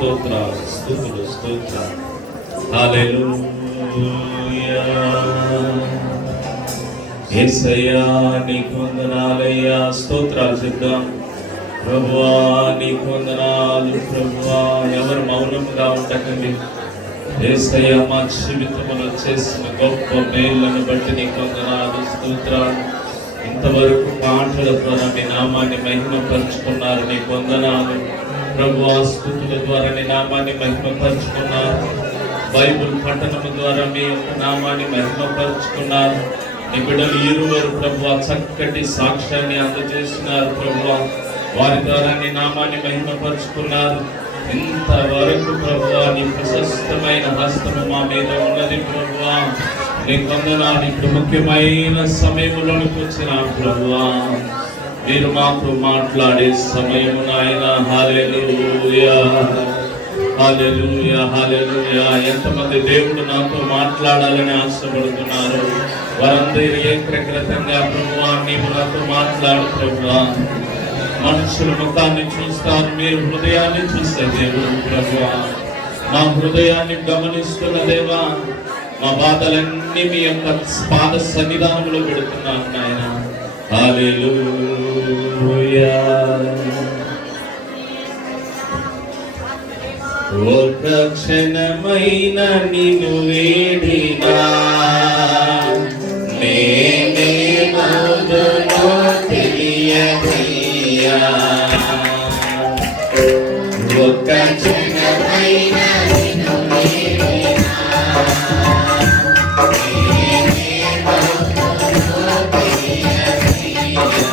స్తోత్రాలు, స్తుతులు, స్తోత్రాలు. హల్లెలూయా. యేసయ్యా నీకు వందనాలయ్యా. స్తోత్రాలు చెప్దాం. ప్రభువా నీకు వందనాలు. ప్రభువా ఎవరు మౌనంగా ఉండకండి. యేసయ్యా మా జీవితంలో చేసిన గొప్ప మేళ్లను బట్టి నీకు వందనాలు, స్తోత్రాలు. ఇంతవరకు మాటల ద్వారా మీ నామాన్ని మహిమపరుచుకున్నారు. నీకు వందనాలు ప్రభువా. స్తుతుల ద్వారా నీ నామాన్ని మహిమపరుచుకున్నారు. బైబుల్ పఠనము ద్వారా మీ యొక్క నామాన్ని మహిమపరుచుకున్నారు. నీ బిడ్డలు ఇరువురు ప్రభువా చక్కటి సాక్ష్యాన్ని అందజేస్తున్నారు. ప్రభువా వారి ద్వారా నీ నామాన్ని మహిమపరుచుకున్నారు. ఇంతవరకు ప్రభువా నీ ప్రశస్తమైన హస్తము మా మీద ఉన్నది. ప్రభువా నీకు వందనాలు. ఇప్పుడు ముఖ్యమైన సమయంలోనికి వచ్చిన ప్రభువా మీరు మాతో మాట్లాడే సమయము నాయన. హల్లెలూయా, హల్లెలూయా, హల్లెలూయా. ఎంతమంది దేవుడు నాతో మాట్లాడాలని ఆశపడుతున్నారు వారందరూ ఏకగ్రతంగా ప్రభువా నీవు నాతో మాట్లాడు ప్రభువా. మనుషుల ముఖాన్ని చూస్తారు, మీరు హృదయాన్ని చూస్తే దేవుడు ప్రభువా. మా హృదయాన్ని గమనిస్తున్న దేవా, మా బాధలన్నీ మీ యొక్క పాద సన్నిధానంలో పెడుతున్నాను నాయన. హల్లెలూయా. ఒక క్షణమైన నిన్ను వేడినా నేనే మౌనమో తెలియదయ్యా. ఒక క్షణమైన నిన్ను వేడినా నేనే మౌనమో తెలియదయ్యా.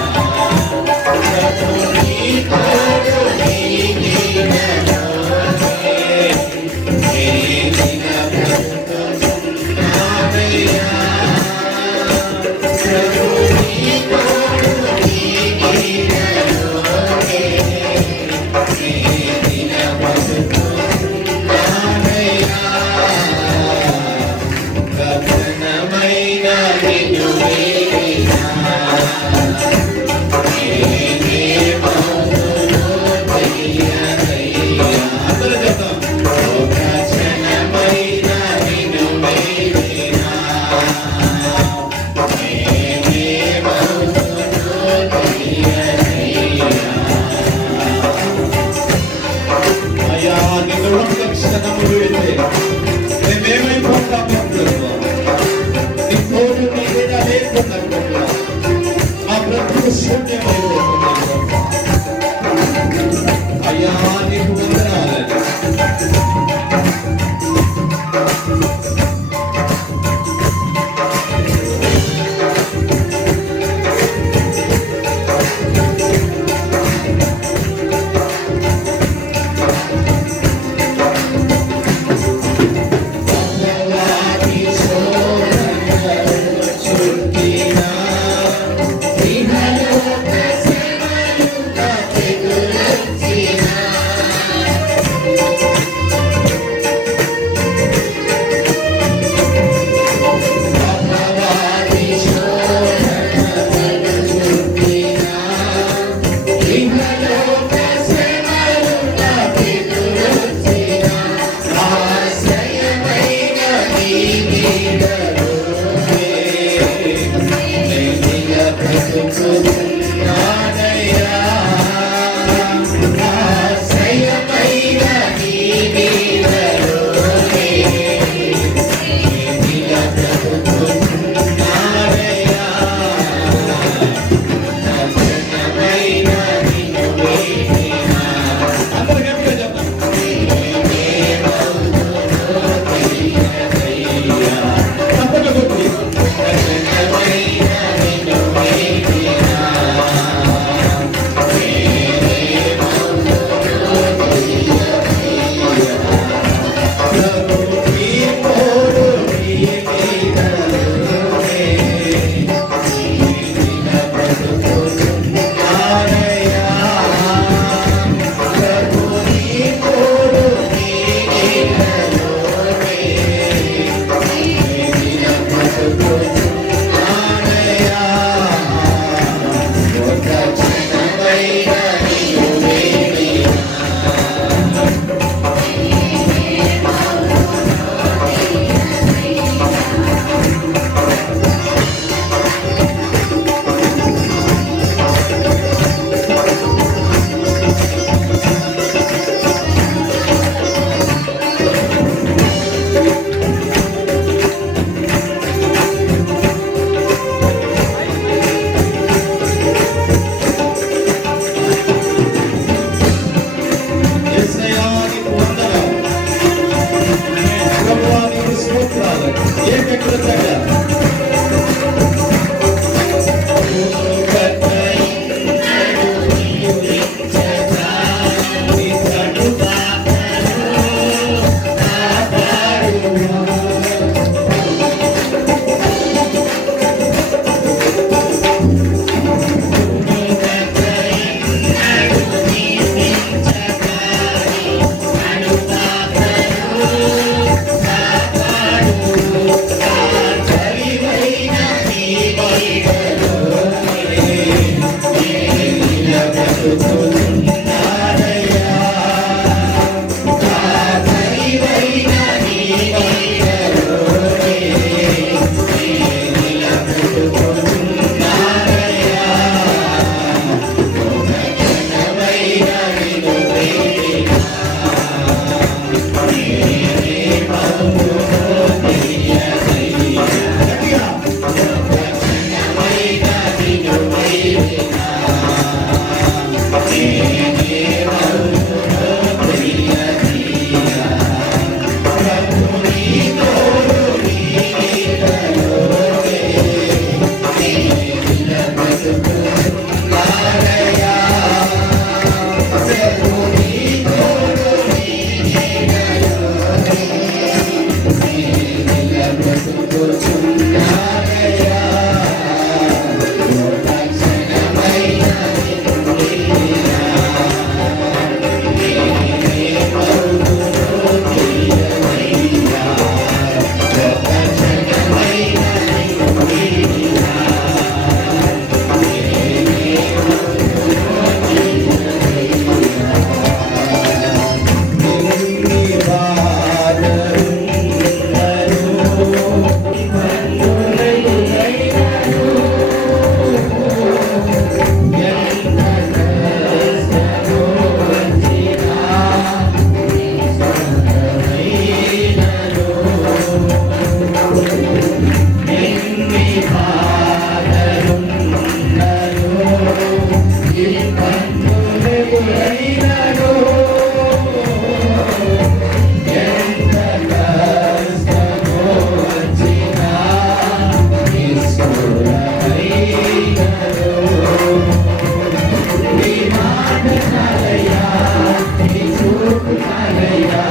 చాలయ్యా,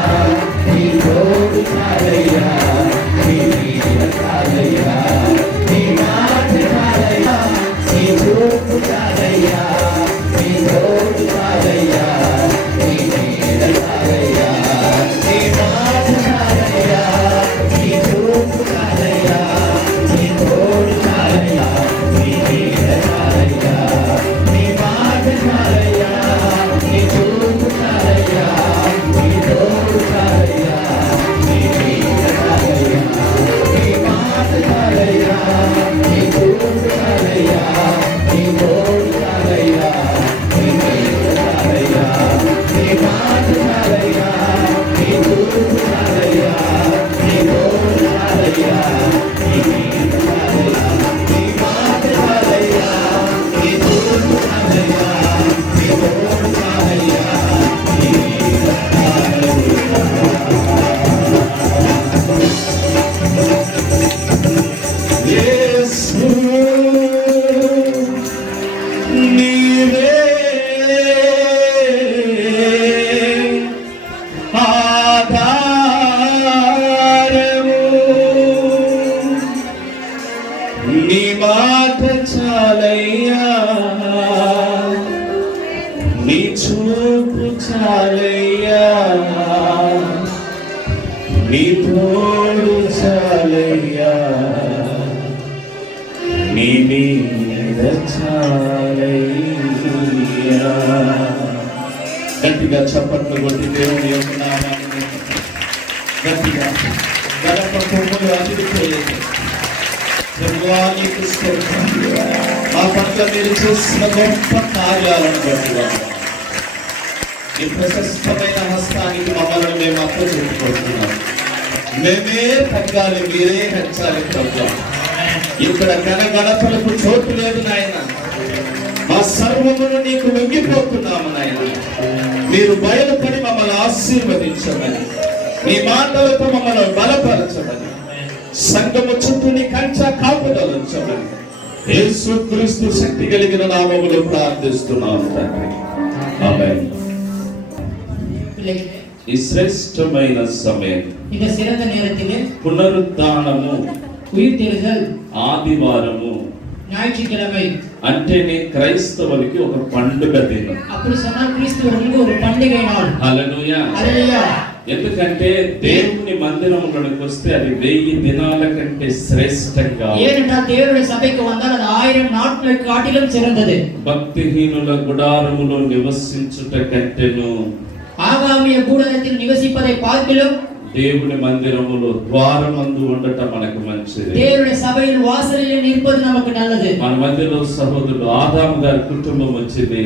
నీ తోడు చాలయ్యా, నీ నీడ చాలయ్యా, నీ మాట చాలయ్యా, నీ చూపు చాలయ్యా, నీ తోడు చాలయ్యా, నీ నీడ చాలయ్యా, నీ మాట చాలయ్యా, నీ చూపు చాలయ్యా, నీ తోడు చాలయ్యా, నీ నీడ చాలయ్యా, నీ మాట చాలయ్యా, నీ చూపు చాలయ్యా, నీ తోడు చాలయ్యా, నీ నీడ చాలయ్యా, నీ మాట చాలయ్యా, నీ చూపు చాలయ్యా, నీ తోడు చాలయ్యా, నీ నీడ చాలయ్యా, నీ మాట చాలయ్యా, నీ చూపు చాలయ్యా, నీ తోడు చాలయ్యా, నీ నీడ చాలయ్యా, నీ మాట చాలయ్యా, నీ చూపు చాలయ్యా, నీ తోడు చాలయ్యా, నీ నీడ యేసు నీవే ఆధారము, నీ మాట చాలయ్యా, నీ చూపు చాలయ్యా, నీ తోడు చాలయ్యా, నీ నీడ చాలయ్యా. గట్టిగా చప్పట్లు కొట్టి దేవుని యొక్క నామాన్ని గట్టిగా గడప కొమ్ములు అదిరిపోయేది. ప్రభువానికి స్తోత్రం. మా పట్ల మీరు చేసిన గొప్ప కార్యాలను బట్టి ఈ ప్రశస్తమైన హస్తానికి మమ్మల్ని మేము అప్పచెప్పుకుంటున్నాం. మేమే తగ్గాలి, మీరే హెచ్చాలి ప్రభువా. ఇక్కడ గణగణపలకు చోటు లేదు నాయన. మా సర్వమును నీకు లొంగిపోతున్నాము నాయన. మీరు బయలుపడి మమ్మల్ని ఆశీర్వదించమని, నీ మాటలతో మమ్మల్ని బలపరచమని, సంఘము చుట్టూ నీ కంచె కాపుదలించమని యేసుక్రీస్తు శక్తి కలిగిన నామములో ప్రార్థిస్తున్నాము తండ్రి. ఆమేన్. ఈ శ్రేష్టమైన సమయం, இந்த சிறந்த நேரத்திலே పునరుద్ధానము, ఉయిర్తెழுதல், ఆదివారము ஞாயிற்றுக்கிழமை అంటేనే క్రైస్తవులకి ఒక పండుగ దినం. அப்படி சொன்னால் கிறிஸ்தவர்களுக்கு ஒரு பண்டிகை நாள். హల్లెలూయా. హల్లెలూయా. ఎందుకంటే దేవుని మందిరంలోకి వస్తే అది 1000 దినాల కంటే శ్రేష్టంగా, ஏனென்றால் தேவனுடைய சபைக்கு வந்தால் அது 1000 நாட்களை காட்டிலும் சிறந்தது. భక్తిహీనుల గుడారములో నివసించుట కంటేను, ஆகாமிய கூடாரத்தில் நிவசிப்பதை பார்க்கிலும் దేవుని మందిరములో ద్వారమందు ఉండటం మనకు మంచిది. தேவனுடைய சபையில் வாசலில் நிற்பது நமக்கு நல்லது. మన మధ్యలో సహోదరుడు ఆదాము గారి కుటుంబం వచ్చింది.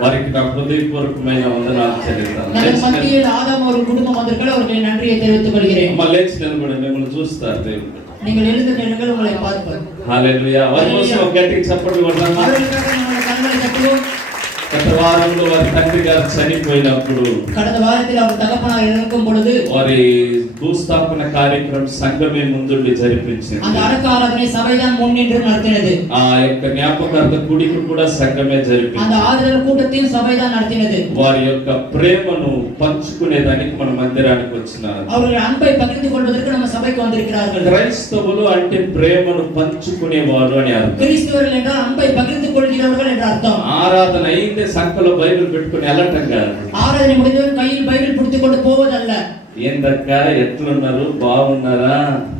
వారికి నా హృదయపూర్వకమైన వందనాలు చెల్లిస్తాను. நமது மத்தியில் ஆதாம் ஒரு குடும்பம் வந்திருக்கிறார், அவர்களுக்கு நன்றியை தெரிவித்துக் கொள்கிறேன். లేచిన కూడా మిమ్మల్ని చూస్తారు దేవుడు. நீங்கள் எழுந்த நேரங்கள் உங்களை பார்ப்பார். హల్లెలూయా. వారి కోసం గట్టిగా చప్పట్లు కొడదాం. அவர்களுக்காக நம்முடைய கண்களை தட்டுவோம். గత వారంలో వారి తండ్రి గారు చనిపోయినప్పుడు, கடந்த வாரத்தில் அவர் தகப்பனார் இறக்கும் பொழுது వారి భూస్థాపన కార్యక్రమం సంఘమే ముందుండి జరిపించింది. அந்த அடக்க ஆராதனை சபைதான் முன்னின்று நடத்தினது. ఆ యొక్క జ్ఞాపకార్థ కూడిక కూడా సంఘమే அந்த జరిపించింది. ஆறுதல் கூட்டத்தையும் சபைதான் நடத்தினது. వారి యొక్క ప్రేమను పంచుకునేదానికి మన మందిరానికి వచ్చినారు. அவர்கள் అன்பை పగిర్ந்து கொள்வதற்கு நம்ம సభைக்கு வந்திருக்கிறார்கள். క్రైస్తవులు అంటే ప్రేమను పంచుకునేవారు అని అర్థం. கிறிஸ்தவர்கள் என்றால் அன்பை பகிர்ந்து கொள்கிறவர்கள் என்ற அர்த்தம். ఆరాధన అయితే సంఖ్యలో బైబిల్ పెట్టుకుని వెళ్ళటం కాదు. ஆராதனை முடிந்தவன் கையில் பைபிள் பிடித்துக் கொண்டு போவதல்ல. ఏందక్క ఎట్లున్నారు, బాగున్నారా,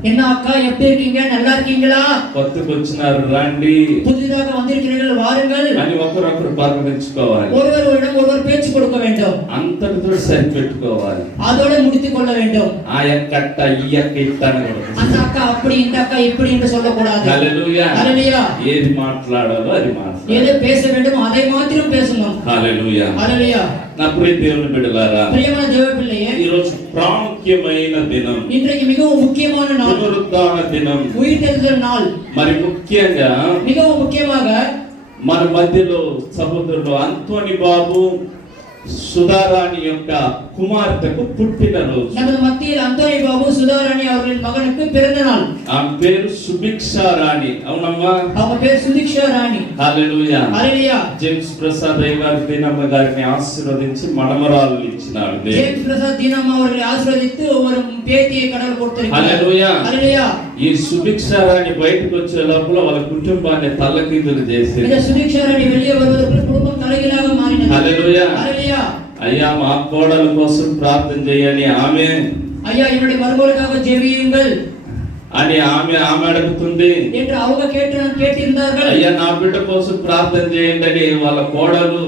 என்ன அக்கா எப்படி இருக்கீங்க, நல்லா இருக்கீங்களா, కొత్తకొచ్చినారు రండి, புதிதாக வந்திருக்கிறீர்கள் வாருங்கள் అని ఒకరొకరు పలకరించుకోవాలి. ஒருவரிடம் ஒருவர் பேச்சு கொடுக்க வேண்டும். అంతటితో సరిపెట్టుకోవాలి. அதோட முடித்துக் கொள்ள வேண்டும். ఆ యొక్క ఈ యొక్క ఇట్టని அந்த అక్క அப்படி இந்த அக்கா இப்படி என்று சொல்லக்கூடாது. హల్లెలూయా. హల్లెలూయా. ఏది మాట్లాడాలో అది మాట్లాడాలి. எதை பேச வேண்டும் அதை மாத்திரம் பேசணும். హల్లెలూయా. హల్లెలూయా. నా ప్రియ దేవుని బిడ్డలారా, ప్రియమైన దేవ పిల్లయే, ఈ రోజు ప్రాముఖ్యమైన దినం, இன்றைக்கு மிகவும் முக்கியமான நாள், పునరుద్ధాన దినం. உயிர்த்தெழுதல் நாள். మరి ముఖ్యంగా மிகவும் முக்கியமாக మన మధ్యలో సహోదరులు అంతోని బాబు, సుధారాణి యొక్క కుమార్తెకు పుట్టినరోజు. நமது மத்தியில் அந்தோனி பாபு சுதாராணி அவர்களின் மகனுக்கு பிறந்த நாள். ఆమె పేరు సుభిక్షా రాణి. అవునమ్మా? அவங்க பேர் சுதிக்ஷா ராணி. హల్లెలూయా. హల్లెలూయా. జేమ్స్ ప్రసాద్ అయ్య గారు దీనమ్మ గారిని ఆశీర్వదించి మనమరాలు ఇచ్చినాడు. ஜேம்ஸ் பிரசாத் தீனம்மா அவர்களை ஆசீர்வதித்து ஒரு பேத்தியை கடவுள் கொடுத்திருக்கிறார். హల్లెలూయా. హల్లెలూయా. ఈ సుభిక్షా రాణి బయటకు వచ్చే లోపల వాళ్ళ కుటుంబాన్ని తల్లకిందులు చేసింది. இந்த சுதிக்ஷா ராணி வெளியே வருவதற்கு குடும்பம் தலைகீழாக மாறினது. హల్లెలూయా. హల్లెలూయా. అయ్యా మా కోడల కోసం ప్రార్థన చేయని ఆమె, ஐயா என்னுடைய மருமகளுக்காக ஜெபியுங்கள் అని ఆమె అడుగుతుంది. என்று அவங்க கேட்டிருந்தார்கள். అయ్యా నా బిడ్డ కోసం ప్రార్థన చేయండి అని వాళ్ళ కోడలు,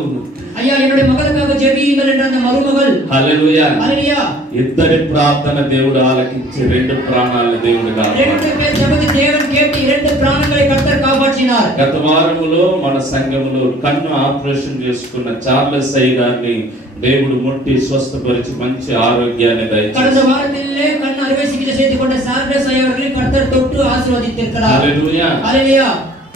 ஐயா என்னுடைய மகளுக்காக ஜெபியுங்கள் என்ற அந்த மருமகள். హల్లెలూయా. హల్లెలూయా. ఇద్దరి ప్రార్థన దేవుడు ఆలకించి 2 ప్రాణాలను దేవుడు కాపాడాడు. 2 பேர் ஜெபத்தை தேவன் கேட்டு 2 ప్రాణங்களை கர்த்தர் காப்பாற்றினார். గత వారములో మన సంఘములో కన్ను ఆపరేషన్ చేసుకున్న చార్లెస్ అయ్య గారిని దేవుడు ముట్టి స్వస్థపరిచి మంచి ఆరోగ్యాన్ని దయచేశాడు. கடந்த வாரத்திலே கண் அறுவை சிகிச்சை செய்து கொண்ட சார்லஸ் ஐயா அவர்களை கர்த்தர் தொட்டு ஆசீர்வதித்திருக்கிறார். హల్లెలూయా. హల్లెలూయా.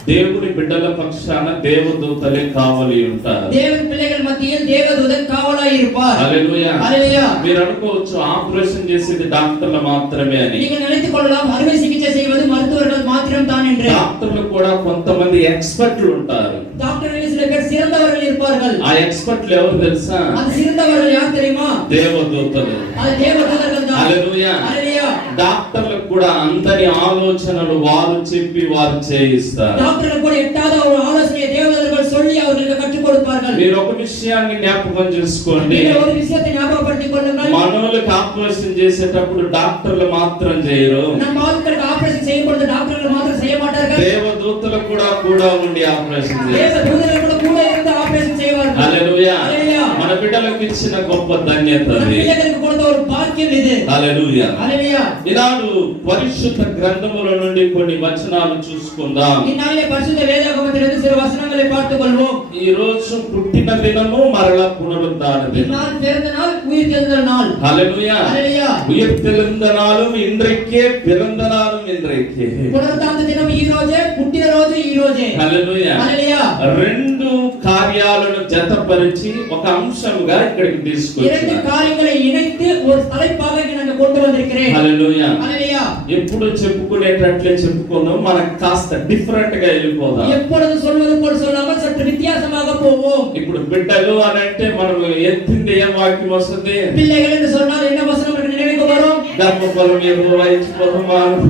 దేవుని బిడ్డల పక్షాన దేవదూతలే కావలి ఉంటారు. தேவன் பிள்ளைகள் மத்தியில் தேவதூதன் காவலாய் இருப்பார். హల్లెలూయా. హల్లెలూయా. మీరు అనుకోవచ్చు ఆపరేషన్ చేసేది డాక్టర్లు మాత్రమే అని. நீங்கள் நினைத்துக் கொள்ளலாம் அறுவை சிகிச்சை செய்வது மருத்துவர்கள் மாத்திரம் தான் என்று. డాక్టర్లు కూడా కొంతమంది ఎక్స్పర్ట్లు ఉంటారు. டாக்டர்களில் சில பேர் சிறந்தவர்கள் இருப்பார்கள். ఆ ఎక్స్పర్ట్లు ఎవరు తెలుసా? அந்த சிறந்தவர்கள் யார் தெரியுமா? దేవదూతలు. அது தேவதூதர்கள் தான். హల్లెలూయా. హల్లెలూయా. డాక్టర్లకు కూడా అందరి ఆలోచనలు వారు చెప్పి వారు చేయిస్తారు. డాక్టర్లు కూడా ఎట్టాத ஒரு ஆலோசனையை தேவதூதர்கள் சொல்லி அவர்களுக்கு கற்றுக் கொடுப்பார்கள். మీరు ఒక విషయాన్ని జ్ఞాపకం చేసుకోండి. நீங்கள் ஒரு விஷயத்தை ஞாபகப்படுத்திக் கொள்ளுங்கள். మనోళ్ళకి ఆపరేషన్ చేసేటప్పుడు డాక్టర్లు మాత్రం చేయరు. நம்ம ஆட்களுக்கு ஆபரேஷன் செய்யும் பொழுது டாக்டர்கள் மாத்திரம் செய்ய மாட்டார்கள். దేవదూతలు కూడా ఉండి ఆపరేషన్ చేస్తారు. தேவதூதர்கள் கூட இருந்து ஆபரேஷன் செய்வார்கள். హల్లెలూయా. హల్లెలూయా. మన బిడ్డలకు ఇచ్చిన గొప్ప ధన్యత అది. పిల్లలకు கொடுத்த ஒரு பாக்கியம் இது. హల్లెలూయా. హల్లెలూయా. ఈనాడు పరిశుద్ధ గ్రంథముల నుండి కొన్ని వచనాలు చూసుకుందాం. இந்நாளிலே பரிசுத்த வேதாகமத்திலிருந்து சில வசனங்களை பார்த்துக் கொள்வோம். ఈ రోజు పుట్టిన దినము మరలా పునరుద్ధాన దినం. நான் பிறந்த நாள் உயிர்த்தெழுந்த நாள். హల్లెలూయా. హల్లెలూయా. ఉయర్తెழுந்த నాளும் இன்றைக்கே பிறந்த நாளும் இன்றைக்கே. పునరుద్ధాన దినం ఈ రోజే, పుట్టిన రోజు ఈ రోజే. హల్లెలూయా. హల్లెలూయా. 2 కార్యాలను జతపరిచి ఒక అంశంగా ఇక్కడికి 2 తీసుకొచ్చాను. காரியங்களை இணைத்து ஒரு தலைப்பாக இங்க நான் கொண்டு வந்திருக்கிறேன். హల్లెలూయా. హల్లెలూయా. ఎప్పుడు చెప్పుకునేటట్లే చెప్పుకుందాం, మనకు కాస్త డిఫరెంట్ గా వెళ్ళిపోదాం. எப்பொழுது சொல்வது போல சொல்லாமல் சற்று வித்தியாசமாக போவோம். ఇప్పుడు బిడ్డలు అని అంటే మనం ఎత్తింది ఏ వాక్యం వస్తుంది? பிள்ளைகள் என்று சொன்னால் என்ன வசனம் எனக்கு நினைவுக்கு வரும்? గర్భఫలం యెహోవా ఇచ్చు బహుమానం,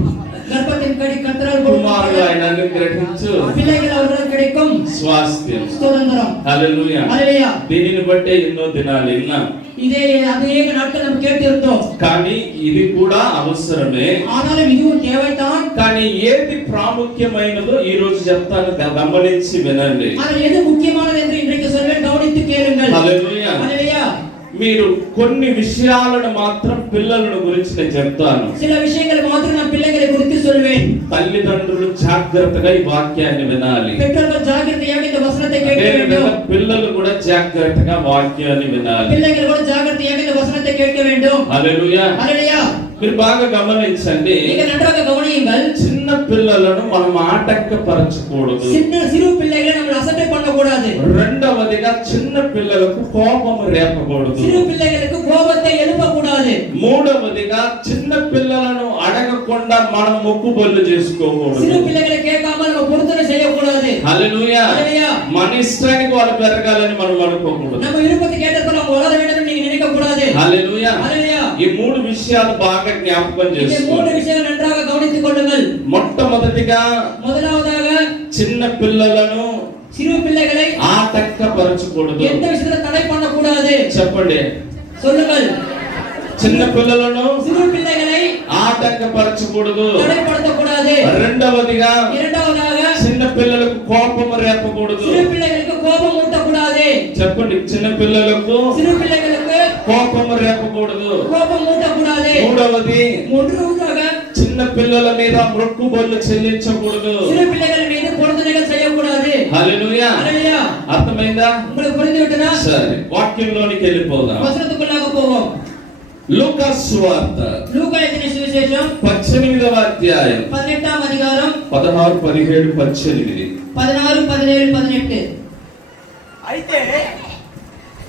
கர்ப்பத்தின் கடி கர்த்தரால் కుమారులు ఆయన అనుగ్రహించు பிள்ளைகள் அவர்களுக்கு கிடைக்கும் స్వాస్థ్యం. சுதந்திரம். హల్లెలూయా. హల్లెలూయా. దీనిని బట్టే ఎన్నో దినాలు విన్నాం. இதே அநேக நாட்கள் நம்ம கேட்டிருந்தோம். కానీ ఇది కూడా అవసరమే. ஆனாலும் இதுவும் தேவைதான். కానీ ఏది ప్రాముఖ్యమైనదో ఈ రోజు చెప్తాను, గమనించి వినండి. ஆனால் எது முக்கியமானது என்று இன்றைக்கு சொல்வேன், கவனித்து கேளுங்கள். హల్లెలూయా. హల్లెలూయా. మీరు కొన్ని విషయాలను మాత్రం పిల్లలను గురించి నేను చెప్తాను. சில விஷயங்களை மாத்திரம் நான் பிள்ளைகளை குறித்து சொல்வேன். తల్లిదండ్రులు జాగ్రత్తగా ఈ వాక్యాన్ని వినాలి. பெற்றோர்கள் ஜாக்கிரதையாக இந்த வசனத்தை கேட்க வேண்டும். పిల్లలు కూడా జాగ్రత్తగా వాక్యాన్ని వినాలి. பிள்ளைகள் கூட ஜாக்கிரதையாக இந்த வசனத்தை கேட்க வேண்டும். హల్లెలూయా. హల్లెలూయా. మీరు బాగా గమనించండి. நீங்க நன்றாக கவனியுங்கள். చిన్న పిల్లలను మనం ఆటంకపరచకూడదు. சிறு பிள்ளைகளை நம்ம அசட்டை பண்ண கூடாது. రెండవదిగా చిన్న పిల్లలకు కోపము రేపకూడదు. சிறு பிள்ளைகளுக்கு கோபத்தை எழுப்ப கூடாது. మూడవదిగా చిన్న పిల్లలను అడగకుండా మనం మొక్కుబళ్ళు చేసుకోకూడదు. சிறு பிள்ளைகளை கேட்காம நம்ம பொருத்தனை செய்ய கூடாது. హల్లెలూయా. హల్లెలూయా. మన ఇష్టానికి వాళ్ళు పెరగాలని మనం అనుకోకూడదు. நம்ம விருப்பத்துக்கு ஏற்றபடி அவங்க வளர வேண்டும் நீங்க நினைக்க கூடாது. హల్లెలూయా. హల్లెలూయా. ఈ 3 విషయాలు బాగా జ్ఞాపకం இந்த 3 చేసుకోండి. விஷயங்களை நன்றாக கவனித்துக் கொள்ளுங்கள். మొట్టమొదటిగా முதலாவதாக చిన్న పిల్లలను சிறு பிள்ளைகளை ఆటంకపరచకూడదు. எந்த விஷயத்துல தடை பண்ண கூடாது. చెప్పండి. சொல்லுங்கள். చిన్న పిల్లలను சிறு பிள்ளைகளை ఆటంకపరచకూడదు. தடைப்படுத்த கூடாது. రెండవదిగా இரண்டாவதாக చిన్న పిల్లలకు కోపము రేపకూడదు. சிறு பிள்ளைகளுக்கு கோபம் ஊட்ட கூடாது. చెప్పండి. చిన్న పిల్లలకు சிறு பிள்ளைகளுக்கு కోపము రేపకూడదు. கோபம் ஊட்ட கூடாது. మూడవది மூன்றாவதாக చిన్న పిల్లల మీద మొక్కుబళ్ళు చెల్లించకూడదు. சிறு பிள்ளைகள் மீது பொருத்தனைகள் செய்யக்கூடாது. హల్లెలూయా. ஹல்லேலூயா. అర్థమైందా? உங்களுக்கு புரிந்து விட்டதா? సరే, వాక్యంలోనికి వెళ్ళిపోదాం. வசனத்துக்குள்ளாக போவோம். లూకా సువార్త லூக்கா எழுதின சுவிசேஷம் 18వ అధ్యాయం 18ஆம் அதிகாரம் 16, 17, 18. 16, 17, 18. అయితే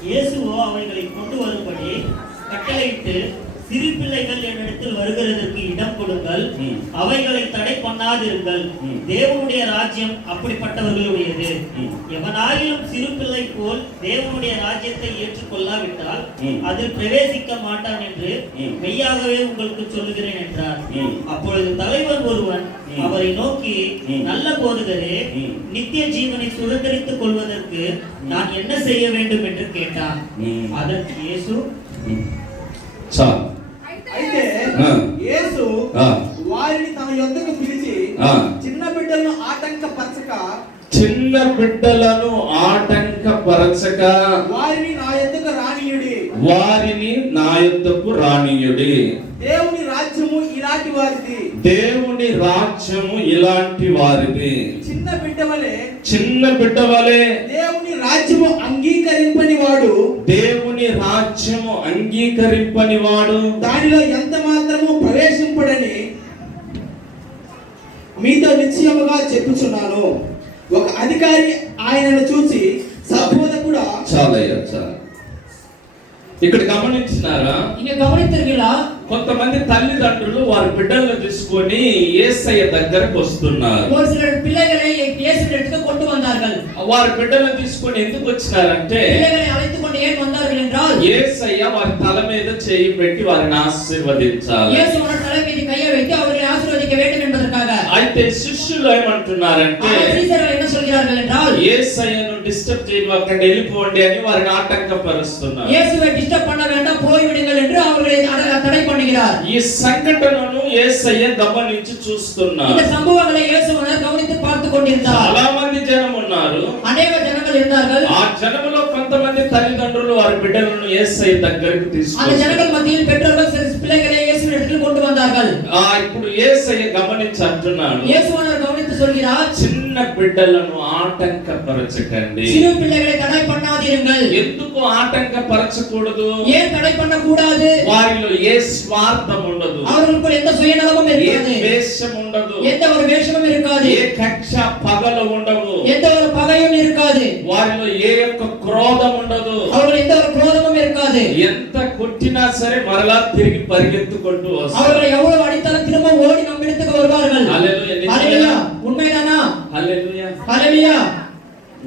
இயேசுவோ அவைகளை கொண்டு வரும்படி கட்டளையிட்டு, சிறு பிள்ளைகள் என்னிடத்தில் வருகிறதற்கு இடம் கொடுங்கள், அவைகளை தடை பண்ணாதிருங்கள். தேவனுடைய ராஜ்யம் அப்படிப்பட்டவர்களுடையது. எவனாயிலும் சிறு பிள்ளை போல் தேவனுடைய ராஜ்யத்தை ஏற்றுக்கொள்ளாவிட்டால் அதில் பிரவேசிக்க மாட்டான் என்று மெய்யாகவே உங்களுக்கு சொல்லுகிறேன் என்றார். அப்பொழுது தலைவர் ஒருவன் அவரை நோக்கி, நல்ல போதகரே, நித்திய ஜீவனை சுதந்திரித்துக் கொள்வதற்கு நான் என்ன செய்ய வேண்டும் என்று கேட்டான். அதற்கு இயேசு, అయితే యేసు వారిని తన యొద్దకు పిలిచి, చిన్న బిడ్డలను ఆటంకపరచక వారిని నా యొద్దకు రానియుడి. దేవుని రాజ్యము ఇలాంటి వారిది. చిన్న బిడ్డ వలె దేవుని రాజ్యము అంగీకరింపని వాడు దానిలో ఎంత మాత్రము ప్రవేశింపడని మీతో నిశ్చయముగా చెప్పుచున్నాను. ఒక అధికారి ఆయనను చూసి, సద్బోధకుడా. చాలయ్యా, చాలు. ఇక్కడ గమనించినారా? இங்க கவனித்தீர்களா? కొంతమంది తల్లిదండ్రులు వారి బిడ్డలను తీసుకొని యేసయ్య దగ్గరకు వస్తున్నారు. ஒரு சிலர் பிள்ளைகளை இயேசுவிடத்துக்கு கொண்டு வந்தார்கள். వారి బిడ్డలను తీసుకొని ఎందుకు వచ్చినారంటే, பிள்ளைகளை அழைத்து கொண்டு ஏன் வந்தார்கள் என்றால், యేసయ్య వారి తల మీద చేయి పెట్టి వారిని ఆశీర్వదించాలి. இயேசு அவர்கள் தலை மீது கையை வைத்து அவர்களை ஆசீர்வதிக்க வேண்டும் என்பதற்காக. అయితే శిష్యులు ఏమంటున్నారంటే, சீசர்கள் என்ன சொல்கிறார்கள் என்றால், యేసయ్యను డిస్టర్బ్ చేయకండి, వెళ్ళిపోండి అని వారిని ఆటంకపరుస్తున్నారు. இயேசுவை டிஸ்டர்ப் பண்ண வேண்டாம், போய்விடுங்கள் என்று அவர்களை தடை பண்ணுகிறார். ఈ సంఘటనను యేసయ్య గమనించి చూస్తున్నారు. இந்த சம்பவங்களை இயேசு கவனித்து பார்த்து கொண்டிருந்தார். చాలా మంది జనం ఉన్నారు, అనేక జనங்கள் இருந்தார்கள். ఆ జనములో కొంతమంది తల్లిదండ్రులు వారి బిడ్డలను యేసయ్య దగ్గరికి அந்த తీసుకొచ్చారు. ஜனங்கள் மத்தியில் பெற்றோர்கள் பிள்ளைகளை இயேசுவிடத்தில் கொண்டு வந்தார்கள். ఇప్పుడు యేసయ్య గమనించి అంటున్నాడు, இயேசு கவனித்து சொல்கிறார், చిన్న బిడ్డలను ఆటంకపరచకండి. சிறு பிள்ளைகளை தடை பண்ணாதீர்கள். ఎందుకు ఆటంకపరచకూడదు? ஏன் தடை பண்ண கூடாது? వారిలో ఏ స్వార్థం ఉండదు, அவர்களுக்குள் எந்த சுயநலமும் ఏ இருக்காது, ద్వేషం ఉండదు, எந்த ஒரு வேஷமும் இருக்காது, ఏ కక్ష పగలు ఉండవు, எந்த ஒரு பகையும் இருக்காது, వారిలో ఏ యొక్క క్రోధం ఉండదు, அவர்கள் எந்த ஒரு குரோதமும் இருக்காது. ఎంత కొట్టినా సరే మరలా తిరిగి పరిగెత్తుకుంటూ వస్తారు. அவர்களை எவ்வளவு அடித்தாலும் திரும்ப ஓடி நம்மிடத்துக்கு வருவார்கள். హల్లెలూయా, ஹல்லேலூயா. உண்மைதானா? హల్లెలూయా. ஹல்லேலூயா.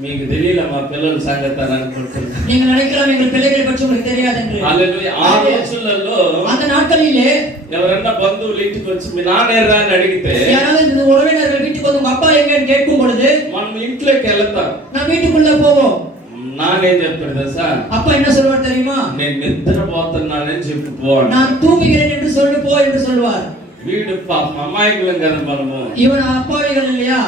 మీకు తెలియல మా పిల్లల సంగతి అని అనుకుంటున్నారు. நீங்க நினைக்கலாம் எங்கள் பிள்ளைகளை பற்றி உங்களுக்கு தெரியாது என்று. హల్లెలూయా. ఆ రోజులలో அந்த நாட்களிலே ఎవరన్నా బంధువులు ఇంటికి వచ్చి మీ నాన్నేరా అని అడిగితే, யாராவது இந்த உறவினர்கள் வீட்டுக்கு வந்து உங்க அப்பா எங்கன்னு கேட்கும் பொழுது, మనం ఇంట్లోకి వెళ్తాం, நான் வீட்டுக்குள்ள போவோம். నానేం చెప్తాడు తెలుసా? அப்பா என்ன சொல்வார் தெரியுமா? నేను నిద్రపోతున్నానని చెప్పి పోవాలి. நான் தூங்குகிறேன் என்று சொல்லு போ என்று சொல்வார். వీడు పాపం అమాయకులం కదా మనము. இவன் அப்பாவிகள் இல்லையா?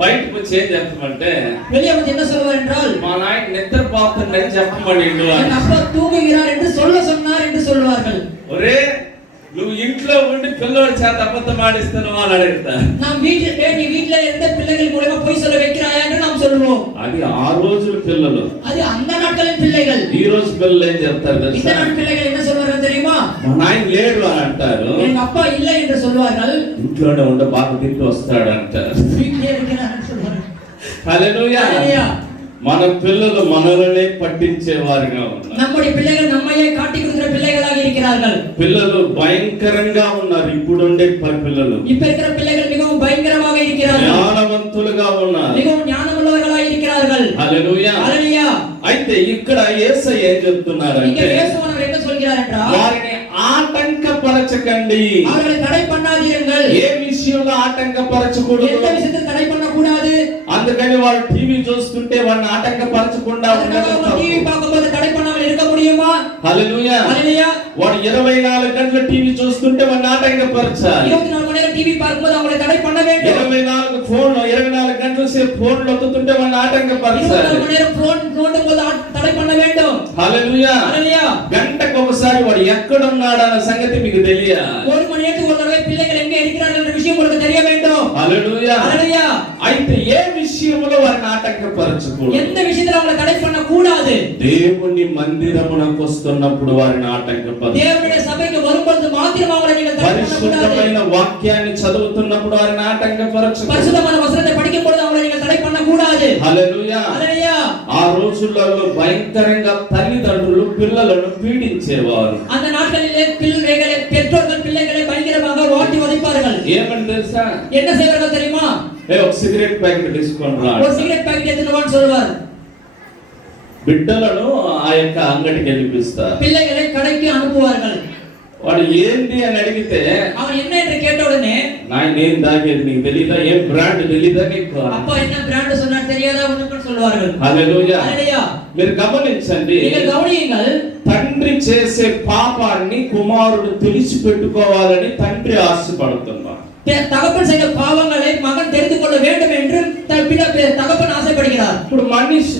బయటకు వచ్చి ఏం చెప్పమంటే, வெளியே வந்து என்ன சொல்வார் என்றால், మా నాయన నిద్రపోతుందని చెప్పమనిండు అని. என் அப்பா தூங்குகிறார் என்று சொன்னார் என்று சொல்வார்கள். ఒరే, నువ్వు ఇంట్లో ఉండి పిల్లోడి చేత అబద్ధం ఆడిస్తున్నావా అని అడుగుతా. நாம் நீ வீட்டில இருந்த பிள்ளைகள் மூலமா பொய் சொல்ல வைக்கிறாயா என்று நாம் சொல்லுவோம். అది ఆ రోజుల పిల్లలు. அது அந்த நாட்களின் பிள்ளைகள். ఈ రోజు పిల్లలు ఏం చెప్తారు இந்த తెలుసా? நாட்டு பிள்ளைகள் என்ன சொல்வார்கள் தெரியுமா? మా నాయన లేడు అని అంటారు. எங்க அப்பா இல்லை என்று சொல்வார்கள். ఇంట్లోనే ఉండ బాగా తింటూ వస్తాడు అంటారు. வீட்டிலே இருக்கிறார் என்று சொல்வார்கள். హల్లెలూయా. ஹல்லேலூயா. మన పిల్లలు మనల్నే పట్టించేవారుగా ఉన్నారు. நம்முடைய பிள்ளைகள் நம்மையே காட்டி கொடுக்கிற பிள்ளைகளாக இருக்கிறார்கள். పిల్లలు భయంకరంగా ఉన్నారు. ఇప్పుడుండే పిల్లలు இப்ப இருக்கிற பிள்ளைகள் மிகவும் பயங்கரமாக இருக்கிறார்கள். జ్ఞానవంతులుగా ఉన్నారు, மிகவும் ஞானமுள்ளவர்களாக இருக்கிறார்கள். హల్లెలూయా. ஹல்லேலூயா. అయితే ఇక్కడ యేసయ్య ఏం చెప్తున్నారంటే, இங்க இயேசுவானவர் என்ன சொல்கிறார் என்றால், వారిని ఆటంకపరచకండి. அவர்களை தடை பண்ணாதீர்கள். ఏ విషయంలో ఆటంకపరచకూడదు? எந்த விஷயத்தில் தடை பண்ண கூடாது. అందుకని వాడు టీవీ చూస్తుంటే వాడిని ఆటంకపరచకుండా டிவி பார்க்கும்போது தடை பண்ணாமல் இருக்க முடியுமா? హల్లెలూయా. ஹல்லேலூயா. వాడు 24 గంటలు టీవీ చూస్తుంటే వాడిని ఆటంకపరచాలి. 24 மணி நேரம் டிவி பார்க்கும்போது அவங்களை தடை பண்ண வேண்டும். 24 గంటల సేపు ఫోన్లు ఒత్తుతుంటే వాడిని ఆటంకపరచాలి. 24 மணி நேரம் போன் நோண்டும்போது தடை பண்ண வேண்டும். హల్లెలూయా. ஹல்லேலூயா. గంటకు ఒకసారి వాడు ఎక్కడ ఉన్నాడు అన్న సంగతి మీకు తెలియాలి. ஒரு மணி நேரத்துக்கு ஒரு தடவை பிள்ளைகள் எங்கே இருக்கிறார்கள் என்ற விஷயம் உங்களுக்கு தெரிய வேண்டும். హల్లెలూయా. ஹல்லேலூயா. అయితే ఏ విషయంలో వారిని ఆటంకపరచకూడదు? எந்த விஷயத்துல அவங்களை தடை பண்ண கூடாது? దేవుని మందిరమునకు వస్తున్నప్పుడు వారిని ఆటంకపరచకూడదు. தேவனுடைய சபைக்கு வரும்போது மாத்திரம் அவங்களை நீங்கள் தடை பண்ண கூடாது. పరిశుద్ధమైన వాక్యాన్ని చదువుతున్నప్పుడు వారిని ఆటంకపరచకూడదు. பரிசுத்தமான வசனத்தை படிக்கும் பொழுது அவங்களை நீங்கள் தடை பண்ண கூடாது. హల్లెలూయా. హల్లెలూయా. ఆ రోజులలో భయంకరంగా తల్లిదండ్రులు పిల్లలను పీడించేవారు. அந்த நாட்களிலே பெற்றோர்கள் பிள்ளைகளை பயங்கரமாக வாட்டி வதைப்பார்கள். ఏమని తెలుసా? என்ன செய்வார்கள் தெரியுமா? ఒక సిగరెట్ ప్యాకెట్ తీసుకొని రా. ஒரு சிகரெட் பாக்கெட் எடுத்துட்டு சொல்வார். బిడ్డలను ఆ యొక్క అంగడికి వెళ్ళిపిస్తారు. பிள்ளைகளை கடைக்கு அனுப்புவார்கள். వాడు ఏంటి అని అడిగితే அவன் என்ன என்று கேட்ட உடனே నేను తాగేది నీకు తెలీదా, ఏం బ్రాండ్ తెలీదా నీకు? அப்பா என்ன பிராண்ட் சொன்னார் தெரியாதா உனக்கு சொல்வார்கள். హల్లెలూయా. హల్లెలూయా. మీరు గమనించండి, நீங்கள் கவனியுங்கள். తండ్రి చేసే పాపాన్ని కుమారుడు తెలిసిపెట్టుకోవాలని తండ్రి ఆశపడుతున్నాడు. தகப்பன் செய்த பாவங்களை மகன் தெரிந்து கொள்ள வேண்டும் என்று தகப்பன் ஆசைப்படுகிறார். ఇప్పుడు మనిషి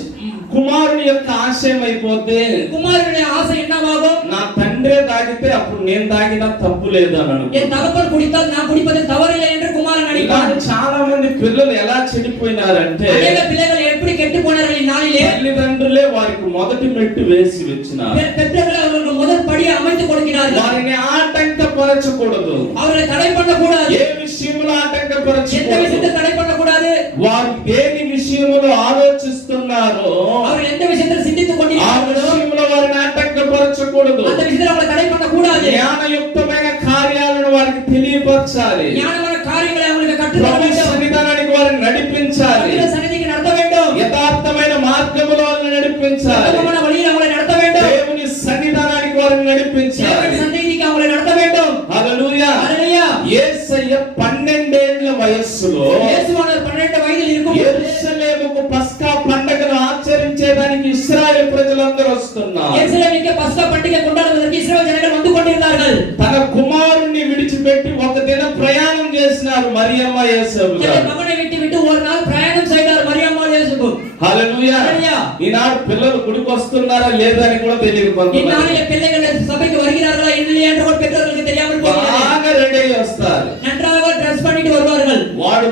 కుమారుని యొక్క ఆశయం అయిపోతే కుమారుని ఆశ என்னவாகும்? నా తండ్రే తాగితే అప్పుడు నేను తాగినా తప్పు లేదు అని అనుకుంటాడు. என் தகப்பன் குடித்தால் நான் குடிப்பதில் தவறில்லை என்று குமாரன் நினைப்பான். చాలా మంది పిల్లలు ఎలా చెడిపోయినారంటే అనేక పిల్లలు எப்படி கெட்டு போனார்கள் இந்நாளிலே తల్లిదండ్రులే వారికి మొదటి మెట్టు వేసి వచ్చినారు. பெற்றோர்கள் அவர்களுக்கு முதல் படியை அமைத்து கொடுக்கிறார்கள். వారిని ఆటంకపరచకూడదు. அவர்களை தடை பண்ணக்கூடாது. ఏ విషయంలో எந்த ఆటంకపరచకూడదు. விஷயத்தை தடை பண்ணக்கூடாது. వారు దేని విషయంలో ఆలోచిస్తున్నారో அவர்கள் எந்த விஷயத்தில் சிந்தித்துக் ఆ கொண்டிருக்கிறார்களோ విషయంలో వారిని ఆటంకపరచకూడదు. அந்த விஷயத்தில் அவர்களை தடை பண்ணக்கூடாது. జ్ఞానయుక్తమైన కార్యాలను వారికి తెలియపరచాలి. ஞானமான காரியங்களை அவங்களுக்கு கற்றுத் தர ప్రభు வேண்டும். సన్నిధానానికి వారిని నడిపించాలి. கர்த்தருடைய சந்நிதிக்கு நடத்த வேண்டும். యథార్థమైన మార్గములో వారిని నడిపించాలి. உத்தமமான வழியில் அவங்களை நடத்த வேண்டும். దేవుని సన్నిధానానికి వారిని నడిపించాలి. தேவனுடைய சந்நிதிக்கு அவங்களை நடத்த வேண்டும். హల్లెలూయా. హల్లెలూయా. యేసయ్య 12 ఏళ్ల వయస్సులో இயேசுவானவர் 12 வயதில் இருக்கும் యెరూషలేముకు పస్కా పండగను ఆచరించేదానికి ఇశ్రాయేలు ప్రజలందరూ వస్తున్నారు. எருசலேமுக்கு பஸ்கா பண்டிகை கொண்டாடுவதற்கு இஸ்ரவேல் ஜனங்கள் வந்து கொண்டிருந்தார்கள். తన కుమారుణ్ణి విడిచిపెట్టి ఒక దిన ప్రయాణం చేసినారు మరియమ్మ యేసేపు தன் గారు. மகனை விட்டு ஒரு நாள் பிரயாணம் செய்தார் மரியம்மா యేసేపు. హల్లెలూయా. హల్లెలూయా. ఈనాడు పిల్లలు గుడికి వస్తున్నారా లేదా అని కూడా తెలియదు. இந்நாளிலே பிள்ளைகள் சபைக்கு வருகிறார்களா இல்லையா என்று கூட பெற்றோர்களுக்கு தெரியாமல் போகிறது. బాగా రెడీ అయ్యి వస్తారు. நன்றாக ட்ரெஸ் பண்ணிட்டு வருவார்கள். వాడు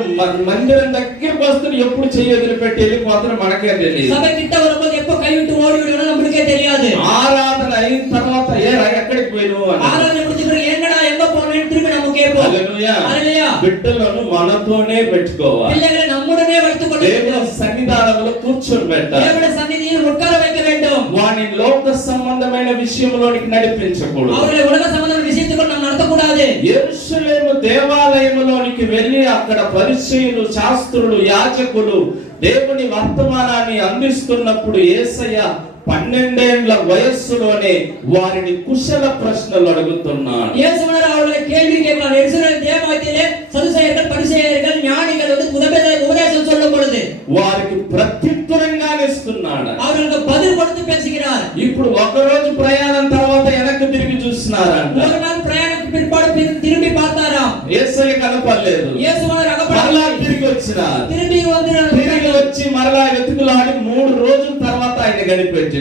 మందిరం దగ్గరికి వస్తున్న ఎప్పుడు చెయ్యి వదిలిపెట్టి వెళ్ళిపోతారో మనకే తెలియదు. சபை கிட்ட வரும்போது எப்போ கைவிட்டு ஓடி விடுவோம் நமக்கே தெரியாது. ఆరాధన అయిన తర్వాత ఎక్కడికి పోయినావు అని. ஆராதனை முடிஞ்ச பிறகு என்னடா எங்க போறேன்னு திரும்பி நம்ம கேட்போம். హల్లెలూయా. హల్లెలూయా. బిడ్డలను మనతోనే పెట్టుకోవాలి. பிள்ளைகளை நம்முடனே வைத்துக் கொள்ள దేవుని வேண்டும். సన్నిధానంలో కూర్చొని పెట్టాలి. தேவனுடைய சந்நிதியில் உட்கார வைக்க வேண்டும். వాని లోక సంబంధమైన విషయంలోనికి నడిపించకూడదు. அவர்களை உலக சம்பந்தமான விஷயத்துக்கு நாம் நடத்தக்கூடாது. యెరూషలేము దేవాలయములోనికి వెళ్ళి అక్కడ పరిసయ్యులు, శాస్త్రులు, యాజకులు దేవుని వర్తమానాన్ని అందిస్తున్నప్పుడు యేసయ్య 12 ఏళ్ల వయస్సులోనే వారిని కుశల ప్రశ్నలు అడుగుతున్నాడు. இயேசுவானவர் அவர்களை கேள்வி கேட்கிறார். எருசலேம் தேவாலயத்திலே சதுசேயர்கள், பரிசேயர்கள், ஞானிகள் வந்து உபதேசம் சொல்லும் பொழுது వారికి ప్రత్యుత్తరంగా ఇస్తున్నాడు. அவர்களுக்கு பதில் கொடுத்து பேசுகிறார். ఇప్పుడు ఒక రోజు ప్రయాణం తర్వాత వెనక్కి తిరిగి చూస్తున్నారంట. ஒரு நாள் பிரயாணத்துக்கு பிற்பாடு திரும்பி பார்த்தாராம். యేసయ్య కనపడలేదు. இயேசுவானவர் మరలా அகப்பட்டார். తిరిగి వచ్చినారు. திரும்பி తిరిగి వచ్చి మరలా వెతుకులాడి 3 రోజుల తర్వాత ఆయన కనిపెట్టినారు.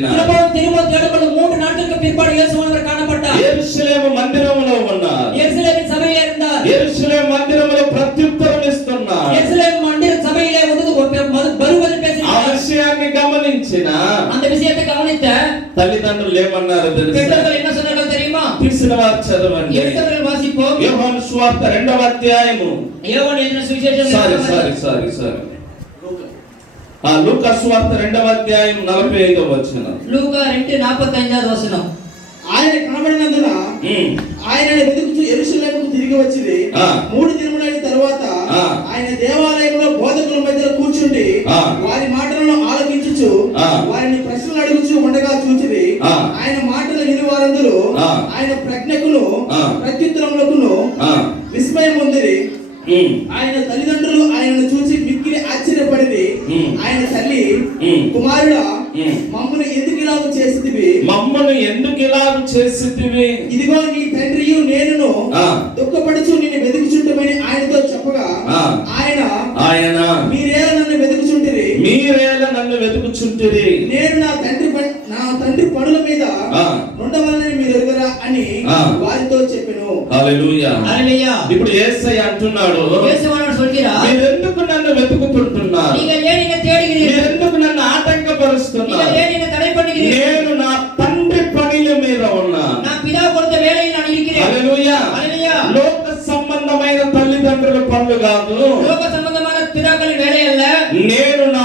திரும்ப தேடப்படும் 3 நாட்களுக்கு பிற்பாடு இயேசுவானவர் காணப்பட்டார். యెరూషలేము మందిరములో ఉన్నారు. எருசலேமின் சபையிலே இருந்தார். యెరూషలేము మందిరములో ప్రత్యుత్తరం ఇస్తున్నారు. எருசலேம் மந்திர சபையிலே வந்து பருவதில் ఆ பேசினார். విషయాన్ని గమనించిన அந்த விஷயத்தை கவனித்த తల్లిదండ్రులు ఏమన్నారు తెలుసా? பெற்றோர்கள் என்ன சொன்னார்கள் தெரியுமா? తీసిన వారు చదవండి. எடுத்தவர்கள் வாசிப்போம். యోహాను సువార్త 2వ అధ్యాయము. யோவான் எழுதின சுவிசேஷம் సారీ లూకా సువార్త 2వ అధ్యాయం 45వ వచనం. லூக்கா 2:45 வசனம். ఆయన కనబడినందున ఆయనను వెతుకుచు యెరూషలేముకు తిరిగి వచ్చింది. 3 దినములైన తరువాత ఆయన దేవాలయంలో బోధకుల మధ్యలో కూర్చుండి వారి మాటలను ఆలకించుచు వారిని ప్రశ్నలు అడుగుచు ఉండగా చూచిరి. ఆయన మాటలు విని వారందరూ ఆయన ప్రజ్ఞకును ప్రత్యుత్తరములకును విస్మయం పొందిరి. ఆయన తల్లిదండ్రులు ఆయనను చూసి మిక్కిలి ఆశ్చర్యపడింది. ఆయన తల్లి, కుమారుడా, మమ్మల్ని ఎందుకు ఇలాగ చేసితివి? మమ్మల్ని ఎందుకు ఇలాగ చేసితివి? ఇదిగో నీ తండ్రియు నేనును దుఃఖపడుచు నిన్ను వెతుకుచుంటమని ఆయనతో చెప్పగా ఆయన మీరేలా నన్ను వెతుకుచుంటిరి? నేను నా తండ్రి పనుల మీద ఉండవలనని మీరు ఎరుగరా అని వారితో చెప్పెను. హల్లెలూయా. హల్లెలూయా. ఇప్పుడు యేసయ్య అంటున్నాడు, యేసువానவர் சொல்கிறார், మీరు ఎందుకు నన్ను వెతుకుతుంటున్నారు? நீங்கள் ஏன் என்னை தேடுகிறீர்கள்? మీరు ఎందుకు నన్ను ఆటంకపరుస్తున్నారు? நீங்கள் ஏன் என்னை தடை பண்ணுகிறீர்கள்? నేను నా తండ్రి పనిల మీద ఉన్నాను. நான் பிதா கொடுத்த வேலையில் நான் இருக்கிறேன். హల్లెలూయా. హల్లెలూయా. లోక సంబంధమైన తల్లిదండ్రుల పనులు కాదు, లోక సంబంధమైన పితాக்களின் வேலை அல்ல. నేను నా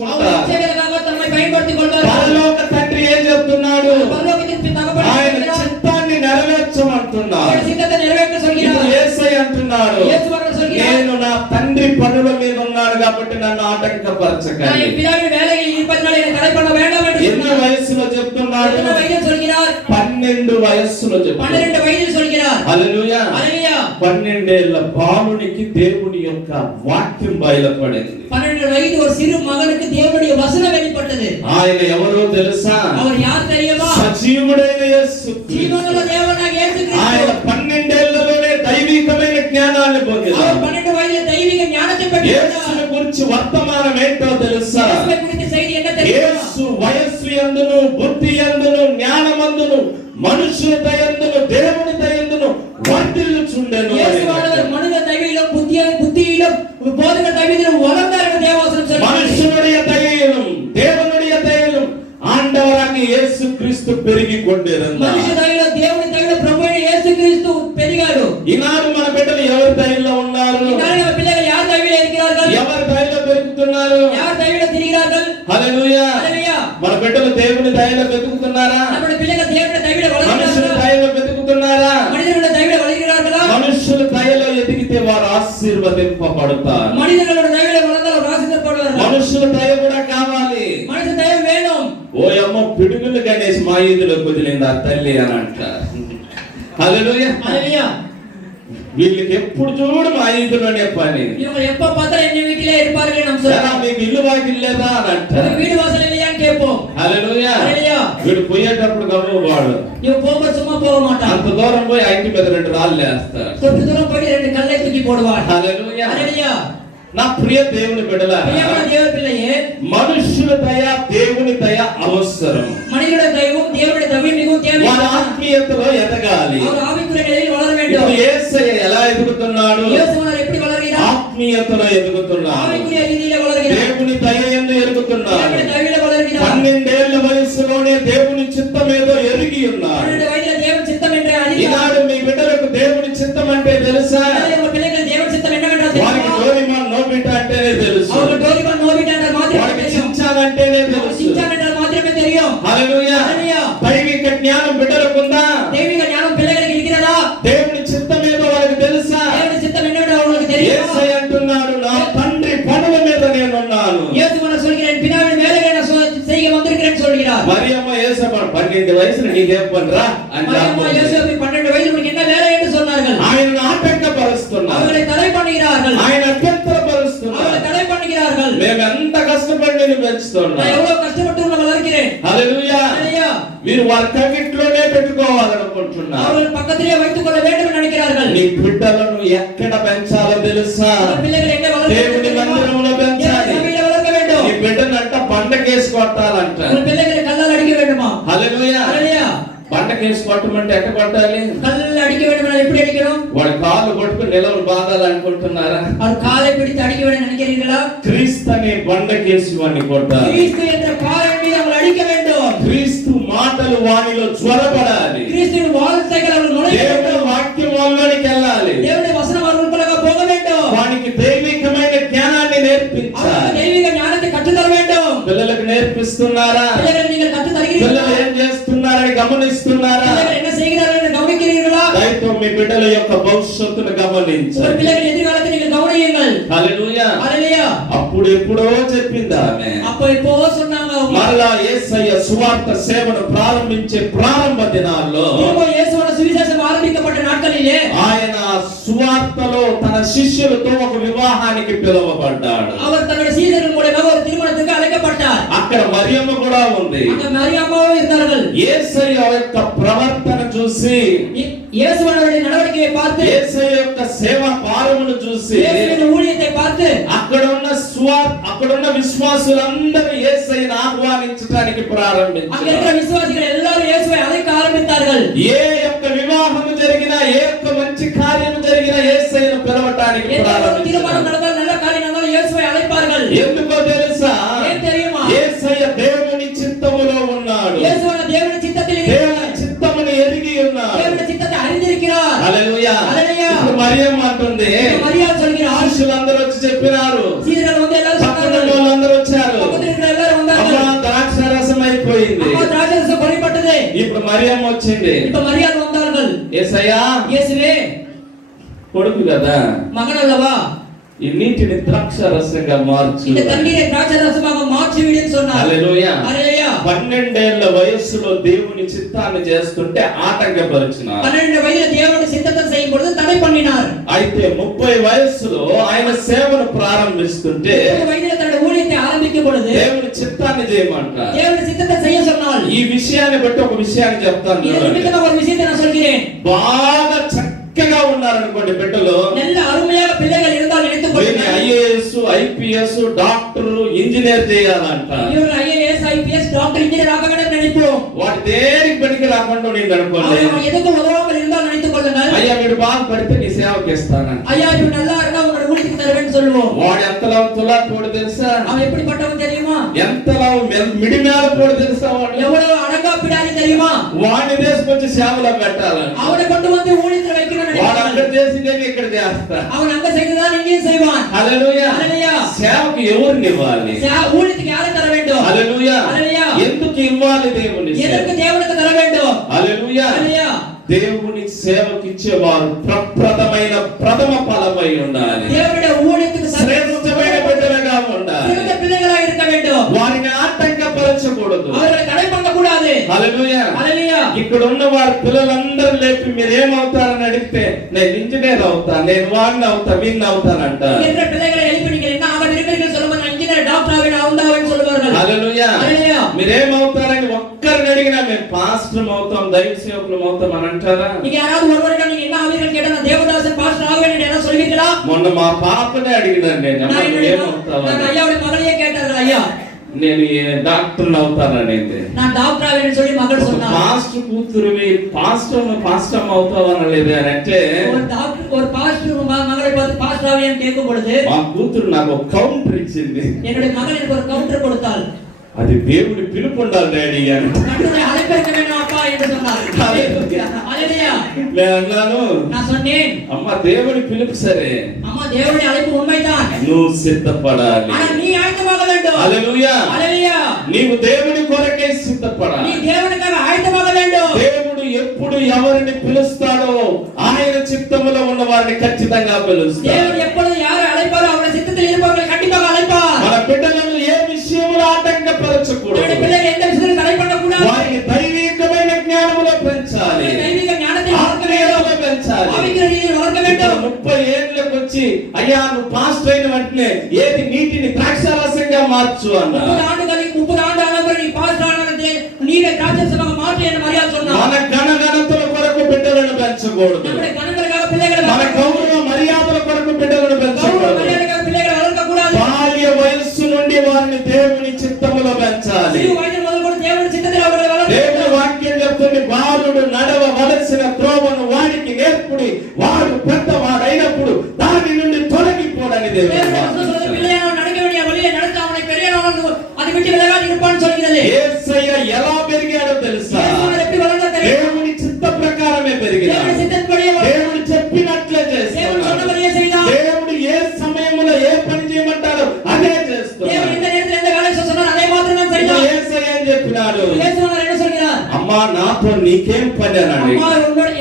ఉపయోగించుకుంటారు. இச்சைகளுக்காக தம்மை பயன்படுத்திக் கொள்வார்கள். పరలోక తండ్రి ఏం చెప్తున్నాడు? பரலோகத்தின் தகப்பன் ఆయన சொல்கிறார், చిత్తాన్ని నెరవేర్చమంటున్నాడు. அவருடைய சித்தத்தை நிறைவேற்ற ఇప్పుడు சொல்கிறார். యేసయ్య అంటున్నాడు, இயேசு அவர்கள் சொல்கிறார், నేను నా తండ్రి పనుల మీద ఉన్నాను కాబట్టి నన్ను நான் ఆటంకపరచకండి. என் பிதாவின் வேலையில் இருப்பதனால என்னை தடை பண்ண வேண்டாம் என்று ఎన్ని சொன்னார். వయసులో చెప్తున్నాడు? எத்தனை வயதில் சொல்கிறார்? 12 వయస్సులో చెప్తున్నాడు. 12 வயதில் சொல்கிறார். హల్లెలూయా. హల్లెలూయా. 12 ఏళ్ల బాలునికి దేవుని యొక్క వాక్యం బయలుపడింది. 12 வயது ஒரு சிறு மகனுக்கு தேவனுடைய வசனம் வெளிப்பட்டது. ఆయన ఎవరో తెలుసా? அவர் யார் தெரியுமா? సజీవుడైన యేసు. జీవముల దేవుడాగిய యేసు ఆయన கிறிஸ்து. 12 ఏళ్లలోనే దైవికమైన జ్ఞానాన్ని పొందాడు. அவர் 12 వయதில் தெய்வீக ஞானத்தை యేసుని பெற்றார். గురించి వర్తమానం ఏంటో తెలుసా? இயேசுவை குறித்த செய்தி என்ன தெரியுமா? యేసు వయస్సు యందును బుద్ధి యందును జ్ఞానమందును మనుషుల దయందును దేవుని దయందును వర్ధిల్లుచుండెను. இயேசுவானவர் மனித தயவிலும் புத்தியிலும் போதக தயவிலும் வளர்ந்தார் என்று தேவவசனம் சொல்கிறது. மனுஷனுடைய தயையிலும் தேவனுடைய தயையிலும் ஆண்டவராகிய இயேசு கிறிஸ்து பெருகிக் கொண்டிருந்தார். మనిషి దయలో దేవుని దయలో ప్రభువైన యేసు క్రీస్తు పెరిగాడు. ఈనాడు మన బిడ్డలు ఎవరి దయలో ఉన్నారు? ఈనాడు మన పిల్లలు యార్ దయలో இருக்கிறார்கள்? ఎవరి దయలో పెరుగుతున్నారు? యార్ దయలో తిరిగినాர்கள்? హల్లెలూయా. హల్లెలూయా. మన బిడ్డలు దేవుని దయలో వెతుకుతున్నారా? మన పిల్లలు దేవుని దయలో మనుషుల వளர்கிறார்களா? దయలో వెతుకుతున్నారా? మనిషిల దయలో వளர்கிறார்களா? మనుషుల దయలో ఎదిగితే వారు ఆశీర్వదింపబడతారు. మనిషిల దయలో వளர்ந்தால் ஆசீர்வதிக்கப்படுவார்கள். మనుషుల దయ కూడా కావాలి. మనిషి దయ వేணும். ఓయమ్మ పిడుగులు గణేష్ మా ఈదులో కుదిలింది ఆ తల్లి అని అంటారు. హల్లెలూయా. హల్లెలూయా. వీళ్ళకి ఎప్పుడు చూడు మా ఈదులోనే పని. இவங்க எப்ப பார்த்தாலும் என்ன வீட்டிலே இருப்பார்கள் நாம் ఎలా சொல்றோம். మీకు ఇల్లు వాకిల్లేదా అని అంటారు. வீடு வாசல் இல்லையான்னு கேட்போம். హల్లెలూయా. హల్లెలూయా. వీడు పోయేటప్పుడు గమనివాడు இவன் போகும்போது சும்மா போக மாட்டான். అంత దూరం పోయి ఐటి మీద 2 రాళ్ళు వేస్తాడు. தொட்டு தூரம் போய் 2 கல்லை தூக்கி போடுவான். హల్లెలూయా. హల్లెలూయా. నా ప్రియ దేవుని బిడ్డలారా, பிரியமான தேவ பிள்ளையே, మనుషుల దయ దేవుని దయ అవసరం. மனிதனுடைய தயவும் தேவனுடைய தயவும் மிகவும் వారి தேவையான ఆత్మీయతలో ఎదగాలి. அவர் ஆவிக்குரிய நிலையில் வளர ఇప్పుడు வேண்டும். యేసయ్య ఎలా ఎదుగుతున్నాడు? இயேசுவானவர் எப்படி வளர்கிறார்? ఆత్మీయతలో ఎదుగుతున్నాడు. ஆவிக்குரிய ரீதியில வளர்கிறார். దేవుని దయ యందు ఎదుగుతున్నాడు. தேவனுடைய தயவில வளர்கிறார். 12 ఏళ్ల వయసులోనే దేవుని చిత్తం ఏదో ఎరిగి ఉన్నాడు. 12 వయதில தேவன் சித்தம் என்று அறிந்தார். ఈనాడు మీ బిడ్డలకు దేవుని చిత్తం అంటే తెలుసా? நம்ம பிள்ளைகள் தேவன் சித்தம் என்னவென்று వారికి தெரியுமா? డోరేమాన్ నోబిటా అంటేనే తెలుసు. அவங்க டோரிமான் நோபிட்டா என்ற மாத்திரமே వారికి தெரியும். చించాన్ అంటేనే తెలుసు. சிங்சான் என்ற மாத்திரமே தெரியும். హల్లెలూయా. హల్లెలూయా. దైవిక జ్ఞానం బిడ్డలకు ఉందా? தெய்வீக ஞானம் பிள்ளைகளுக்கு இருக்கிறதா? దేవుని చిత్తం ఏదో వాళ్ళకి తెలుసా? தேவனுடைய சித்தம் என்னவென்று அவங்களுக்கு தெரியுமா? యేసయ్య అంటున్నాడు, నా తండ్రి పనుల మీద నేను ఉన్నాను. இயேசுவானவர் சொல்கிறார், பிதாவின் வேலைகளை நான் செய்ய வந்திருக்கிறேன்னு சொல்கிறார். మరియమ్మ యేసప్ప 12 వయసుல నీకేం పనిరా అని மரியம்மா யோசேப்பு 12 வயதில் உனக்கு என்ன வேலை என்று சொன்னார்கள். ఆయన ఆటంకపరుస్తున్నారు. அவர்களை தடை பண்ணுகிறார்கள். ఆయన అభ్యంతరపరుస్తున్నారు. அவர்களை தடை பண்ணுகிறார்கள். మేము ఎంత కష్టపడి నేను పెంచుతున్నాం. நான் எவ்வளவு கஷ்டப்பட்டு உன்னை வளர்க்கிறேன். హల్లెలూయా. ஹல்லேலூயா. మీరు వారి కవిట్లోనే పెట్టుకోవాలనుకుంటున్నారు. அவர்கள் பக்கத்திலே வைத்துக் கொள்ள வேண்டும் என்று நினைக்கிறார்கள். నీ బిడ్డలను ఎక్కడ పెంచాలో తెలుసా? உங்கள் பிள்ளைகளை எங்கே வளர்க்க దేవుని வேண்டும்? మందిరంలో పెంచాలి. சபையிலே வளர்க்க வேண்டும். నీ బిడ్డనంట బండకేసి కొట్టాలంట. உங்கள் பிள்ளைகளை கல்லால் அடிக்க வேண்டுமா? హల్లెలూయా. ஹல்லேலூயா. బండకేసి కొట్టమంటే ఎట్ట కొట్టాలి? கல்லால் அடிக்க வேண்டும் என்றால் எப்படி அடிக்கணும்? వాడి కాళ్ళు పట్టుకుని నిలవలు బాధాలనుకుంటున్నారా? அவர் காலை பிடித்து அடிக்க வேண்டும் நினைக்கிறீர்களா? క్రీస్తుని బండకేసి వాడిని కొట్టాలి. கிறிஸ்து என்ற பாறை மீது அவர்கள் அடிக்க வேண்டும். క్రీస్తు మాటలు వానిలో జ్వరపడాలి. கிறிஸ்துவின் வார்த்தைகள் அவர்கள் நுழைய దేవుని வேண்டும். వాక్యం వాళ్ళలోనికి వెళ్ళాలి. தேவனுடைய வசனம் அவர்களுக்குள்ளாக போக வேண்டும். వానికి దైవికమైన జ్ఞానాన్ని அவர்களுக்கு నేర్పించాలి. தெய்வீக ஞானத்தை கற்றுத் தர வேண்டும். పిల్లలకు నేర్పిస్తున్నారా? பிள்ளைகளை நீங்கள் கற்றுத் పిల్లలు தருகிறீர்களா? ఏం చేస్తున్నారని గమనిస్తున్నారా? பிள்ளைகள் என்ன செய்கிறார்கள் என்று கவனிக்கிறீர்களா? దయతో మీ బిడ్డల యొక్క భవిష్యత్తును உங்கள் గమనించండి. பிள்ளைகள் எதிர்காலத்தை நீங்கள் கவனியுங்கள். హల్లెలూయా. ஹல்லேலூயா. అప్పుడు ఎప్పుడో చెప్పింది ఆమె. அப்போ இப்போ சொன்னாங்க அவங்க. మరలా యేసయ్య సువార్త సేవను ప్రారంభించే ప్రారంభ దినాల్లో திரும்ப இயேசுவோட சுவிசேஷம் ஆரம்பிக்கப்பட்ட நாட்களிலே ఆయన సువార్తలో తన శిష్యులతో ఒక వివాహానికి పిలువబడ్డాడు. அவர் தன்னுடைய சீடர்கள் மூலமாக ஒரு திருமணத்துக்கு அழைக்கப்பட்டார். అక్కడ మరియమ్మ కూడా ఉంది. அங்க மரியாமாவும் இருந்தார்கள். యేసయ్య యొక్క ప్రవర్తన చూసి, இயேசுவனுடைய நடவடிக்கையை பார்த்து, యేసయ్య యొక్క సేవా భారమును చూసి, இயேசுவின் ஊழியத்தை பார்த்து అక్కడున్న విశ్వాసులందరూ యేసయ్యను ఆహ్వానించడానికి அங்க ప్రారంభించారు. இருக்கிற விசுவாசிகள் எல்லாரும் இயேசுவை அழைக்க ஆரம்பித்தார்கள். ఏ యొక్క వివాహము జరిగినా, ఏ యొక్క మంచి కార్యము జరిగినా యేసయ్యను పిలవటానికి எந்த ஒரு திருமணம் ప్రారంభించారు. நடந்தால் நல்ல காரியம் நடந்தால் இயேசுவை அழைப்பார்கள். ఎందుకో తెలుసా? ஏன் தெரியுமா? యేసయ్య దేవుని చిత్తములో ఉన్నాడు. இயேசுவான தேவனுடைய சித்தத்தில் దేవుని இருக்கிறார். చిత్తమును ఎరిగి ఉన్నాడు. தேவனுடைய சித்தத்தை அறிந்திருக்கிறார். హల్లెలూయా. హల్లెలూయా. ఇప్పుడు మరియమ్మ అంటుంది, மரியாள் சொல்கிறார், శిష్యులందరూ వచ్చి చెప్పినారు, சீடர்கள் வந்து எல்லாரும் పక్కన சொன்னார்கள், వాళ్ళందరూ వచ్చారు, பக்கத்தில் మరియమ్మ వచ్చింది. இப்ப மரியாள் வந்தார்கள். యేసయ్యా இயேசுவே కొడుకు కదా, மகன் அல்லவா, ఈ నీటిని ద్రాక్ష రసంగా మార్చు. இந்த தண்ணீரை திராட்சை ரசமாக மாற்றி விடுன்னு சொன்னார். హల్లెలూయా. హల్లెలూయా. 12 ఏళ్ల వయస్సులో దేవుని చిత్తాన్ని చేస్తుంటే ఆటంకపరిచినారు. 12 వయసులో దేవుని చిత్తத்தை செய்யும் பொழுது தடை பண்ணினார். అయితే 30 వయస్సులో ఆయన సేవను ప్రారంభిస్తుంటే 30 వయసులో తన ఊழிయத்தை ఆరంభించే பொழுது దేవుని చిత్తాన్ని చేయమంటారు. దేవుని చిత్తத்தை செய்ய சொன்னார். ఈ విషయాన్ని బట్టి ఒక విషయాన్ని చెప్తాను இது చూడండి. நிமித்தமாக ஒரு விஷயத்தை நான் சொல்கிறேன். బాగా చక్కగా ఉన్నారనుకోండి బిడ్డలు, நல்ல அருமையாக பிள்ளைகள் இருந்தால் நினைத்துக் கொள்ளுங்கள். ఐఏఎస్, ఐపీఎస్, డాక్టర్, ఇంజనీర్ చేయాలంట. இவர் ஐஏஎஸ், ஐபிஎஸ், டாக்டர், இன்ஜினியர் ஆக வேண்டும் நினைப்போம். వాటి దేనికి పనికి రాకుండా నేను అనుకోండి. அவன் எதுக்கும் உதவாமல் இருந்தால் நினைத்துக் கொள்ளுங்கள். అయ్యా వీడు బాగుపడితే నీ సేవకి ఇస్తానంట. ஐயா இவர் நல்லா இருந்தா உங்களோட ஊழியத்துக்கு தருவேன்னு சொல்லுவோம். వాడు ఎంతలా తులాపోడు తెలుసా? அவன் எப்படிப்பட்டவன் தெரியுமா? ఎంతలా మిడిమేల పోడు తెలుసా? వాడు எவ்வளவு அடங்கா பிடாரி தெரியுமா? వాడిని తీసుకొచ్చి సేవలో పెట్టాలని அவனை கொண்டு வந்து ஊழியத்தில் வைக்கணும்னு వాడు అక్కడ நினைக்கிறான். చేసిందే ఇక్కడ చేస్తా. அவன் அங்க செய்ததான் இங்கேயும் செய்வான். హల్లెలూయా. హల్లెలూయా. సేవకి ఎవరిని ఇవ్వాలి? ஊழியத்துக்கு யாரை தர வேண்டும்? హల్లెలూయా. హల్లెలూయా. ఎందుకు ఇవ్వాలి దేవుని సేవ? எதற்கு தேவனுக்கு தர வேண்டும்? హల్లెలూయా. హల్లెలూయా. దేవుని సేవకిచ్చేవారు ప్రప్రథమైన ప్రథమ ఫలమై ఉండాలి. தேவனுடைய ஊழியத்துக்கு శ్రేష్టమైన బిడ్డలుగా ఉండాలి. சிறந்த பிள்ளைகளாக இருக்க வேண்டும். వారిని ఆటంకపరచకూడదు. அவர்களை தடை பண்ணக்கூடாது. హల్లెలూయా. హల్లెలూయా. ఇక్కడ ఉన్న వారి పిల్లలందరూ లేపి మీరు ఏమవుతారని అడిగితే నేను ఇంజనీర్ అవుతా, నేను వాడిని అవుతా, వీడిని అవుతానంట. என்ற பிள்ளைகளை எழுப்பி நீங்க என்ன ஆக விரும்புகிறீர்கள் சொல்லும்போது நான் இன்ஜினியர், டாக்டர் ஆவேன், அவன் சொல்லுவார்கள். హల్లెలూయా. హల్లెలూయా. మీరేమవుతారని ఒక్కరిని అడిగినా మేము పాస్టర్ అవుతాం, దైవ సేవకులు అవుతాం అని అంటారా? நீங்க யாராவது ஒருவரிடம் நீங்க என்ன ஆவீர்கள் கேட்டா நான் தேவதாசன் பாஸ்டர் ஆவேன் என்று என்ன சொல்வீங்களா? మొన్న మా పాపనే అడిగినాను నేను, అమ్మ நான் నువ్వేమవుతావా? ஐயாவுடைய மகளையே கேட்டார்கள். ஐயா నేను డాక్టర్ అవుతాననేది. நான் டாக்டர் ஆவேன் சொல்லி மகள் சொன்னார். పాస్టర్ కూతురువి పాస్టర్ అవుతావనలేదు అని అంటే ஒரு டாக்டர் ஒரு பாஸ்டர் மகளை பார்த்து பாஸ்டர் ஆவேன் கேட்கும் பொழுது మా కూతురు నాకు ఒక కౌంటర్ ఇచ్చింది. என்னுடைய மகள் எனக்கு ஒரு கவுண்டர் கொடுத்தாள். అది దేవుడి పిలుపు ఉండాలి డాడీ అని. கர்த்தருடைய அழைப்பு இருக்க வேண்டும் அப்பா என்று சொன்னார். ஹல்லேலூயா. నేను అన్నాను, நான் சொன்னேன், అమ్మ దేవుడి పిలుపు సరే, அம்மா தேவனுடைய அழைப்பு உண்மைதான். నువ్వు సిద్ధపడాలి. ஆனா நீ ஆயத்தமாக வேண்டும். హల్లెలూయా. హల్లెలూయా. నీవు దేవుని కొరకే సిద్ధపడాలి. நீ தேவனுக்காக ஆயத்தமாக வேண்டும். దేవుడు ఎప్పుడు ఎవరిని పిలుస్తాడో ఆయన చిత్తములో ఉన్న వారిని ఖచ్చితంగా పిలుస్తాడు. தேவன் எப்பொழுது யாரை அழைப்பாரோ அவருடைய சித்தத்தில் இருப்பவர்களை கண்டிப்பாக அழைப்பார். మన బిడ్డలను ఏ విషయములో ఆటంకపరచకూడదు. நம்முடைய பிள்ளைகள் எந்த விஷயத்திலும் தடை பண்ணக்கூடாது. వారికి దైవికమైన జ్ఞానములో పెంచాలి, దైవిక ஞானத்தை வளர்க்க வேண்டும். ఆత్మీయతలో పెంచాలి. ஆவிக்குரிய ரீதியில் வளர்க்க வேண்டும். 30 ఏళ్ళకి వచ్చి అయ్యా నువ్వు పాస్టర్ అయిన వెంటనే ఏది నీటిని ద్రాక్షారసంగా మార్చు అన్నా. 30 ஆண்டு ஆனவர் நீ பாஸ்டர் ஆனது நீரை திராட்சரசமாக மாற்றி என்று மரியாதை சொன்னார். మన ఘనఘనతల కొరకు బిడ్డలను పెంచకూడదు. நம்முடைய கணங்களுக்காக பிள்ளைகளை మన గౌరవ మర్యాదల కొరకు బిడ్డలను கௌரவ పెంచకూడదు. மரியாதைக்காக பிள்ளைகளை வளர்க்க கூடாது. బాల్య వయస్సు నుండి వారిని దేవుని చిత్తములో పెంచాలి. சிறு வயதில் முதல் கொண்டு தேவனுடைய சித்தத்தில் அவர்களை வளர்க்க దేవుని వాక్యం చెప్తుంది, బాలుడు నడవవలసిన త్రోవను వాడికి నేర్పుడి, వాడు పెద్దవాడైనప్పుడు దాని నుండి తొలగిపోడని దేవుని தேவனுடைய వాక్యం வசனம் చెప్తుంది. பிள்ளையானவன் நடக்க வேண்டிய வழியை நடத்த அவனை பெரியவனாக அதை விட்டு விலகாது இருப்பான்னு சொல்கிறது. యేసయ్య ఎలా పెరిగాడో తెలుసా? இயேசுவானவர் எப்படி வளர்ந்தார் தெரியுமா? దేవుని చిత్త ప్రకారమే పెరిగాడు. தேவனுடைய சித்தத்தின்படியே வளர்ந்தார். దేవుడు చెప్పినట్లే தேவன் చేస్తున్నాడు. சொன்னபடியே செய்தார். దేవుడు ఏ సమయంలో ఏ పని చేయమంటాడో అదే தேவன் చేస్తున్నాడు. எந்த நேரத்தில் எந்த வேலை சொன்னார் அதை மாத்திரம் தான் செய்தார். యేసయ్య ఏం చెప్పినాడు? இயேசுவானவர் என்ன சொல்கிறார்? అమ్మా నాతో నీకేం పని అన్నాడు. அம்மா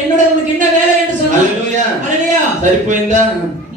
என்னோட உனக்கு என்ன வேலை என்று சொன்னார். హల్లెలూయా. హల్లెలూయా. సరిపోయిందా?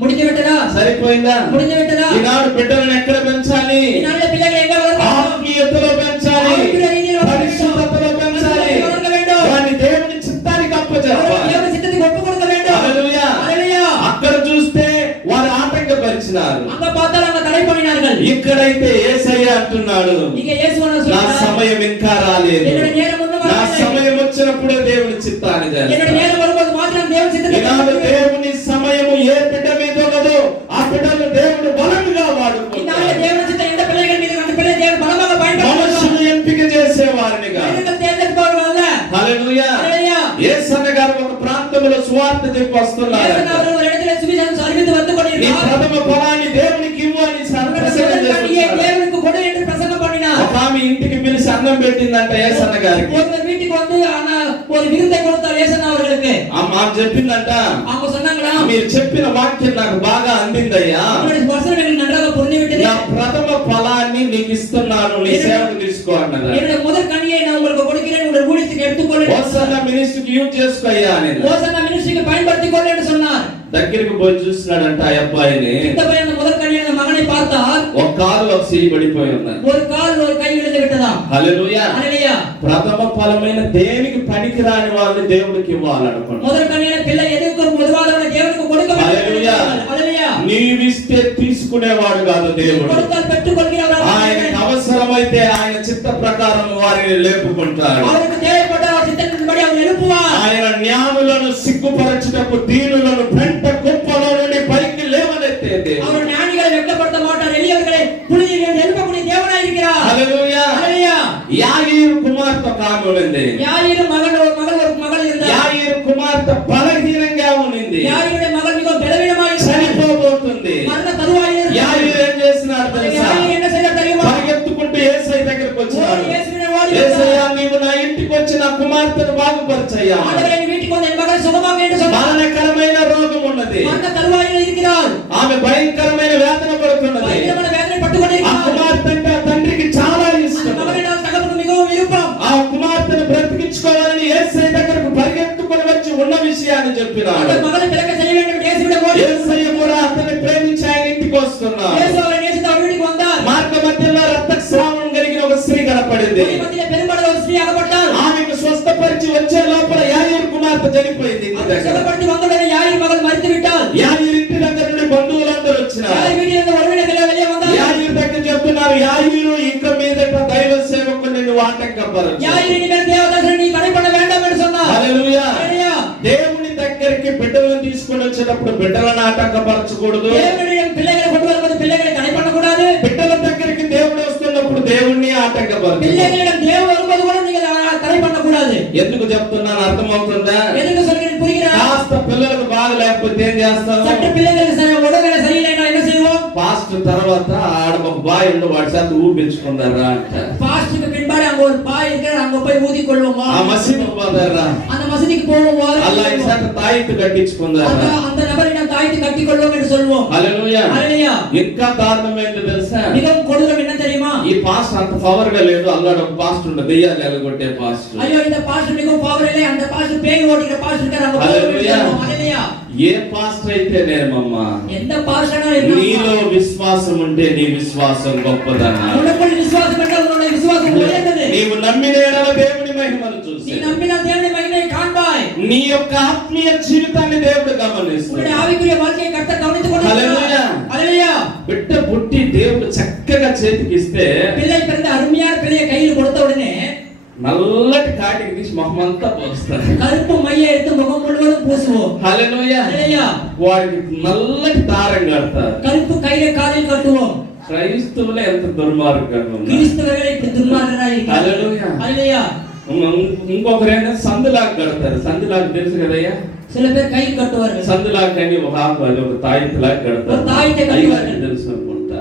முடிந்து விட்டதா? సరిపోయిందా? முடிந்து విట్టదా? ఈనాడు బిడ్డలను ఎక్కడ పెంచాలి? ఈనాడు పిల్లలు ఎక్కడ వளர்க்கணும்? ఆత్మీయతలో పెంచాలి, ఆత్మీయ రీతిలో పరిశుద్ధతలో పెంచాలి. వளர்க்க வேண்டும். వారిని దేవుని చిత్తానికి అప్పచెప్పాలి. దేవుని చిత్తத்துக்கு ஒப்பு கொடுக்க வேண்டும். హల్లెలూయా. హల్లెలూయా. అక్కడ చూస్తే వారు ఆటంకపరిచినారు. அங்க பார்த்தால் அங்க தடை பண்ணினார்கள். ఇక్కడైతే యేసయ్య అంటున్నాడు, இங்க இயேசுவானவர் నా சொல்றார், సమయం ఇంకా రాలేదు, என்னோட நேரம் இன்னும் నా வரவில்லை. సమయం వచ్చినప్పుడే దేవుని చిత్తాన్ని என்னோட చేస్తాను. நேரம் வரும்போது மாத்திரம் தேவன் சித்தத்தை ఈనాడు நிறைவேற்றுவேன். దేవుని సమయము ఏ బిడ్డ మీద ఉన్నదో ఆ బిడ్డను దేవుడు బలంగా இந்நாளில் వాడుకుంటాడు. தேவன் சித்தம் எந்த பிள்ளைகள் மீது அந்த பிள்ளை தேவன் பலமாக பயன்படுத்துவார். మనుషులు ఎంపిక చేసేవారినిగా. மனிதர்கள் தேர்ந்தெடுப்பவர்கள் அல்ல. హల్లెలూయా. హల్లెలూయా. యేసన్న గారు ఒక ప్రాంతంలో సువార్త చెప్పి వస్తున్నారు. இயேசுவானவர் ஒரு இடத்திலே சுவிசேஷம் அறிவித்து வந்து నీ கொண்டிருக்கிறார். ప్రథమ ఫలాన్ని దేవునికి ఇవ్వు అని உங்களுடைய ప్రసంగం முதல் கனியை చేస్తున్నాడు. தேவனுக்கு கொடு என்று பிரசங்கம் பண்ணினார். ఒక ఆమె ఇంటికి పిలిచి అన్నం పెట్టిందంట యేసన్న గారికి. ஒருவர் வீட்டுக்கு வந்து ஒரு விருந்தை கொடுத்தார் ஏசன்னா அவர்களுக்கு. ఆమె చెప్పిందంట, அவங்க சொன்னாங்களா, మీరు చెప్పిన వాక్యం నాకు బాగా అందిందయ్యా, உங்களுடைய வசனம் எனக்கு நன்றாக புரிந்து விட்டது. నా ప్రథమ ఫలాన్ని నీకు ఇస్తున్నాను, నీ సేవకు తీసుకో అన్నదా. என்னுடைய முதல் கனியை நான் உங்களுக்கு கொடுக்கிறேன், உங்கள் ஊழியத்துக்கு எடுத்துக்கொள்ளுங்கள் கொள்ளுங்கள் హోసన్న మినిస్ట్రీకి యూజ్ చేసుకోయ్యా అని ஓசன்னா மினிஸ்ட்ரிக்கு பயன்படுத்திக் கொள் என்று சொன்னார். దగ్గరికి పోయి చూస్తున్నాడంట ఆ అబ్బాయిని. கிட்ட போய் அந்த முதல் கன்னியான மகனை பார்த்தார். ఒక కాలు ఒక చెయ్యి పడిపోయి ఉన్నది. ஒரு கால் ஒரு கை விழுந்து விட்டதாம். హల్లెలూయా. హల్లెలూయా. ప్రథమ ఫలమైన దేనికి పనికిరాని వాళ్ళని దేవుడికి ఇవ్వాలనుకుంటున్నాడు. முதல் கன்னியான பிள்ளை எதுக்கு முதலாவதாக தேவனுக்கு கொடுக்க வேண்டும். హల్లెలూయా. హల్లెలూయా. నీవిస్తే తీసుకునేవాడు కాదు దేవుడు. கொடுத்தால் பெற்றுக்கொள்கிறவர். ఆయనకు అవసరమైతే ఆయన చిత్త ప్రకారం వారిని లేపుకుంటాడు. அவருக்கு தேவைப்பட்ட சித்தத்தின்படி அவர் எழுப்புவார். ఆయన జ్ఞానులను సిగ్గుపరచుటకు దీనులను పెంట కుప్పలో నుండి పైకి లేవనెత్తేది. அவர் ஞானிகளை வெட்கப்படுத்த மாட்டார். எளியவர்களை புனிதர்கள் எழுப்பக்கூடிய தேவனாய் இருக்கிறார். హల్లెలూయా. హల్లెలూయా. యాయీరు కుమార్తె కానుంది. யாயிரு மகள் இருந்தார். యాయీరు కుమార్తె బలహీనంగా ఉన్నింది. யாயிరుடைய மகள் மிகவும் பலவீனமாய் చనిపోబోతుంది. மரண தருவாயில் యాయీరు ఏం చేస్తున్నాడు తెలుసా? யாயிரு என்ன செய்தார் தெரியுமா? పరిగెత్తుకుంటూ యేసయ్య దగ్గరికి వచ్చాడు. இயேசுவின் வாடி యేసయ్యా, నీవు నా ఇంటికి వచ్చి నా కుమార్తెను బాగుపరచయ్యా. ஆண்டவரே, என் வீட்டுக்கு வந்து என் மகளை சுகமாக்க என்று சொன்னார். మరణకరమైన రోగం ఉన్నది. மரண தருவாயில் இருக்கிறார். ఆమె భయంకరమైన వేదన పడుతున్నది. பயங்கரமான வேதனை பட்டுக் ఆ கொண்டிருக்கிறார். కుమార్తె అంటే ఆ తండ్రికి చాలా ఇష్టం. மகனை நான் தகப்பனுக்கு மிகவும் விருப்பம். ఆ కుమార్తెను బ్రతికించుకోవాలని యేసయ్య దగ్గరకు పరిగెత్తుకొని వచ్చి ఉన్న విషయాన్ని చెప్పినాడు. அந்த மகளை பிறக்க செய்ய வேண்டும் என்று இயேசுவிடம் ஓடி యేసయ్య కూడా అతన్ని ప్రేమించి ఆయన ఇంటికి వస్తున్నాడు. இயேசு அவரை நேசித்து அவர் வீட்டுக்கு வந்தார். మార్గ మధ్యలో రక్తస్రావం కలిగిన ఒక స్త్రీ కనపడింది. வழி மத்தியிலே பெரும்பாடு ஒரு ஸ்திரீ அகப்பட்டாள். ఆమెకు స్వస్థపరిచి వచ్చే లోపల యాయీరు కుమార్తె చనిపోయింది. ఇంటి దగ్గర சுகப்படுத்தி வந்தவுடனே யாயிரு மகள் மரித்து விட்டாள். యాయీరు ఇంటి దగ్గర నుండి బంధువులందరూ వచ్చినారు. யாயிரு வீட்டிலிருந்து உறவினர்கள் வெளியே வந்தார்கள். యాయీరు దగ్గర చెప్తున్నారు, యాయీరు ఇక మీదట దైవ సేవకుని నువ్వు ఆటంకపరచు. யாயிரு இனிமேல் தேவதாசனை நீ தடை பண்ண வேண்டாம் என்று சொன்னார். హల్లెలూయా. హల్లెలూయా. దేవుని దగ్గరికి బిడ్డలను తీసుకొని వచ్చేటప్పుడు బిడ్డలను ఆటంకపరచకూడదు. தேவனுடைய பிள்ளைகளை கொண்டு வரும்போது பிள்ளைகளை தடை பண்ணக்கூடாது. బిడ్డల దగ్గరికి దేవుడు వస్తున్నప్పుడు దేవుణ్ణి ఆటంకపరచు. பிள்ளைகளிடம் தேவன் வரும்போது கூட நீங்கள் தடை பண்ணக்கூடாது. ఎందుకు చెప్తున్నాను అర్థమవుతుందా? எதுக்கு சொல்கிறேன் புரிகிறதா? కాస్త పిల్లలకు బాగా లేకపోతే ఏం చేస్తావు? சற்று பிள்ளைகளுக்கு உடல்நிலை சரியில்லைன்னா என்ன செய்வோம்? పాస్టర్ తర్వాత ఆడ ఒక బాయ్ ఉండి వాడి చేత ఊపించుకుంటారా అంట. பாஸ்டுக்கு பின்பாடு அங்க ஒரு பாய் இருக்கிற அங்க போய் ஊதி கொள்வோமா? ఆ మసీదు పోతారా? அந்த மசூதிக்கு போவோம். అలా ఈ చేత తాయిత్తు కట్టించుకుంటారా? அந்த நபரிடம் தாய்த்து கட்டி கொள்வோம் என்று சொல்வோம். హల్లెలూయా. హల్లెలూయా. ఇంకా దారుణమైంది తెలుసా? மிகவும் கொடூரம் என்ன தெரியுமா? ఈ పాస్టర్ అంత పవర్ గా లేదు. అల్లాడు ఒక పాస్టర్ ఉండే దెయ్యాలు ఎలగొట్టే పాస్టర్. ஐயோ, இந்த பாஸ்டர் மிகவும் பவர் இல்லை. அந்த பாஸ்டர் பேய் ஓடிக்கிற பாஸ்டர் இருக்கார். அங்க போய் హల్లెలూయా. ஹalleluya. ఏ పాస్టర్ అయితేనేమమ్మా, எந்த பாஸ்டரா இருந்தாலும் నీలో విశ్వాసం ఉంటే నీ విశ్వాసం గొప్పదన్నా. உனக்குள் விசுவாசம் என்றால் உன்னுடைய விசுவாசம் உயர்ந்தது. నీవు నమ్మిన ఎడల దేవుని మహిమను நீ చూసి நம்பினால் தேவனுடைய மகிமையை காண்பாய். నీ యొక్క ఆత్మీయ జీవితాన్ని దేవుడు గమనిస్తాడు. உன்னுடைய ஆவிக்குரிய வாழ்க்கையை கர்த்தர் கவனித்துக் கொண்டிருக்கிறார். హల్లెలూయా. ஹalleluya. బిడ్డ పుట్టి దేవుడు చక్కగా చేతికిస్తే பிள்ளை பிறந்த அருமையான பிள்ளையை கையில் கொடுத்த உடனே నల్లటి కాటికి తీసి మొహమంతా పోస్తాడు. கருப்பு மையை எடுத்து முகம் முழுவதும் பூசுவோம். హల్లెలూయా. ஹalleluya. వాడికి నల్లటి దారం కడతారు. கருப்பு கயிறை காலில் கட்டுவோம். క్రైస్తవులే ఎంత దుర్మార్గంగా ఉన్నారు. கிறிஸ்தவர்களை இப்படி துன்மார்க்கராய் இருக்கிறார்கள். హల్లెలూయా. ஹalleluya. ఇంకొకరైనా సందులాగా కడతారు. సందులాగా తెలుసు కదయ్యా? சில பேர் கை கட்டுவார்கள். సందులాగా అని ఒక ఆకు అది ఒక తాయిత్తులాగా కడతారు. ఒక తాయిత్తు కట్టువారు. అయ్యగారికి తెలుసు అనుకుంటా.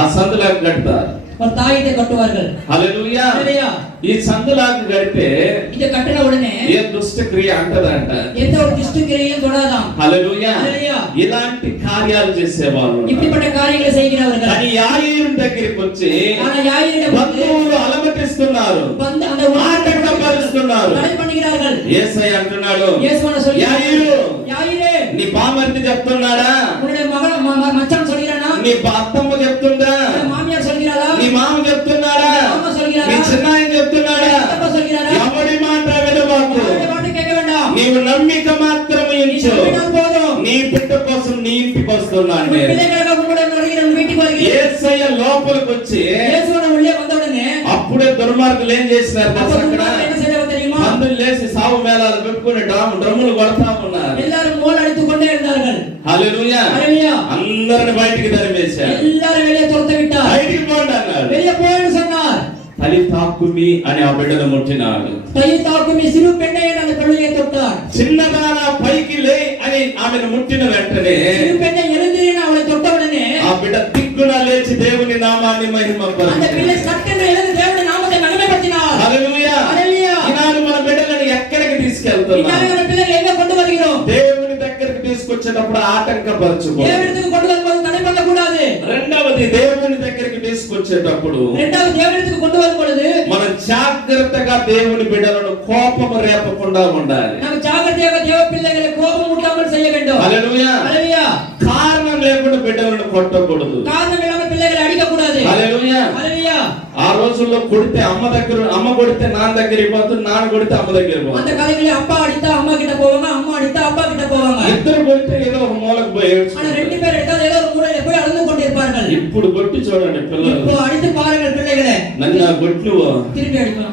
ఆ సందులాగా కడతారు. ஒரு தாயத்தை கட்டுவார்கள். హల్లెలూయా. ஹalleluya. ఈ సందులాగా కడితే இத கட்டின உடனே ఏ దుష్ట క్రియ అంటదంట. எந்த ஒரு துஷ்ட கிரியையும் தொடாதாம். హల్లెలూయా. హల్లెలూయా. ఇలాంటి కార్యాలు చేసేవాళ్ళు. இப்படிப்பட்ட காரியங்களை செய்கிறவர்கள். కానీ యాయీరు దగ్గరికి వచ్చి ஆனா யாயிரிடம் బంధువులు అలమటిస్తున్నారు, வந்து அந்த ఆటంకపరుస్తున్నారు. தடை பண்ணுகிறார்கள். యేసయ్య అంటున్నాడు, இயேசுவான சொல்லி యాయీరు, யாயிரே, నీ బామర్ది చెప్తున్నాడా? உன்னுடைய மகன் மச்சான் சொல்கிறானா? నీ అత్తమ్మ చెప్తుందా? உன்னுடைய மாமியார் சொல்கிறாளா? నీ మామ చెప్తున్నాడా? மாமா சொல்கிறாரா? నీ చిన్నాయన చెప్తున్నాడా? அப்பா சொல்கிறாரா? ఎవడి మాట వినబాకు. யாருடைய பாட்டு கேட்க வேண்டாம். నీవు నమ్మిక మాత్రమే நீ ఉంచు. நம்பினால் போதும். నీ బిడ్డ కోసం నీ ఇంటికి వస్తున్నాను உன் నేను. பிள்ளைகளுக்காக உன்னுடைய வருகிறேன், உன் வீட்டுக்கு வருகிறேன். యేసయ్య లోపలికి వచ్చి இயேசுவான உள்ளே வந்த உடனே అప్పుడే దుర్మార్గులు ఏం చేసినారు அப்ப తెలుసా? అక్కడ துன்மார்க்கர் என்ன செய்தார்கள் தெரியுமா? మందులు లేసి సావు మేళాలు పెట్టుకుని డ్రమ్ములు కొడతా ఉన్నారు. எல்லாரும் மோல் அடித்துக் கொண்டே இருந்தார்கள். హల్లెలూయా. ஹalleluya. అందరిని బయటికి తరిమేశారు. எல்லாரும் வெளியே துரத்து விட்டார். బయటికి పోండి అన్నాడు. வெளியே போன்னு சொன்னார். తలి తాకుమి అని ఆ బిడ్డను ముట్టినాడు. கையை தாக்கும் சிறு பெண்ணை அந்த பிள்ளையை தொட்டார். చిన్నదాన పైకి లే అని ఆమెను ముట్టిన వెంటనే சிறு பெண்ணை எழுந்திரின அவளை தொட்ட உடனே ఆ బిడ్డ దిక్కున లేచి దేవుని నామాన్ని அந்த మహిమపరిచాడు. பிள்ளை சட்டென்று எழுந்து தேவனுடைய நாமத்தை மகிமைப்படுத்தினார். హల్లెలూయా. హల్లెలూయా. ఈనాడు మన బిడ్డలను ఎక్కడికి తీసుకెళ్తున్నాం? இன்றைக்கு நம்ம பிள்ளைகளை எங்க கொண்டு வருகிறோம்? దేవుని దగ్గరికి తీసుకొచ్చేటప్పుడు ఆటంకపరచుకో. தேவனிடத்துக்கு கொண்டு வரும்போது தடை பண்ணக்கூடாது. రెండవది దేవుని దగ్గరికి తీసుకొచ్చేటప్పుడు இரண்டாவது தேவனிடத்துக்கு கொண்டு வரும் பொழுது మనం జాగ్రత్త జాగ్రత్తగా దేవుని బిడ్డలను కోపము రేపకుండా ఉండాలి. நம்ம ஜாக்கிரதையாக தேவ பிள்ளைகளை கோபம் ஊட்டாமல் செய்ய வேண்டும். హల్లెలూయా. హల్లెలూయా. కారణం లేకుండా బిడ్డలను కొట్టకూడదు. కారణం ఇல்லாமல் పిల్లகளை అడిగ కూடாது. హల్లెలూయా. హల్లెలూయా. ఆ రోజుల్లో కొడితే అమ్మ కొడితే నాన్న దగ్గరికి పోతుంది, నాన్న కొడితే అమ్మ దగ్గరికి పోతుంది. அந்த காலங்களில் அப்பா அடித்தா அம்மா கிட்ட போவாங்க, அம்மா அடித்தா அப்பா கிட்ட போவாங்க. ఇద్దరు కొడితే ఏదో ఒక మూలకు పోయి ஆனா ఏడ్చుకుంటారు. ரெண்டு பேர் எடுத்தால் ஏதோ ஒரு மூலையில போய் அழுது கொண்டிருப்பார்கள். ఇప్పుడు కొట్టి చూడండి పిల్లలు. இப்போ அடித்து பாருங்கள் பிள்ளைகளே. నన్ను కొట్లు திருப்பி அடிப்பான்.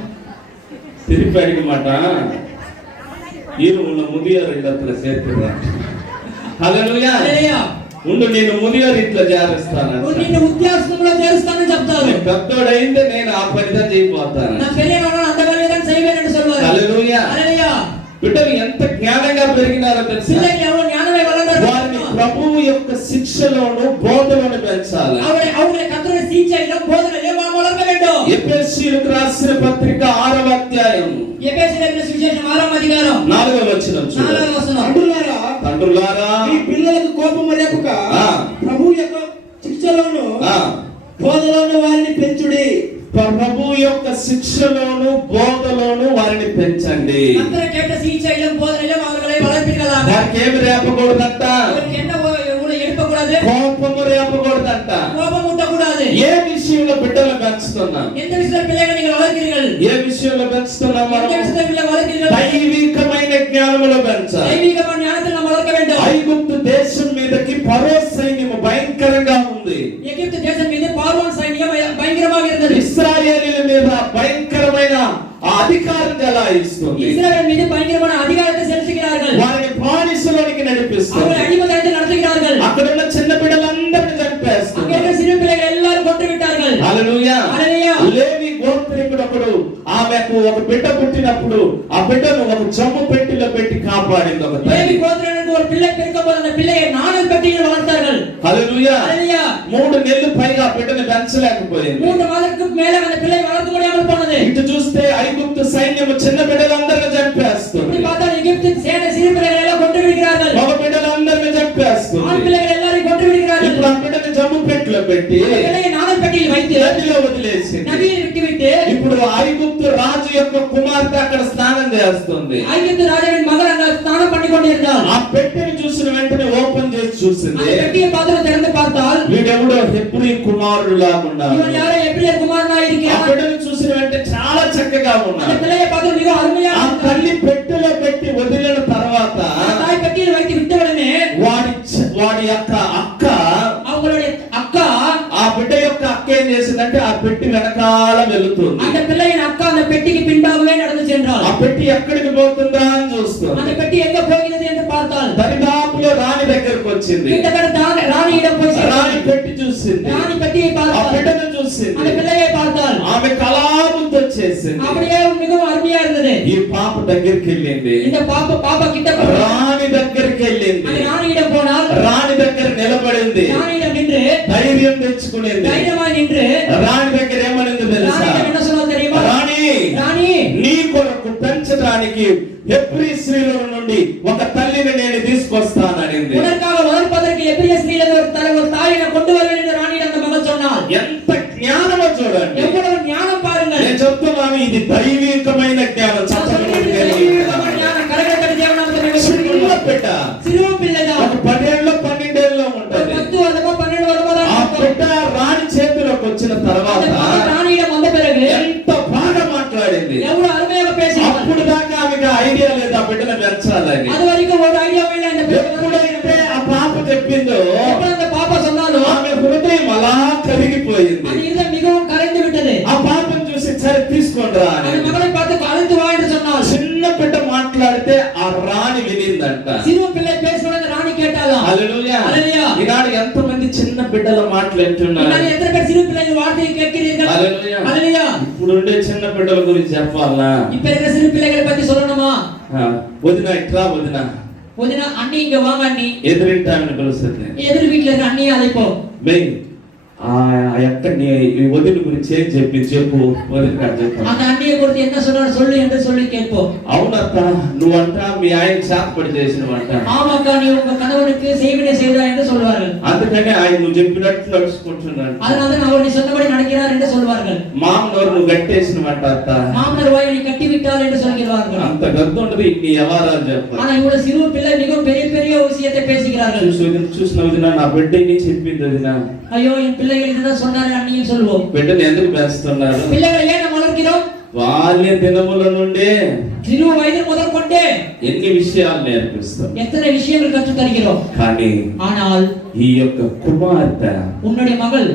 திருப்பி அடிக்க மாட்டான். உன்னை முதியோர் இல்லத்துல சேர்த்துறான். హల్లెలూయా. హల్లెలూయా. ఉండు నేను ముదియోర్ ఇంట్లో చేరుస్తాను. నిన్ను ఉద్యోగంలో చేరుస్తానని చెప్తారు. పెద్దోడైందే నేను ఆ పనిగా చేయబోతాను. నా పెరియనోడు అంత పనిగా చేయవేనని சொல்வார். హల్లెలూయా. హల్లెలూయా. బిడ్డలు ఎంత జ్ఞానంగా పెరిగినారో తెలుసా? పిల్లలు ఎవరు జ్ఞానమే వలనరు. వారిని ప్రభువు యొక్క శిక్షలోను బోధనలోను పెంచాలి. அவங்களை கர்த்தருடைய சிக்ஷையிலும் போதனையிலும் நாம் வளர்க்க வேண்டும். ఎఫెసీయులకు రాసిన పత్రిక 6వ అధ్యాయం ఎఫెసీయులకు సువిశేషం 6వ అధ్యాయం 4వ వచనం చూడండి. 4వ వచనం. తండ్రులారా మీ పిల్లలకు కోపము రేపక ప్రభువు యొక్క శిక్షలోను బోధలోను వారిని పెంచుడి. ప్రభు యొక్క శిక్షలోను బోధలోను వారిని పెంచండి. கர்த்தர் கேட்ட சிக்ஷையிலும் போதனையிலும் அவர்களை வளர்ப்பீர்களாக. వారికి ఏమి రేపకూడదంట? அவருக்கு என்ன எடுக்கக்கூடாது? కోపము రేపకూడదంట. கோபம் ஊட்டக்கூடாது. ఏ విషయంలో బిడ్డలు పెంచుతున్నాం? எந்த விஷயத்தில் பிள்ளைகளை நீங்கள் வளர்க்கிறீர்கள்? ఏ విషయంలో పెంచుతున్నాం మనం? எந்த விஷயத்தில் பிள்ளை வளர்க்கிறீர்கள்? దైవికమైన జ్ఞానములో పెంచాలి. దైవికమైన జ్ఞానத்தில் நாம் వளர்க்க வேண்டும். ఐగుప్తు దేశం మీదకి ఫరో సైన్యము భయంకరంగా ఉంది. ఎగిప్తు దేశం మీద ఫారోన్ సైన్యం భయంకరంగా இருந்தது. ఇశ్రాయేలీయుల మీద భయంకరమైన అధికారం చెలాయిస్తుంది. ఇశ్రాయేల్ మీద భయంకరమైన అధికారాన్ని చెలాయిస్తున్నారు. వారిని బానిసలోనికి నడిపిస్తుంది. அவர்கள் அடிமைத்தனத்தில் நடத்துகிறார்கள். అక్కడ ఉన్న చిన్న బిడ్డలందరిని చంపేస్తుంది. అక్కడ చిన్న పిల్లలు எல்லாரும் கொன்று விட்டார்கள். హల్లెలూయా. హల్లెలూయా. లేవి గోత్రీకుడు ఒకడు ఆమెకు ఒక బిడ్డ పుట్టినప్పుడు ఆ బిడ్డను ఒక జమ్ము పెట్టిలో పెట్టి కాపాడింది ఒక తల్లి. లేవి గోత్రానికి ఒక పిల్ల పిరకపోతే அந்த పిల్లயை నానల్ పెట్టిలో వளர்த்தார்கள். హల్లెలూయా. హల్లెలూయా. 3 నెలలు పైగా ఆ బిడ్డను పెంచలేకపోయింది. 3 మాసాలకు మేల அந்த పిల్లயை வளர்க்க முடியாமல் போனது. ఇటు చూస్తే ఐగుప్తు సైన్యము చిన్న బిడ్డలందరిని చంపేస్తుంది. இப்படி பார்த்தா எகிப்து சேனை சிறு பிள்ளைகளை எல்லாம் கொன்று விடுகிறார்கள். మగ బిడ్డలందరిని చంపేస్తుంది. ஆண் பிள்ளைகளை எல்லாரையும் கொன்று விடுகிறார்கள். ఇప్పుడు ఆ బిడ్డను జమ్ము పెట్టిలో పెట్టి పిల్లயை నానల్ పెట్టిలో வைத்து నదిలో వదిలేసి నదిలో విட்டு ఇప్పుడు ఐగుప్తు రాజు యొక్క కుమార్తె అక్కడ స్నానం చేస్తుంది. ఐగుప్తు రాజువిன் మగ అక్కడ స్నానం பண்ணிக்கொண்டிருந்தாள். ఆ పెట్టెను చూసిన వెంటనే ఓపెన్ చేసి చూసింది. ఆ పెట్టె పాత్రను తెరచి பார்த்தால் వీడెవడో హెబ్రీ కుమారుడులా ఉన్నాడు. ఇవన్ యారో హెబ్రీ కుమారునా இருக்கிறான். ఆ పెట్టెను చూసిన వెంటనే చాలా చక్కగా ఉన్నాడు. அந்த பிள்ளையை பார்த்து மிக அருமையா ఆ తల్లి పెట్టెలో పెట్టి వదిలిన తర్వాత தாய் பெட்டியில் வைத்து விட்ட உடனே వాడి యొక్క అక్క அவங்களுடைய அக்கா ఆ బిడ్డ యొక్క అక్క ఏం చేసిందంటే ఆ పెట్టి వెనకాల వెళుతుంది. அந்த பிள்ளையின் அக்கா அந்த பெட்டிக்கு பின்பாகவே நடந்து சென்றாள். ఆ పెట్టి ఎక్కడికి పోతుందా అని చూస్తుంది. அந்த பெட்டி எங்க போகிறது என்று பார்த்தாள். దరిదాపులో రాణి దగ్గరికి వచ్చింది. கிட்டத்தட்ட ராணியிடம் போய் రాణి పెట్టి చూసింది. ராணி பெட்டியை ఆ பார்த்தாள். బిడ్డను చూసింది. அந்த பிள்ளையை பார்த்தாள். ఆమె కళాబుద్ధి వచ్చేసింది. அப்படியே மிகவும் அருமையா இருந்தது. ఈ పాప దగ్గరికి వెళ్ళింది. இந்த பாப்பா கிட்ட రాణి దగ్గరికి వెళ్ళింది. அந்த ராணியிடம் போனால் రాణి దగ్గర నిలబడింది. ராணியிடம் நின்று ధైర్యం తెచ్చుకునేది. ధైర్యమాయి నిன்று రాణి దగ్గర ఏమనింది తెలుసా? ராணியிடம் என்ன சொன்னாள் தெரியுமா? రాణి నీ కొరకు పెంచడానికి హెబ్రీ స్త్రీల నుండి ఒక తల్లిని నేను తీసుకొస్తాననింది. உனக்காக வளர்ப்பதற்கு எபிரிய ஸ்திரீல ஒரு தாயினை கொண்டு வருவேன் என்று ராணியிடம் அந்த மகள் சொன்னாள். ఎంత జ్ఞానమో చూడండి. எவ்வளவு ஞானம் பாருங்கள். నేను చెప్తున్నాను ఇది దైవికమైన జ్ఞానం. చిన్న బిడ్డ சிறு பிள்ளைதான் ఒక 10 ఏళ్ళలో 12 ఏళ్ళలో ఉంటది. 10 வருடமோ 12 வருடమో ఆ బిడ్డ రాణి చేతిలోకి వచ్చిన తర్వాత ராணியிடம் வந்த பிறகு ఎంత బాగా మాట్లాడింది. எவ்வளவு அருமையாக பேசினாள். అప్పుడు దాకా ఆమెకు ఐడియా లేదు ఆ బిడ్డను పెంచాలని. அது వరకు ஒரு ఐడియా இல்ல. இந்த ఎప్పుడైతే ఆ పాప చెప్పిందో ఎప్పుడు அந்த பாப்பா சொன்னாலும் ఆమె హృదయం అలా కరిగిపోయింది. அது இதயம் மிகவும் கரைந்து விட்டது. ఆ పాపను చూసి సరే తీసుకోండిరా అని அந்த மகளை பார்த்து அழைத்து வா என்று சொன்னாள். చిన్న బిడ్డ మాట్లాడితే ఆ రాణి వినిందంట. சிறு பிள்ளை பேசுவதை ராணி கேட்டாளாம். హల్లెలూయా. హల్లెలూయా. ఈనాడు ఎంతమంది చిన్న బిడ్డల మాటలు వింటున్నారు? ఈనాడు ఎత్తన పేరు చిన్న పిల్లల వార్తలు கேட்கிறீர்கள்? హల్లెలూయా. హల్లెలూయా. ఇప్పుడు ఉండే చిన్న బిడ్డల గురించి చెప్పాలా? இப்ப இருக்கிற சிறு பிள்ளைகளை பத்தி சொல்லணுமா? వదిన ఇట్లా వదిన அண்ணி இங்க வாங்க அண்ணி. ఎదురింటామని పిలుస్తుంది. எதிர் வீட்டுல இருக்க அண்ணியை அழைப்போம். బై ఆ యొక్క నీ వదిన గురించి ఏం చెప్పు వదిన గారు చెప్పు. அந்த அண்ணியை குறித்து என்ன சொன்னார் சொல்லு என்று சொல்லி கேட்போம். అవునత్త నువ్వంట మీ ఆయన చేతపడి చేసినవంట. ஆமாக்கா நீ உங்க கணவனுக்கு செய்வினை செய்தாய் என்று சொல்வார்கள். అందుకనే ఆయన నువ్వు చెప్పినట్టు నడుచుకుంటున్నాడు. அதனால அவர் நீ சொன்னபடி நடக்கிறார் என்று சொல்வார்கள். మామనోరు నువ్వు గట్టేసినవంట అత్త. மாமனார் வாயை நீ கட்டி விட்டால் என்று சொல்கிறார்கள். అంత గద్ద ఉండదు ఇన్ని వ్యవహారాలు చెప్పాలి. ஆனா இவ்வளவு சிறு பிள்ளை மிகவும் பெரிய பெரிய விஷயத்தை பேசுகிறார்கள். చూసిన వదిన నా బిడ్డని చెప్పింది వదిన. ஐயோ என் பிள்ளைகள் இதுதான் சொன்னாரு அண்ணியும் சொல்வோம். బిడ్డని ఎందుకు పెంచుతున్నారు? பிள்ளைகளை ஏன் நம்ம வளர்க்கிறோம்? బాల్య దినముల నుండి சிறு வயது முதல் கொண்டே ఎన్ని విషయాలు నేర్పిస్తాం, எத்தனை விஷயங்கள் கற்றுத் தருகிறோம். కానీ ஆனால் ఈ యొక్క కుమార్తె உன்னுடைய மகள்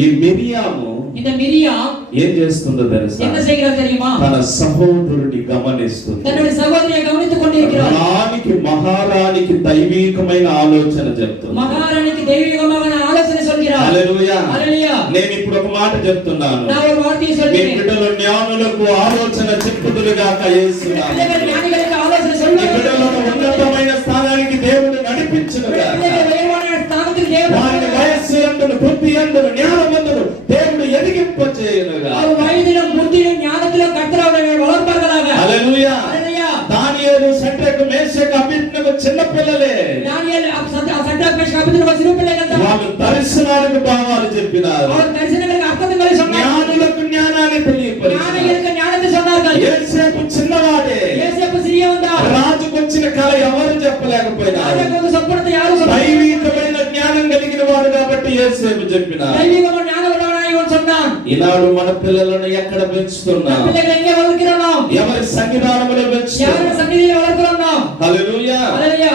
ఈ మిరియాము இந்த மிரியாம் ఏం చేస్తుందో తెలుసా? என்ன செய்கிறார் தெரியுமா? తన సహోదరుని గమనిస్తుంది. தன்னுடைய சகோதரியை கவனித்துக் கொண்டிருக்கிறார். రాణికి మహారాణికి దైవీకమైన ఆలోచన చెప్తుంది. மகாராணிக்கு தெய்வீகமான ஆலோசனை சொல்கிறார். హల్లెలూయా. హల్లెలూయా. నేను ఇప్పుడు ఒక మాట చెప్తున్నాను. நான் ஒரு வார்த்தையை మీ சொல்கிறேன். బిడ్డలు జ్ఞానులకు ఆలోచన చెప్పుదురుగాక యేసునామమున. பிள்ளைகள் ஞானிகளுக்கு ஆலோசனை మీ சொல்வார்கள். బిడ్డలను ఉన్నతమైన స్థానానికి దేవుడు నడిపించునుగాక. பிள்ளைகள் உயர்வான స్థానத்துக்கு దేవుడు వారి వయస్సు యందును బుద్ధి యందును జ్ఞానమందును దేవుడు ఎదిగింపచేయునుగాక. அவர் வயதிலும் புத்தியிலும் ஞானத்திலும் கர்த்தர் அவர்களை வளர்ப்பார்களாக. హల్లెలూయా. హల్లెలూయా. దానియేలు షడ్రకు మేషకు అబేద్నెగో చిన్న పిల్లలే. தானிయేல் சத்ராக் மேஷாக் அபேத்நேகோ சிறு பிள்ளைகள் தான். వాళ్ళు దర్శనాలకు భావాలు చెప్పినారు. அவர் தரிசனங்களுக்கு அர்த்தங்களை சொன்னார்கள். జ్ఞానులకు జ్ఞానాన్ని తెలియపరిచారు. ஞானிகளுக்கு ஞானத்தை சொன்னார்கள். యేసేపు చిన్నవాడే. யோசேப்பு சிறியவன் தான். రాజుకు వచ్చిన కళ ఎవరు చెప్పలేకపోయినారు. ராஜாவுக்கு சொப்பனத்தை யாரும் சொல்லவில்லை. దైవికమైన జ్ఞానం కలిగిన వాడు కాబట్టి యేసేపు చెప్పినారు. தெய்வீகமான ஞானமுள்ளவனாய் இவன் சொன்னான். ఈనాడు మన పిల్లలను ఎక్కడ పెంచుతున్నాం? பிள்ளைகளை எங்கே வளர்க்கிறோம்? ఎవరి సన్నిధానములో పెంచుతున్నాం? யாருடைய சந்நிதியிலே வளர்க்கிறோம்? హల్లెలూయా. ஹல்லேலூயா.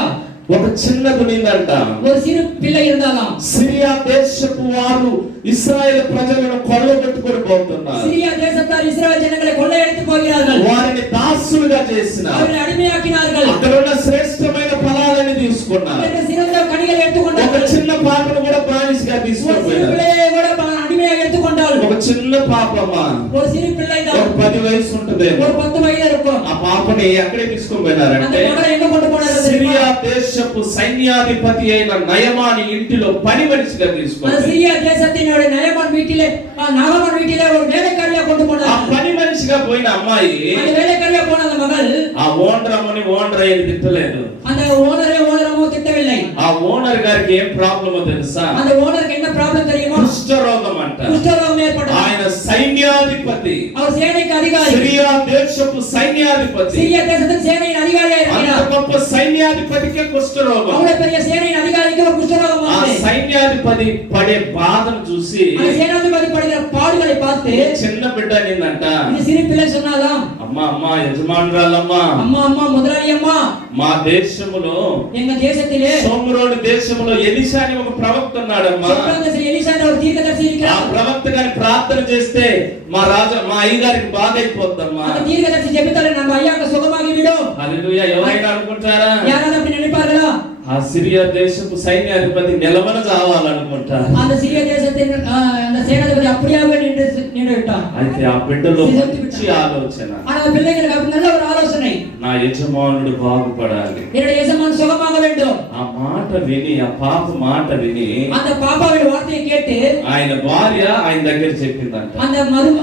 ఒక చిన్నది నిందంట. ஒரு சிறு பிள்ளை இருந்தாலாம். సిరియా దేశపు వారు ఇశ్రాయేల్ ప్రజలను కొల్లగొట్టుకొని పోతున్నారు. சிரியா தேசத்தார் இஸ்ரவேல் ஜனங்களை கொள்ளையடித்து போகிறார்கள். వారిని దాసులుగా చేసినారు. அவர்களை అடிமையாக்கினார்கள். అక్కడ ఉన్న శ్రేష్టమైన ఫలాలని తీసుకున్నారు. அந்த சிறந்த கனிகளை ఒక எடுத்துக்கொண்டார்கள். చిన్న పాపను కూడా బానిసగా ஒரு சிறு తీసుకుపోయినారు. பிள்ளையை கூட அடிமையாக எடுத்துக்கொண்டாள். ఒక చిన్న పాపమా, ஒரு சிறு பிள்ளை தான். ఒక 10 వయసు ఉంటదేమో. ஒரு 10 వయது இருக்கும். ఆ పాపని ఎక్కడికి அந்த తీసుకుపోయినారంటే மகளை எங்க கொண்டு போனார்கள் సిరియా தெரியுமா? దేశపు సైన్యాధిపతి అయిన నయమాని ఇంటిలో పని మనిషిగా அந்த తీసుకున్నారు. சிரியா தேசத்தினுடைய நாகமான் வீட்டிலே ஒரு வேலைக்காரியா கொண்டு ఆ போனார்கள். పని మనిషిగా పోయిన అమ్మాయి அந்த வேலைக்காரியா போன அந்த மகள் ఆ ఓనర్ అమ్మని ఓనర్ అయ్యేది తిట్టలేదు. அந்த ஓனரமோ திட்டவில்லை. ఆ ఓనర్ గారికి ఏం ప్రాబ్లమో తెలుసా? அந்த ஓனருக்கு என்ன ப்ராப்ளம் தெரியுமா? కుష్ఠరోగం అంట. குஷ்டரோகம் ஏற்பட்டது. ఆయన సైన్యాధిపతి, அவர் சேனைக்கு அதிகாரி. సిరియా దేశపు సైన్యాధిపతి. சிரியா தேசத்தின் சேனையின் அதிகாரியா అంత இருக்கிறார். గొప్ప సైన్యాధిపతికే కుష్ఠరోగం. அவ்வளவு பெரிய சேனையின் அதிகாரிக்கு ஒரு குஷ்டரோகம் ఆ வந்தது. సైన్యాధిపతి పడే బాధను చూసి அந்த சேனாதிபதி படுகிற பாடுகளை பார்த்து చిన్న బిడ్డ నిందంట, இந்த சிறு பிள்ளை சொன்னாலாம், అమ్మా అమ్మా యజమానురాలమ్మా, அம்மா முதலாளி అమ్మా, మా దేశములో எங்க தேசத்திலே సోమరోని దేశములో ఎలీషా అని ఒక ప్రవక్త ఉన్నాడమ్మా. சொர்க்கதேச எலிசா என்ற ஒரு தீர்க்கதரிசி ఆ இருக்கிறார். ప్రవక్త గాని ప్రార్థన చేస్తే మా అయ్యగారికి బాగైపోద్దమ్మా. அந்த தீர்க்கதரிசி ஜெபித்தாலே நம்ம ஐயாக்கு சுகமாகி விடும். హల్లెలూయా. ఎవరైనా అనుకుంటారా? யாராவது அப்படி நினைப்பார்களா? ఆ సిరియా దేశపు సైన్యాధిపతి నిలవన చావాలనుకుంటారు. அந்த சிறிய தேசத்தின் அந்த சேனாதிபதி அப்படியாகவே நின்று விட்டான். అయితే ఆ బిడ్డలో మంచి ఆలోచన, ஆனா பிள்ளைகளுக்கு அப்படி நல்ல ஒரு ஆலோசனை, నా యజమానుడు బాగుపడాలి. என்னுடைய எஜமான் சுகமாக வேண்டும். ఆ మాట విని, ఆ పాప మాట విని அந்த பாப்பாவின் வார்த்தையை கேட்டு ఆయన భార్య ఆయన దగ్గర చెప్పిందంట.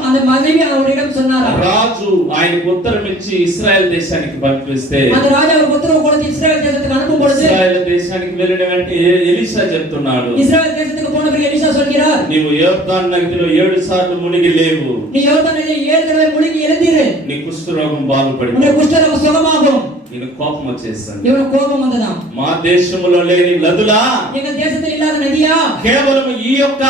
அந்த மனைவி அவரிடம் சொன்னாராம். రాజు ఆయనకు ఉత్తరం ఇచ్చి ఇశ్రాయేల్ దేశానికి పంపిస్తే அந்த ராஜா ஒரு உத்தரவு கொடுத்து இஸ்ரவேல் தேசத்துக்கு அனுப்பும் பொழுது ఇశ్రాయేల్ దేశానికి వెళ్ళిన వెంటనే ఎలీషా చెప్తున్నాడు, இஸ்ரவேல் தேசத்துக்கு போன பிறகு எலிசா சொல்கிறார், నీవు యోర్దాను నదిలో 7 సార్లు మునిగి లేవు, நீ யோர்தான் நதியிலே 7 தடவை முழுகி எழுந்திரு, నీ కుష్ఠరోగం బాగుపడి உன்னுடைய குஷ்டரோகம் சுகமாகும். నీకు కోపం వచ్చేసింది. இவனுக்கு கோபம் வந்ததாம். మా దేశములో లేని నదులా, எங்க தேசத்தில் இல்லாத நதியா, కేవలం ఈ యొక్క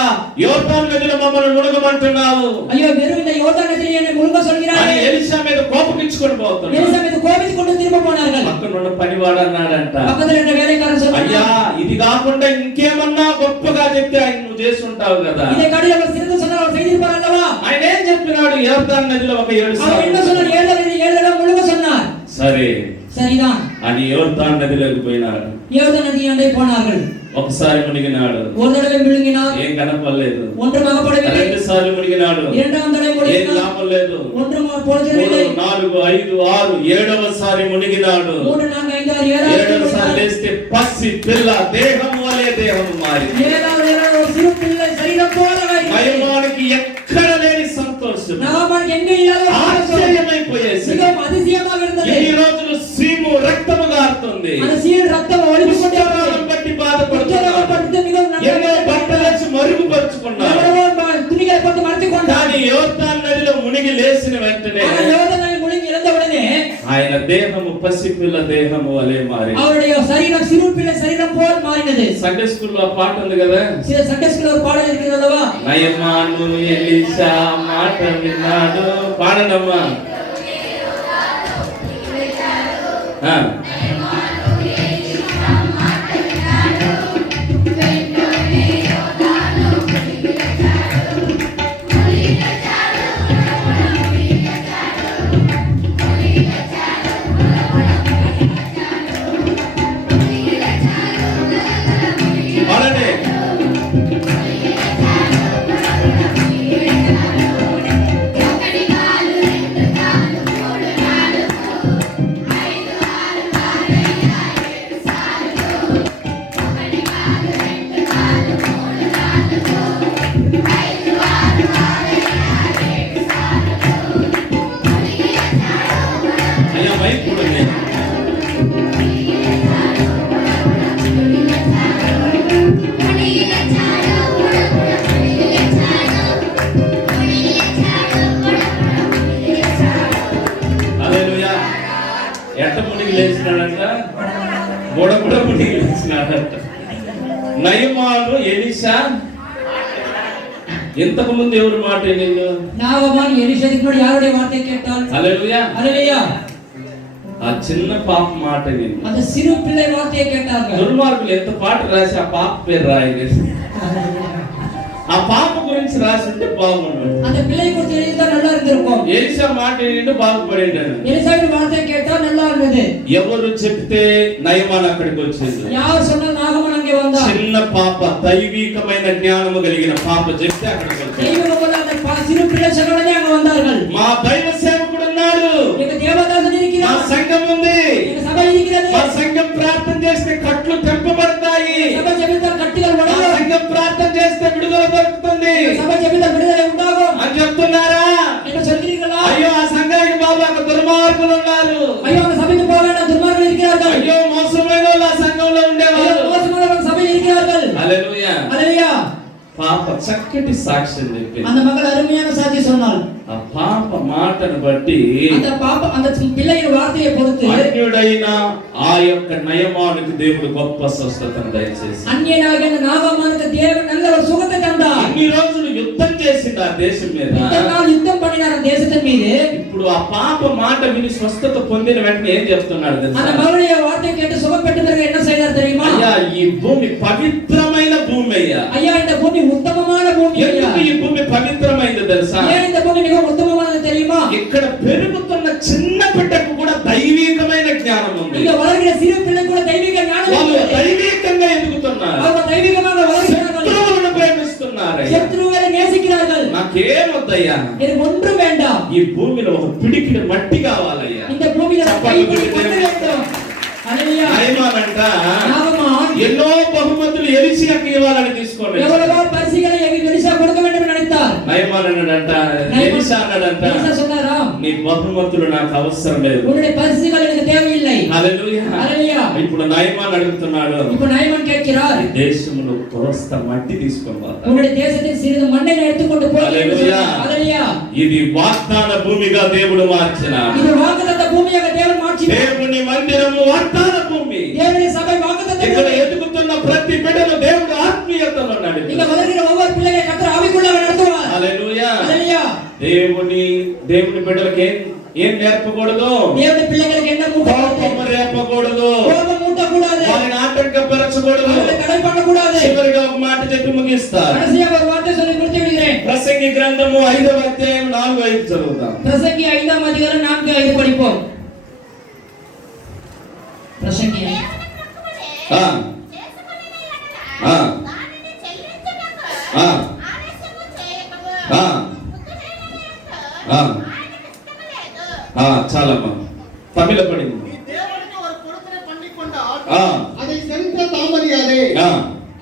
యోర్దాను నదిలో మమ్మల్ని మునగమంటున్నావు ஐயோ வெறும் இந்த யோர்தான் நதியிலே என்னை முழுக అని சொல்கிறாரே. ఎలీషా మీద కోపగించుకొని పోతున్నాడు. எலிசா மீது கோபித்துக் கொண்டு திரும்ப போனார்கள். పక్కన ఉన్న పనివాడు అన్నాడంట, பக்கத்தில் இருந்த வேலைக்காரன் అయ్యా சொன்னான், ఇది కాకుండా ఇంకేమన్నా గొప్పగా చెప్తే ఆయన నువ్వు చేసి ఉంటావు కదా. இதை காட்டில் அவர் சிறந்து சொன்னால் அவர் செய்திருப்பார் அல்லவா? ఆయన ఏం చెప్పినాడు? యోర్దాను నదిలో ఒక 7 அவர் என்ன సార్లు. சொன்னார்? 7 தடவை முழுக சொன்னார். సరే சரிதான். అని యోర్దాను నదిలోకి పోయినాడు. யோர்தான் நதி அண்டை போனார்கள். ఒకసారి మునిగినాడు, ஒரு தடவை முழுங்கினார், ఏం కనపడలేదు. ஒன்றும் அகப்படவில்லை. 2 సార్లు మునిగినాడు, இரண்டாம் தடவை ఏం முழுங்கினார், లాభం లేదు. ஒன்றும் பொழுதவில்லை. 3, 4, 5, 6 7వసారి మునిగినాడు. 3, 4, 5, 6, 7 7వసారి లేస్తే పసి పిల్ల దేహం వలె దేహం మారింది. ஏழாவது ஒரு சிறு பிள்ளை சரீரம் போல వెంటనే ஆனா யோர்தானை முழுங்கி இழந்த உடனே ఆయన దేహము పసిపిల్ల దేహము వలె మారి அவருடைய சரீரம் சிறு பிள்ளை சரீரம் போல் மாறினது. సండే స్కూల్లో పాట ఉంది కదా, சில சண்டே ஸ்கூல்ல ஒரு பாடல் இருக்குது அல்லவா, నయమాను ఎలీషా మాట విన్నాడు. పాడనమ్మా. పాడండి. అయ్యా మైక్ చూడండి. హల్లెలూయా. ఎట్ట మునిగి లేచినాడంట, బుడబుడ మునిగి లేచినాడంట. నయమాను ఎలీషా ఇంతకు ముందు ఎవరు మాట నేను? நாகமான் எலிஷாவுக்கு முன்னாடி யாருடைய வார்த்தை கேட்டால்? హల్లెలూయా. ஹல்லேலூயா. ఆ చిన్న పాప మాట నేను. அந்த சிறு பிள்ளை வார்த்தையை கேட்டார்கள். దుర్మార్గులు ఎంత పాట రాసి ఆ పాప పేరు రాయలేదు. ఆ పాప గురించి రాసి ఉంటే బాగుండు. அந்த பிள்ளை குறித்து எழுதினா நல்லா இருந்திருக்கும். ఎలీషా మాట ఏంటంటే బాగుపడేటాడు. எலிசாவின் வார்த்தை கேட்டா நல்லா இருந்தது. ఎవరు చెప్తే నయమాన్ అక్కడికి వచ్చింది? யார் சொன்னால் நாகமான் அங்கே வந்தார். చిన్న పాప, దైవికమైన జ్ఞానము కలిగిన పాప చెప్తే అక్కడికి వచ్చింది. தெய்வீகமான அந்த சிறு பிள்ளை சொன்னவுடனே அங்க வந்தார்கள். మా దైవ సేవకుడు ఉన్నాడు, எங்க தேவதாசன் మా இருக்கிறார், సంఘం ఉంది, எங்க சபை இருக்கிறது, మా సంఘం ప్రార్థన చేస్తే కట్లు తెంపబడతాయి, சபை ஜெபித்தால் கட்டுகள் మా உடையும், సంఘం ప్రార్థన చేస్తే విడుదల దొరుకుతుంది சபை ஜெபித்தால் விடுதலை உண்டாகும் అని చెప్తున్నారా? என்று சொல்கிறீர்களா? అయ్యో ఆ సంఘానికి బాబు అక్కడ దుర్మార్గులు ఉన్నారు, ஐயோ அந்த சபைக்கு போக வேண்டாம், துர்மார்கர்கள் இருக்கிறார்கள், అయ్యో మోసమైన వాళ్ళు ఆ సంఘంలో ஐயோ ఉండేవాళ్ళు. மோசமானவர்கள் சபையில் இருக்கிறார்கள். హల్లెలూయా. ஹல்லேலூயா. పాప చక్కటి సాక్ష్యం చెప్పింది. அந்த மகள் அருமையான சாட்சி சொன்னாள். ఆ పాప మాటను బట్టి அந்த பாப்பா அந்த பிள்ளையின் வார்த்தையை பொறுத்து అన్యుడైన ఆ యొక్క నయమానుకి దేవుడు గొప్ప స్వస్థతను దయచేసి அந்நியனாக அந்த நாகமானுக்கு தேவன் நல்ல ஒரு சுகத்தை தந்தார். అన్ని రోజులు యుద్ధం చేసింది ఆ దేశం మీద. இத்தனை யுத்தம் பண்ணினார் அந்த தேசத்தின் மீது. ఇప్పుడు ఆ పాప మాట విని స్వస్థత పొందిన వెంటనే ఏం చెప్తున్నాడు அந்த తెలుసా? மகளுடைய வார்த்தை கேட்டு சுகம் பெற்ற பிறகு என்ன செய்தார் தெரியுமா? అయ్యా ఈ భూమి పవిత్రమైన భూమి అయ్యా. ஐயா இந்த பூமி உத்தமமான பூமி ஐயா. ఎందుకు ఈ భూమి పవిత్రమైంది తెలుసా? ஏன் இந்த பூமி மிகவும் உத்தமமானது தெரியுமா? ఇక్కడ పెరుగుతున్న చిన్న బిడ్డకు కూడా దైవికమైన జ్ఞానం ఉంది. இங்க வளர்கிற சிறு பிள்ளை கூட தெய்வீக ஞானம் వాళ్ళు இருக்கிறது. దైవికంగా ఎదుగుతున్నారు, அவங்க தெய்வீகமாக வளர்கிறார்கள், శత్రువులను ప్రేమిస్తున్నారు. சத்துருவை நேசிக்கிறார்கள். నాకేమొద్దయ్యా, எனக்கு ஒன்றும் வேண்டாம், ఈ భూమిలో ఒక పిడికిడి మట్టి కావాలయ్యా. இந்த பூமியில கைப்பிடி கொண்டு வேண்டும். ஹல்லேலூயா. నయమానంట நாகமான் ఎన్నో బహుమతులు ఎలీషాకి ఇవ్వాలని తీసుకోండి. எவ்வளவோ பரிசுகளை எலிசா கொடுக்க வேண்டும் என்று நினைத்தார். నయమాన్ అన్నాడంట, ఎలీషా అన్నాడంట, எலிசா சொன்னாரா, నీ బహుమతులు నాకు అవసరం లేదు. உன்னுடைய பரிசுகள் எனக்கு தேவையில்லை. హల్లెలూయా. హల్లెలూయా. ఇప్పుడు నయమాన్ అడుగుతున్నాడు, இப்போ நாயமான் கேட்கிறார், దేశంలో కొరస్త మట్టి తీసుకొని వా. உன்னுடைய தேசத்தில் சிறிது மண்ணை எடுத்துக்கொண்டு போய். హల్లెలూయా. ஹல்லேலூயா. ఇది వాగ్దాన భూమిగా దేవుడు మార్చిన, இது வாக்குத்தத்த பூமியாக தேவன் மாற்றினார். దేవుని మందిరము వాగ్దాన భూమి. தேவனுடைய சபை வாக்குத்தத்த ఇక్కడ பூமி. ఎదుగుతున్న ప్రతి బిడ్డను దేవుడు ఆత్మీయతలో இங்க నడిపిస్తాడు. வளர்கிற ஒவ்வொரு பிள்ளையை கர்த்தர் ஆவிக்குள்ளாக நடத்துவார். హల్లెలూయా. ஹல்லேலூயா. దేవుని బిడ్డలకి ఏం నేర్పకూడదు? தேவனுடைய பிள்ளைகளுக்கு என்ன மூட்டக்கூடாது? కోపం రేపకూడదు, கோபம் மூட்டக்கூடாது, వారిని ఆటంకపరచకూడదు. அவர்களை கடை பண்ணக்கூடாது. చివరిగా ఒక మాట చెప్పి ముగిస్తారు. கடைசியாக ஒரு வார்த்தை சொல்லி முடித்து விடுகிறேன். ప్రసంగి గ్రంథము 5వ అధ్యాయం 4-5 చదువుతాం. பிரசங்கி 5ஆம் அதிகாரம் 4-5 படிப்போம். பிரசங்கி ఆ ఆ ఆ ఆ ఆ చాలమ్మా, తమిళ పడింది. தேவனுக்கு ஒரு கொடுத்தனை பண்ணிக்கொண்டால் ఆ அதை செலுத்த தாமதியாதே. ఆ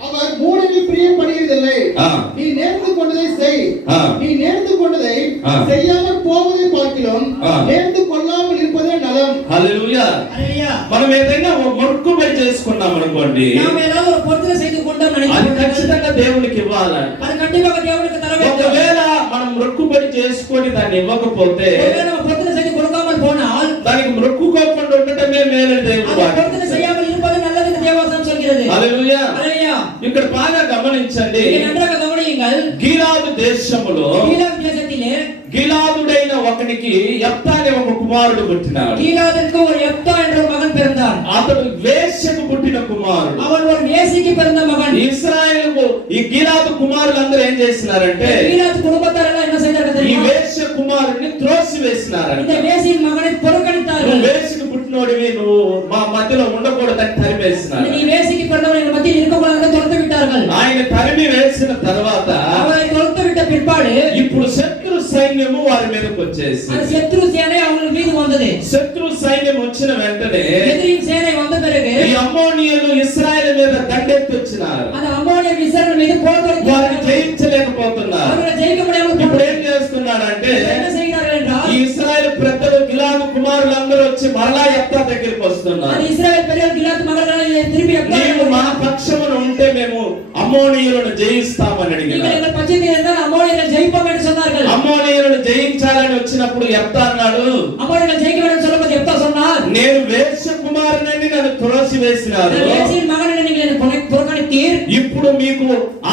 அவர் மூடனில் பிரியப்படுகிறதில்லை. ఆ நீ நேர்ந்து கொண்டதை செய். ఆ நீ நேர்ந்து கொண்டதை ஆ. செய்யாமல் போவதை பார்க்கிலும் ஆ. நேர்ந்து கொள்ளாமல் இருப்பதே நலம். హల్లెలూయా. ஹல்லேலூயா. మనం ఏదైనా మొక్కుబడి చేసుకున్నాం అనుకోండి, நாம் ஏதாவது ஒரு பொருத்தனை செய்து கொண்டோம் అది நினைக்கிறோம், ఖచ్చితంగా దేవునికి ఇవ్వాలి. அது கண்டிப்பாக தேவனுக்கு தர வேண்டும். ఒకవేళ మనం మొక్కుబడి చేసుకొని దాన్ని ఇవ్వకపోతే ஒருவேளை நம்ம பொருத்தனை செய்து கொடுக்காமல் போனால் దానికి మొక్కుకోకుండా ఉండటమే మేలని దేవుడు அதை వాక్యం. பொருத்தனை செய்யாமல் இருப்பது நல்லது என்று தேவவசனம் சொல்கிறது. హల్లెలూయా. హల్లెలూయా. ఇక్కడ బాగా గమనించండి, இங்கே நன்றாக கவனியுங்கள். గిలాదు దేశములో கீலாத் தேசத்திலே గిలాదుడైన ఒకనికి యెఫ్తా అనే ఒక కుమారుడు పుట్టినాడు. கீலாதிற்கு ஒரு யெப்தா என்ற ஒரு மகன் பிறந்தான். అతడు వేశ్యకు పుట్టిన కుమారుడు. அவன் ஒரு வேசிக்கு பிறந்த மகன். ఇశ్రాయేలుకు ఈ గిలాదు కుమారులందరూ ఏం చేసినారంటే கீலாத் குடும்பத்தார் எல்லாம் என்ன செய்தார்கள் ఈ தெரியுமா? వేశ్య కుమారుడిని త్రోసి వేసినారంట. இந்த வேசியின் மகனை புறக்கணித்தார்கள். నువ్వు వేశ్యకు పుట్టినోడివి, నువ్వు మా మధ్యలో ఉండకూడదని తరిమేసినారు. நீ வேசிக்கு பிறந்தவன் எங்கள் மத்தியில் இருக்கக்கூடாது துரத்து விட்டார்கள். ఆయన తరిమి వేసిన తర్వాత அவரை துரத்து விட்ட பிற்பாடு ఇప్పుడు శత్రు సైన్యము వారి మీదకి వచ్చేసి அந்த சத்ரு சேனை அவர்கள் மீது வந்தது. శత్రు సైన్యం వచ్చిన వెంటనే எதிரின் சேனை வந்த பிறகு ఈ అమ్మోనీయులు ఇశ్రాయేలు మీద దండెత్తి వచ్చినారు. அந்த అమ్మోనియర్ ఇశ్రాయేలు మీద పోర్ వారిని தொடுத்தார்கள். జయించలేకపోతున్నారు. அவர்களை ஜெயிக்க முடியாமல் ఇప్పుడు ఏం చేస్తున్నాడంటే என்ன செய்கிறார்கள் என்றால் ఈ ఇశ్రాయేలు పెద్దలు గిలాదు కుమారులందరూ వచ్చి మరలా యెఫ్తా దగ్గరికి వస్తున్నారు. அந்த இஸ்ரவேல் பெரியவர் கிலாத் மகள்களை திருப்பி నీవు మా పక్షమున ఉంటే మేము అమ్మోనీయులను జయిస్తామని நீங்கள் అడిగినారు. எங்கள் பட்சத்தில் இருந்தால் அம்மோனியர்கள் ஜெயிப்போம் என்று சொன்னார்கள். అమ్మోనీయులను జయించాలని వచ్చినప్పుడు యెఫ్తా అన్నాడు, அம்மோனியர்கள் ஜெயிக்க வேண்டும் சொல்லும்போது யெப்தா சொன்னார், నేను వేశ్య కుమారునని నన్ను త్రోసి వేసినారు. நான் வேசியின் மகன் என்று நீங்கள் என்னை புறக்கணித்தீர். ఇప్పుడు మీకు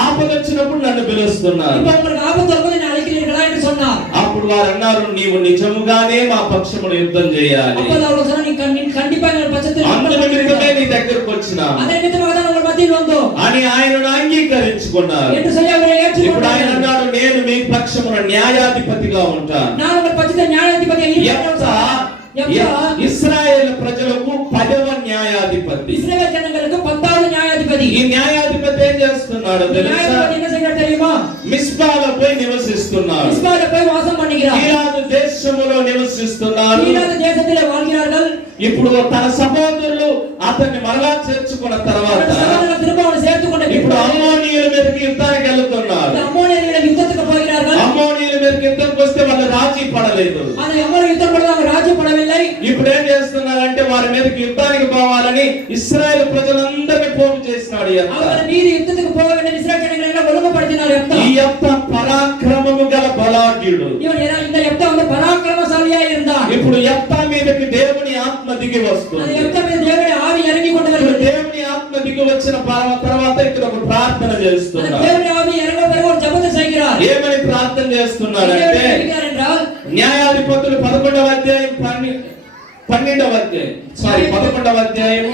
ఆపద వచ్చినప్పుడు నన్ను పిలుస్తున్నారు. இப்போ உங்களுக்கு ஆபத்து வரும்போது என்னை அழைக்கிறீர்களா என்று சொன்னார். అప్పుడు వారు అన్నారు, నీవు నిజముగానే మా పక్షమున యుద్ధం చేయాలి, அப்போது அவர்கள் சொன்னார், நீ கண்டிப்பா எங்கள் பட்சத்தில் అందు నిమిత్తమే నీ దగ్గరకు వచ్చినా அதே நிமித்தமாக தான் உங்கள் மத்தியில் வந்தோம் అని ఆయనను అంగీకరించుకున్నారు. என்று சொல்லி அவரை ఇప్పుడు ఆయన ஏற்றுக்கொண்டார். అన్నాడు, నేను మీ పక్షమున న్యాయాధిపతిగా ఉంటాను. நான் உங்கள் பட்சத்தில் நியாயாதிபதியாக యెఫ్తా இருக்கிறேன். ఇశ్రాయేలు ప్రజలకు 10వ న్యాయాధిపతి. இஸ்ரவேல் ஜனங்களுக்கு 10வது நியாயாதிபதி. ఈ న్యాయాధిపతి ఏం చేస్తున్నాడు తెలుసా? நியாயாதிபதி என்ன செய்கிறார் தெரியுமா? మిస్పాలో పోయి నివసిస్తున్నాడు. மிஸ்பால போய் வாசம் பண்ணுகிறார். గిలాదు దేశములో నివసిస్తున్నాడు. கீலாத் தேசத்திலே வாழ்கிறார்கள். ఇప్పుడు తన సహోదరులు అతన్ని మరలా చేర్చుకున్న తర్వాత அவருடைய சகோதரர்கள் திரும்ப அவனை சேர்த்துக் கொண்ட ఇప్పుడు பிற்பாடு అమ్మోనీయుల మీదకి యుద్ధానికి వెళ్తున్నారు. இந்த அம்மோனியர்களை யுத்தத்துக்கு போகிறார்கள். అమ్మోనీయుల మీదకి యుద్ధంకి వస్తే వాళ్ళు రాజీ పడలేదు. அந்த அம்மோனியர் யுத்தம் பொழுது அவங்க ராஜ்யப்படவில்லை. ఇప్పుడు ఏం చేస్తున్నారంటే వారి మీదకి యుద్ధానికి పోవాలని ఇశ్రాయేల్ ప్రజలందరినీ పోగు చేసినాడు యెఫ్తా. அவர்கள் மீது யுத்தத்துக்கு போக வேண்டிய இஸ்ரவேல் ஜனங்களை எல்லாம் ஒழுங்குபடுத்தினார் யெப்தா. ఈ యెఫ్తా పరాక్రమము గల బలాఢ్యుడు. இந்த யெப்தா வந்து பராக்கிரமசாலியாய் இருந்தான். ఇప్పుడు యెఫ్తా మీదకి దేవుని ఆత్మ దిగి அந்த వస్తుంది. யெப்தா மீது தேவனுடைய ஆவி இறங்கி கொண்டு ఇప్పుడు வருகிறது. దేవుని ఆత్మ దిగి వచ్చిన తర్వాత ఇక్కడ ఒక ప్రార్థన அந்த చేస్తున్నాడు. தேவனுடைய ஆவி இறங்க பிறகு ஒரு ஜெபத்தை செய்கிறார். ఏమని ప్రార్థన చేస్తున్నాడంటే தேவனுடைய செய்கிறார் என்றால் న్యాయాధిపతులు 11వ అధ్యాయం 12వ అధ్యాయం 11వ అధ్యాయం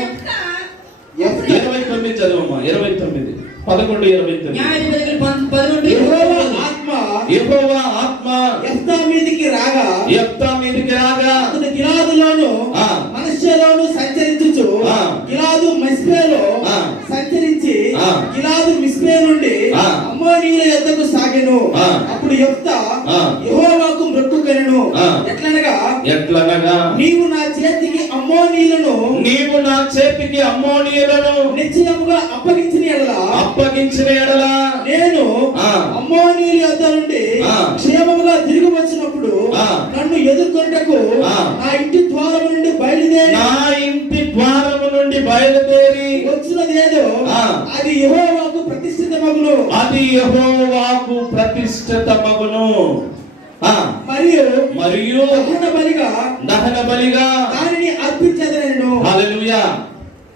29 చదవమ్మా. 29 11:29. நியாயாதிபதிகள் 11 యెహోవా ఆత్మ యెహోవా ఆత్మ యెఫ్తా మీదికి రాగా యెఫ్తా మీదికి రాగా అతడు గిలాదులోను ఆ. మనష్షెలోను సంచరించుచు ఆ. గిలాదు మిస్పేలో ఆ. సంచరించి ఆ. గిలాదు మిస్పే నుండి ఆ. అమ్మోనీయుల యొద్దకు సాగెను. ఆ. అప్పుడు యెఫ్తా ఆ. యెహోవాకు మొక్కుకొనెను. ఆ. ఎట్లనగా ఎట్లనగా నీవు నా చేతికి అమ్మోనీయులను నీవు నా చేతికి అమ్మోనీయులను నిశ్చయముగా అప్పగించిన యెడల అప్పగించిన ఎడల నేను ఆ. అమ్మోనీయుల యొద్ద నుండి ఆ. క్షేమముగా తిరిగి వచ్చినప్పుడు ఆ. నన్ను ఎదుర్కొంటకు ఆ. నా ఇంటి ద్వారము నుండి బయలుదేరి నా ఇంటి ద్వారము నుండి బయలుదేరి వచ్చినదేదో ఆ. అది యెహోవాకు ప్రతిష్ఠితమగును. అది యెహోవాకు ప్రతిష్ఠితమగును. ఆ. మరియు మరియు దహన బలిగా దానిని అర్పించదనెను. హల్లెలూయా.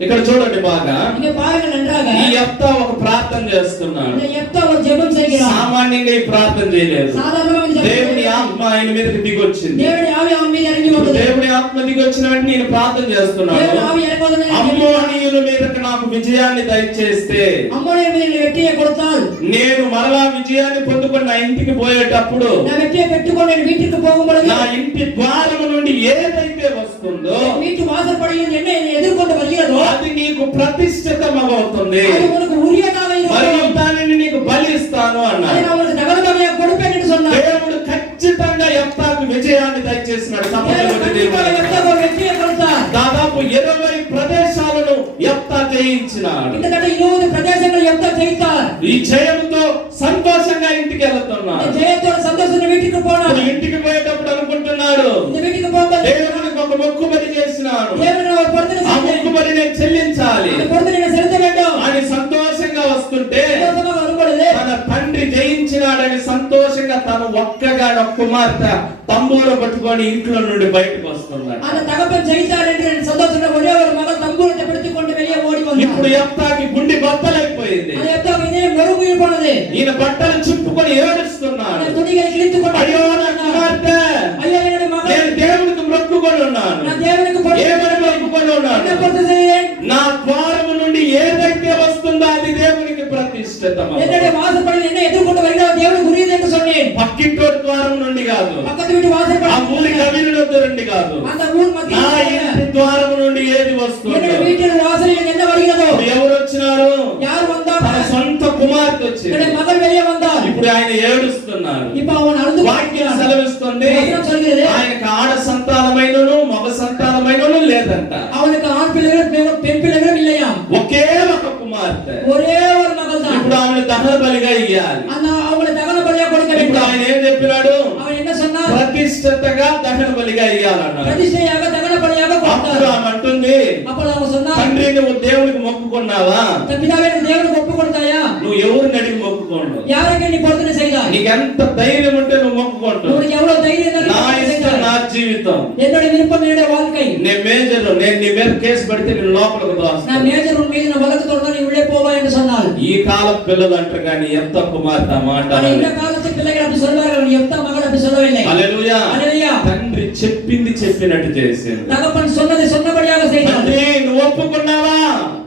ఇక్కడ చూడండి బాగా, இங்க பாருங்க நன்றாக. ఈ యెఫ్తా ఒక ప్రార్థన చేస్తున్నాడు. இந்த யெப்தா ஒரு ஜெபம் செய்கிறார். సామాన్యంగా ఈ ప్రార్థన చేయలేదు. சாதாரணமாக இந்த ஜெபம் దేవుని செய்கிறார். ఆత్మ ఆయన మీదకి దిగొచ్చింది. தேவனுடைய ஆவி அவன் மீது இறங்கி ఇప్పుడు வந்தது. దేవుని ఆత్మ దిగొచ్చిన వెంటనే నేను ప్రార్థన చేస్తున్నాను. தேவனுடைய ஆவி இறங்குவதனை అమ్మోనీయుల మీదకి నాకు విజయాన్ని దయచేస్తే அம்மோனியர் மீது நீ வெற்றியை கொடுத்தால் నేను మరలా విజయాన్ని పొందుకొని నా ఇంటికి పోయేటప్పుడు நான் வெற்றியை பெற்றுக்கொண்டு என் வீட்டிற்கு போகும் பொழுது నా ఇంటి ద్వారము నుండి ఏదైతే వస్తుందో என் வீட்டு வாசற்படியில் என்ன என்னை எதிர்கொண்டு வருகிறதோ అది నీకు ప్రతిష్ఠితమవుతుంది, அது உனக்கு உரியதாக మరియు இருக்கும். దానిని నీకు బలిస్తాను அதை అన్నాడు. நான் உனக்கு நகரதமையாக கொடுப்பேன் என்று சொன்னார். దేవుడు ఖచ్చితంగా యెఫ్తాకు విజయాన్ని దయచేసినాడు. தேவன் கண்டிப்பாக யெப்தாவுக்கு ஒரு வெற்றியை கொடுத்தார். దాదాపు 20 ప్రదేశాలను యెఫ్తా జయించినాడు. கிட்டத்தட்ட 20 பிரதேசங்கள் யெப்தா ஜெயித்தார். ఈ జయంతో సంతోషంగా ఇంటికి இந்த వెళ్తున్నాడు. ஜெயத்தோட சந்தோஷம் வீட்டுக்கு போனார். ఇప్పుడు ఇంటికి పోయేటప్పుడు అనుకుంటున్నాడు, இந்த வீட்டுக்கு போகும்போது దేవునికి ఒక మొక్కుబడి చేసినాడు, தேவன் ஒரு பொருத்தனை ఆ செய்தார். మొక్కుబడి నేను చెల్లించాలి அந்த பொருத்தனை செலுத்த வேண்டும். అని సంతోషంగా వస్తుంటే சந்தோஷமாக வரும் பொழுது తన తండ్రి జయించినాడని సంతోషంగా తల చూస్తాను ఒక్కగాని ఒక్క కుమార్తె తంబూర పట్టుకొని ఇంట్లో నుండి బయటకు వస్తున్నాడు. அந்த தகப்பன் ஜெயித்தார் என்று சந்தோஷத்துல ஒரே ஒரு மகள் தம்பூரத்தை பிடித்துக் கொண்டு வெளியே ஓடி வந்தார். ఇప్పుడు యెఫ్తాకి గుండె బద్దలైపోయింది. அது எப்தாவுக்கு இதே நொறுங்கி போனது. ఈయన బట్టలు చుట్టుకొని ఏడుస్తున్నాడు. அந்த துணிகளை கிழித்துக் கொண்டு అయ్యో నా కుమార్తె, ஐயோ என்னுடைய மகள், నేను దేవునికి మొక్కుకొని ఉన్నాను. நான் தேவனுக்கு ఏమని మొక్కుకొని ఉన్నాను? என்ன பொறுத்து செய்தேன்? నా ద్వారము నుండి ఏదైతే వస్తుందో అది దేవునికి ప్రతిష్ఠితము. என்னுடைய வாசற்படியில் என்ன எதிர்கொண்டு வருகிறதோ தேவனுக்கு உரியது என்று சொன்னேன். పక్కింటోడి ద్వారం నుండి కాదు, பக்கத்து வீட்டு ఆ வாசற்படி, ఊరి కవినుడి నుండి కాదు, அந்த ஊர் నా மத்தியில் ఇంటి ద్వారము నుండి ఏది వస్తుందో. என்னுடைய வீட்டின் வாசலில் என்ன வருகிறதோ, ఎవరు వచ్చినారు? யார் வந்தார்? తన సొంత కుమార్తె వచ్చింది. என்னுடைய மகள் வெளியே வந்தார். ఇప్పుడు ఆయన ఏడుస్తున్నారు. இப்ப அவன் அழுது వాక్యం సెలవిస్తుంది, வசனம் சொல்கிறது, ఆయనకు ఆడ సంతానమైనను మగ సంతానమైనను లేదంట. அவனுக்கு ஆண் பிள்ளைகளும் பெண் பிள்ளைகளும் இல்லையாம். ఒకే ఒక కుమార్తె. ஒரே ஒரு மகள் தான். ఇప్పుడు ఆమెను దహన బలిగా ఇయ్యాలి. அந்த அவங்களை தகன பலியா கொடுக்க ఇప్పుడు வேண்டும். ఆయన ఏం చెప్పినాడు? அவன் என்ன சொன்னார்? ప్రతిష్ఠితగా దహన బలిగా ఇయ్యాలన్నాడు. பிரதிஷ்டையாக தகன பலியாக అప్పుడు கொடுத்தார். ఆమె అంటుంది, அப்ப அவங்க சொன்னார், తండ్రి నువ్వు దేవునికి మొక్కుకున్నావా? பிதாவே நீ தேவனுக்கு ஒப்பு கொடுத்தாயா? నువ్వు ఎవరిని అడిగి మొక్కుకోండు? யாருக்கு நீ பொருத்தனை செய்தாய்? నీకు ఎంత ధైర్యం ఉంటే నువ్వు మొక్కుకోండు. உனக்கு எவ்வளவு தைரியம் இருந்தால் నా நீ ఇష్టం செய்தாய். నా జీవితం. என்னுடைய விருப்பம் என்னுடைய வாழ்க்கை. నేను మేజర్, నేను నీ మీద కేసు పెడితే నేను లోపలికి நான் దోస్తాను. மேஜர் உன் மீது நான் வழக்கு தொடர்ந்தால் நீ உள்ளே போவாய் என்று சொன்னாள். ఈ కాలం పిల్లలు అంటారు కానీ ఎంత కుమార్తె మాట ஆனா இந்த காலத்து பிள்ளைகள் அப்படி சொல்வார்கள், நீ எந்த மகள் அப்படி சொல்லவில்லை. హల్లెలూయా. హల్లెలూయా. తండ్రి చెప్పింది చెప్పినట్టు చేసింది. தகப்பன் சொன்னதை சொன்னபடியாக செய்தார். తండ్రి నువ్వు ఒప్పుకున్నావా?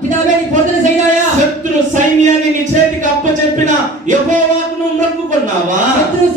பிதாவே நீ பொருத்தனை செய்தாயா? శత్రు సైన్యాన్ని నీ చేతికి అప్పచెప్పిన యెహోవాకు నువ్వు మొక్కుకున్నావా? சத்ரு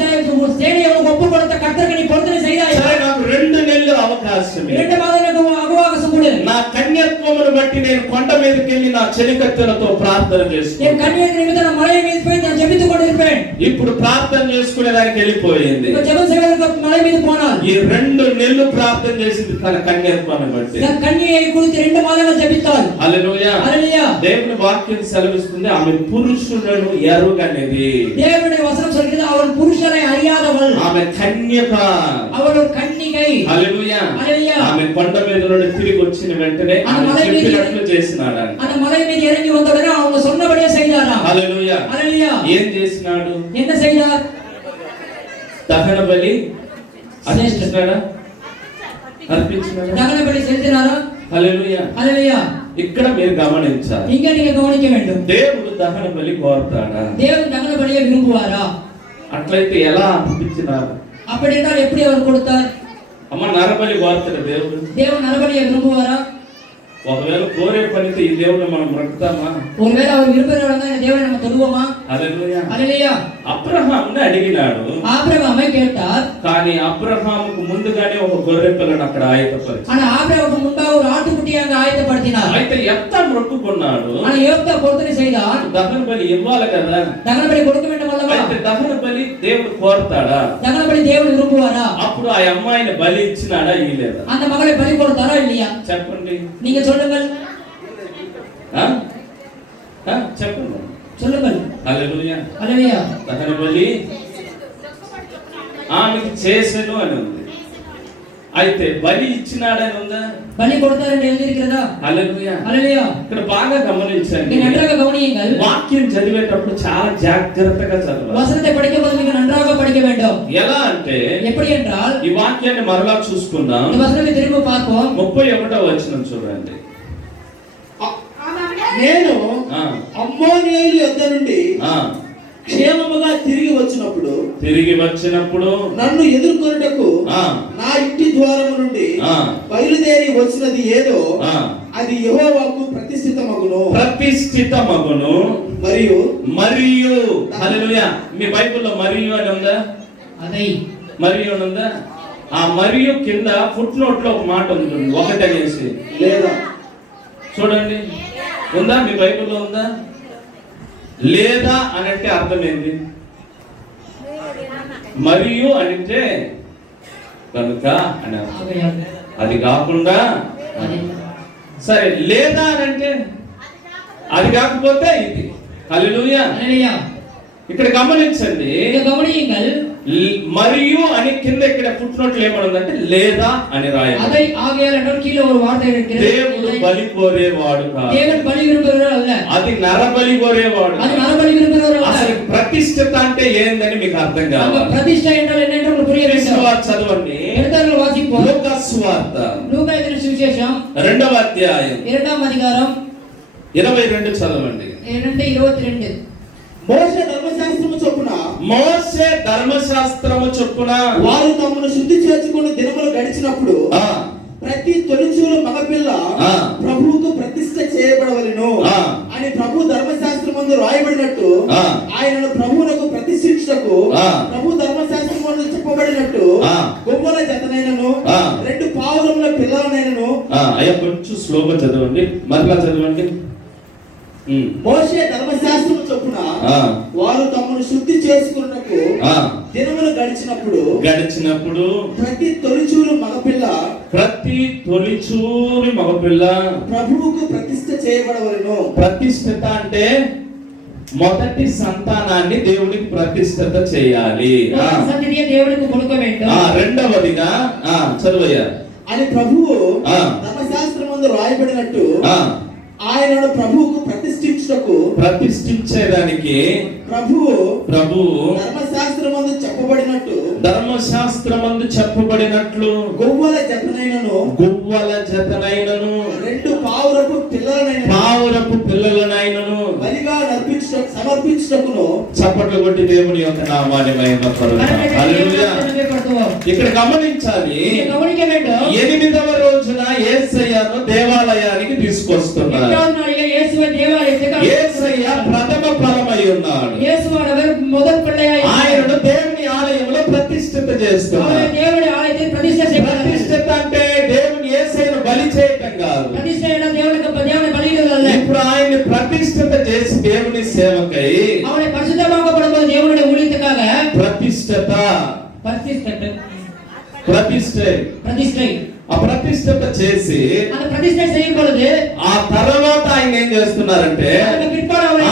சேனையை உனக்கு ஒப்பு கொடுத்த கர்த்தருக்கு நீ பொருத்தனை செய்தாயா? సరే, నాకు 2 నెలలు అవకాశం ఇవ్వు. 2 మాదங்களுக்கு అవకాశం கொடு. నా కన్యత్వమును బట్టి నేను కొండ మీదకి వెళ్ళి నా చెలికత్తెలతో ప్రార్థన చేసుకుంటాను. என் கண்ணியின் நிமித்தம் நான் மலை மீது போய் நான் ஜெபித்துக் கொண்டிருப்பேன். ఇప్పుడు ప్రార్థన చేసుకునే దానికి వెళ్ళిపోయింది. இப்ப ஜெபம் செய்வதற்கு மலை மீது போனாள். ఈ 2 నెలలు ప్రార్థన చేసింది తన కన్యత్వాన్ని బట్టి. தன் கன்னியை குறித்து 2 மாதங்கள் ஜெபித்தாள். హల్లెలూయా. హల్లెలూయా. దేవుని వాక్యం సెలవిస్తుంది, ఆమె పురుషులను ఎరుగనిది. தேவனுடைய வசனம் சொல்கிறது, அவள் புருஷனை அறியாதவள். ఆమె కన్యక. அவள் ஒரு கன்னிகை. హల్లెలూయా. హల్లెలూయా. ఆమె కొండ మీద నుండి తిరిగి వచ్చిన వెంటనే ఆమె చెప్పినట్లు చేసినాడు. அந்த மலை மீது இறங்கி வந்த உடனே அவங்க சொன்னபடியே செய்தாராம். హల్లెలూయా. హల్లెలూయా. ఏం చేసినాడు? என்ன செய்தார்? దహన బలి అర్పించినాడా? అర్పించినాడా? தகன பலி செலுத்தினாரா? హల్లెలూయా. హల్లెలూయా. ఇక్కడ మీరు గమనించాలి, இங்க நீங்க கவனிக்க வேண்டும். దేవుడు దహన బలి కోరుతాడా? தேவன் தகன பலியை விரும்புவாரா? అట్లయితే ఎలా అర్పించినారు? அப்படி என்றால் எப்படி அவர் கொடுத்தார்? అమ్మ, నరబలి కోరుతాడు దేవుడు. தேவன் நரபலியை விரும்புவாரா? ఒకవేళ కోరే పనితో ఈ దేవుని మనం మొక్కుతామా? ஒருவேளை அவர் விரும்புகிறவங்க இந்த தேவனை நம்ம தொழுவோமா? హల్లెలూయా. హల్లెలూయా. అబ్రహాముని అడిగినాడు, ஆபிரகாமை கேட்டார். కానీ అబ్రహాముకు ముందుగానే ఒక గొర్రె పిల్లను అక్కడ ఆయతపరిచి, ஆனா ஆபிரகாமுக்கு முன்பாக ஒரு ஆட்டுக்குட்டியை அங்க ஆயத்தப்படுத்தினார். అయితే ఎంత మొక్కుకున్నాడు? ஆனா யோப்தா பொருத்தனை செய்தார். దహన బలి ఇవ్వాలి కదా. தகன பலி கொடுக்க வேண்டும் அல்லவா? అయితే దహన బలి దేవుడు కోరుతాడా? தகன பலி தேவன் விரும்புவாரா? అప్పుడు ఆ అమ్మాయిని బలి ఇచ్చినాడా ఇయ్యలేదా? அந்த மகளை பலி கொடுத்தாரா இல்லையா? చెప్పండి. நீங்க சொல்லுங்கள். ఆ? ఆ? చెప్పండి. சொல்லுங்கள். హల్లెలూయా. హల్లెలూయా. దహన బలి ఆమెకి చేసెను అని ఉంది. అయితే బలి ఇచ్చినాడని ఉందా? பலி கொடுத்தார் என்று எழுதியிருக்கிறதா? హల్లెలూయా. హల్లెలూయా. ఇక్కడ బాగా గమనించండి, நீங்க நன்றாக கவனியுங்கள். వాక్యం చదివేటప్పుడు చాలా జాగ్రత్తగా చదవాలి. வசனத்தை படிக்கும்போது நீங்க நன்றாக படிக்க வேண்டும். ఎలా అంటే, எப்படி என்றால், ఈ వాక్యాన్ని మరలా చూసుకుందాం. இந்த வசனத்தை திரும்ப பார்ப்போம். 31వ వచనం చూడండి. నేను ఆ, అమ్మోనియుల యొద్ద నుండి ఆ, క్షేమముగా తిరిగి వచ్చినప్పుడు తిరిగి వచ్చినప్పుడు నన్ను ఎదుర్కొనుటకు ఆ, నా ఇంటి ద్వారము నుండి ఆ, బయలుదేరి వచ్చినది ఏదో ఆ, అది యెహోవాకు ప్రతిష్ఠితమగును ప్రతిష్ఠితమగును మరియు మరియు. హల్లెలూయా. మీ బైబిల్లో మరియు అని ఉందా? அதை మరియు అని ఉందా? ఆ మరియు కింద ఫుట్ నోట్ లో ఒక మాట ఉంటుంది, ఒకటనేసి. లేదా చూడండి, ఉందా? మీ బైబిల్లో ఉందా? లేదా అనంటే అర్థం ఏంటి? మరియు అంటే కనుక అని అర్థం. ஆகையால் అది కాకుండా அதை సరే, లేదా అనంటే అది కాకపోతే ఇది. హల్లెలూయా. హల్లెలూయా. ఇక్కడ గమనించండి, இங்க கவனியுங்கள். మరియు అని కింద ఇక్కడ ఫుట్ నోట్లు ఏమనుందంటే లేదా అని రాయాలి. அதை ஆகையால் என்றால் கீழே ஒரு வார்த்தை இருக்கிறது. దేవుడు బలి కోరేవాడు కాదు. தேவன் பலி விரும்புகிறவர் அல்ல. అది నరబలి కోరేవాడు. அது நரபலி விரும்புகிறவர் அல்ல. అసలు ప్రతిష్ఠిత అంటే ఏందని మీకు అర్థం அங்க కావాలి. பிரதிஷ்டை என்றால் என்ன என்று புரிய வேண்டும். సువార్త చదవండి. எடுத்தார்கள் வாசிப்போம். లూకా సువార్త லூக்கா எழுதின சுவிசேஷம் 2వ అధ్యాయం 2ஆம் அதிகாரம் 22 చదవండి. 2:22. మోషే ధర్మశాస్త్రము చొప్పున మోషే ధర్మశాస్త్రము చొప్పున వారు తమను శుద్ధి చేసుకుని దినములు గడిచినప్పుడు ఆ ప్రతి తొలిచూలు మగపిల్ల ఆ. ప్రభువుకు ప్రతిష్ఠ చేయబడవలెను ఆ. అని ప్రభు ధర్మశాస్త్రమందు రాయబడినట్టు ఆ. ఆయనను ప్రభువునకు ప్రతిష్ఠించుటకు ఆ. ప్రభు ధర్మశాస్త్రమందు చెప్పబడినట్టు ఆ. గొవ్వల జతనైనను ఆ. 2 పావురముల పిల్లలనైనను అయ్యా కొంచెం స్లోగా చదవండి, మరలా చదవండి. మోషే ధర్మశాస్త్రము చొప్పున ఆ. వారు తమను శుద్ధి చేసుకున్నకు ఆ దినములు గడిచినప్పుడు ప్రతి తొలిచూలు మగపిల్ల మగపిల్ల ప్రభువుకు ప్రతిష్ఠ చేయబడవలెను. ప్రతిష్ఠిత అంటే మొదటి సంతానాన్ని దేవునికి ప్రతిష్ఠిత చేయాలి. சந்ததியை தேவனுக்கு கொடுக்க வேண்டும். రెండవదిగా చదువయ్యా అని ప్రభువు ఆ. ధర్మశాస్త్రమందు రాయబడినట్టు ఆయనను ప్రభువుకు ప్రతిష్ఠించేదానికి ప్రభువు ధర్మశాస్త్రమందు చెప్పబడినట్లు గువ్వల జతనైనను 2 పావురపు పిల్లలనైనను బలిగా సమర్పించుటకును. చప్పట్లు కొట్టి దేవుని యొక్క నామాన్ని మహిమపరచుదాం. హల్లెలూయా. ఇక్కడ గమనించాలి, 8వ రోజున యేసయ్యను దేవాలయానికి తీసుకొస్తున్నారు. యేసయ్య ప్రథమ ఫలమై ఉన్నాడు. ఆయనను దేవుని ఆలయంలో ప్రతిష్ఠిత చేస్తున్నారు. ప్రతిష్ఠిత అంటే దేవుని యేసయ్యను బలి చేయటం కాదు. ఇప్పుడు ఆయన్ని ప్రతిష్ఠిత చేసి దేవుని సేవకై ప్రతిష్ఠిత చేసి ఆ తర్వాత ఆయన ఏం చేస్తున్నారంటే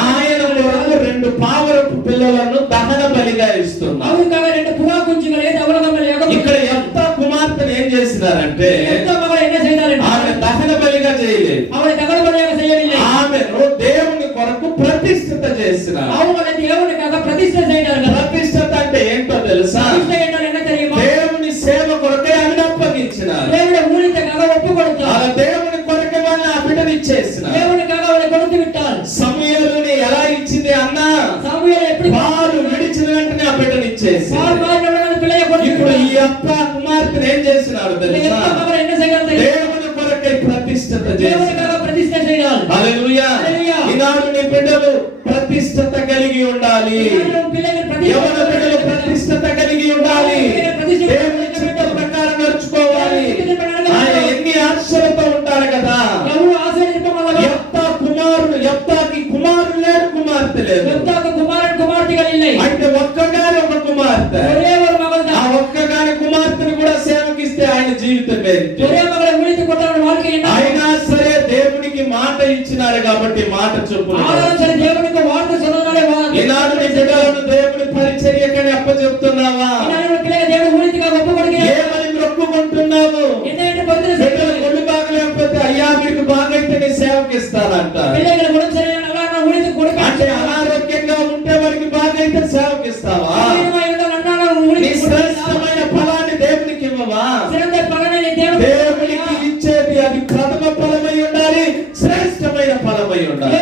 ఆయన కొరకు 2 పావురపు పిల్లలను దహన బలిగా ఇస్తున్నారు. ఇక్కడ ఎంత కుమార్తెను ఏం చేసినారంటే ఆమె దహన బలిగా చేయలేదు, ఆమెను దేవుని కొరకు ప్రతిష్ఠిత చేసినారు. ప్రతిష్ఠిత అంటే ఏంటో తెలుసా? దేవుని సేవ కొరకే ఆమెను అప్పగించినారు. దేవుని కొరకే వాళ్ళని ఆ బిడ్డను ఇచ్చేసినారు. సమూయేలుని ఎలా ఇచ్చింది అన్న? వారు విడిచిన వెంటనే ఆ బిడ్డను ఇచ్చేసి ఇప్పుడు ఈ అప్ప కుమార్తెను ఏం చేసినాడు తెలుసా? దేవుని కొరకే ప్రతిష్ఠిత చేసినారు. హల్లెలూయా. ఈనాడు నీ బిడ్డలు ప్రతిష్ఠిత కలిగి ఉండాలి. యవన బిడ్డలు ప్రతిష్ఠిత కలిగి ఉండాలి. దేవుని చిత్త ప్రకారం నడుచుకోవాలి. ఆయన ఎన్ని ఆశలతో ఉంటారు కదా. యెఫ్తాకి కుమారుడు లేడు, కుమార్తె లేదు. అంటే ఒక్కగాని ఒక కుమార్తె. ఆ ఒక్కగాని కుమార్తెను కూడా సేవకిస్తే ఆయన జీవితం అయినా సరే దేవునికి మాట ఇచ్చినారు కాబట్టి మాట చొప్పున ఈనాడు నీ బిడ్డలను దేవుని పరిచర్యకని అప్పచెప్తున్నావా? ఏమని మొక్కుకుంటున్నావు? బిడ్డలు ఒళ్ళు బాగలేకపోతే అయ్యా మీకు బాగైతే నీ సేవకి ఇస్తానంట. అంటే అనారోగ్యంగా ఉంటే వారికి బాగైతే సేవకి ఇస్తావా? నీ శ్రేష్టమైన ఫలాన్ని దేవునికి ఇవ్వవా? దేవునికి ఇచ్చేది అది ప్రథమ ఫలమై ఉండాలి, శ్రేష్టమైన ఫలమై ఉండాలి.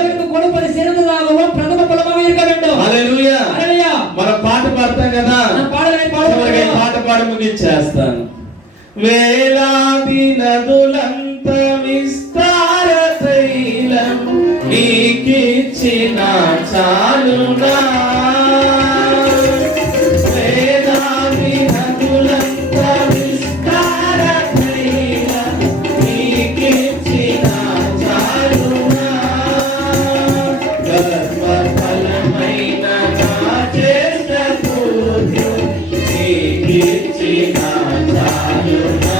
హల్లెలూయా. మనం పాట పాడతాం కదా, పాట పాడి ముగించేస్తాను. వేలాది నదులంత విస్తార తైలం నీకిచ్చిన చాలునా. వేలాది నదులంత విస్తార తైలం నీకిచ్చిన చాలునా. గర్వఫలమైన నా చేష్ట పూర్ణం నీకిచ్చిన చాలునా.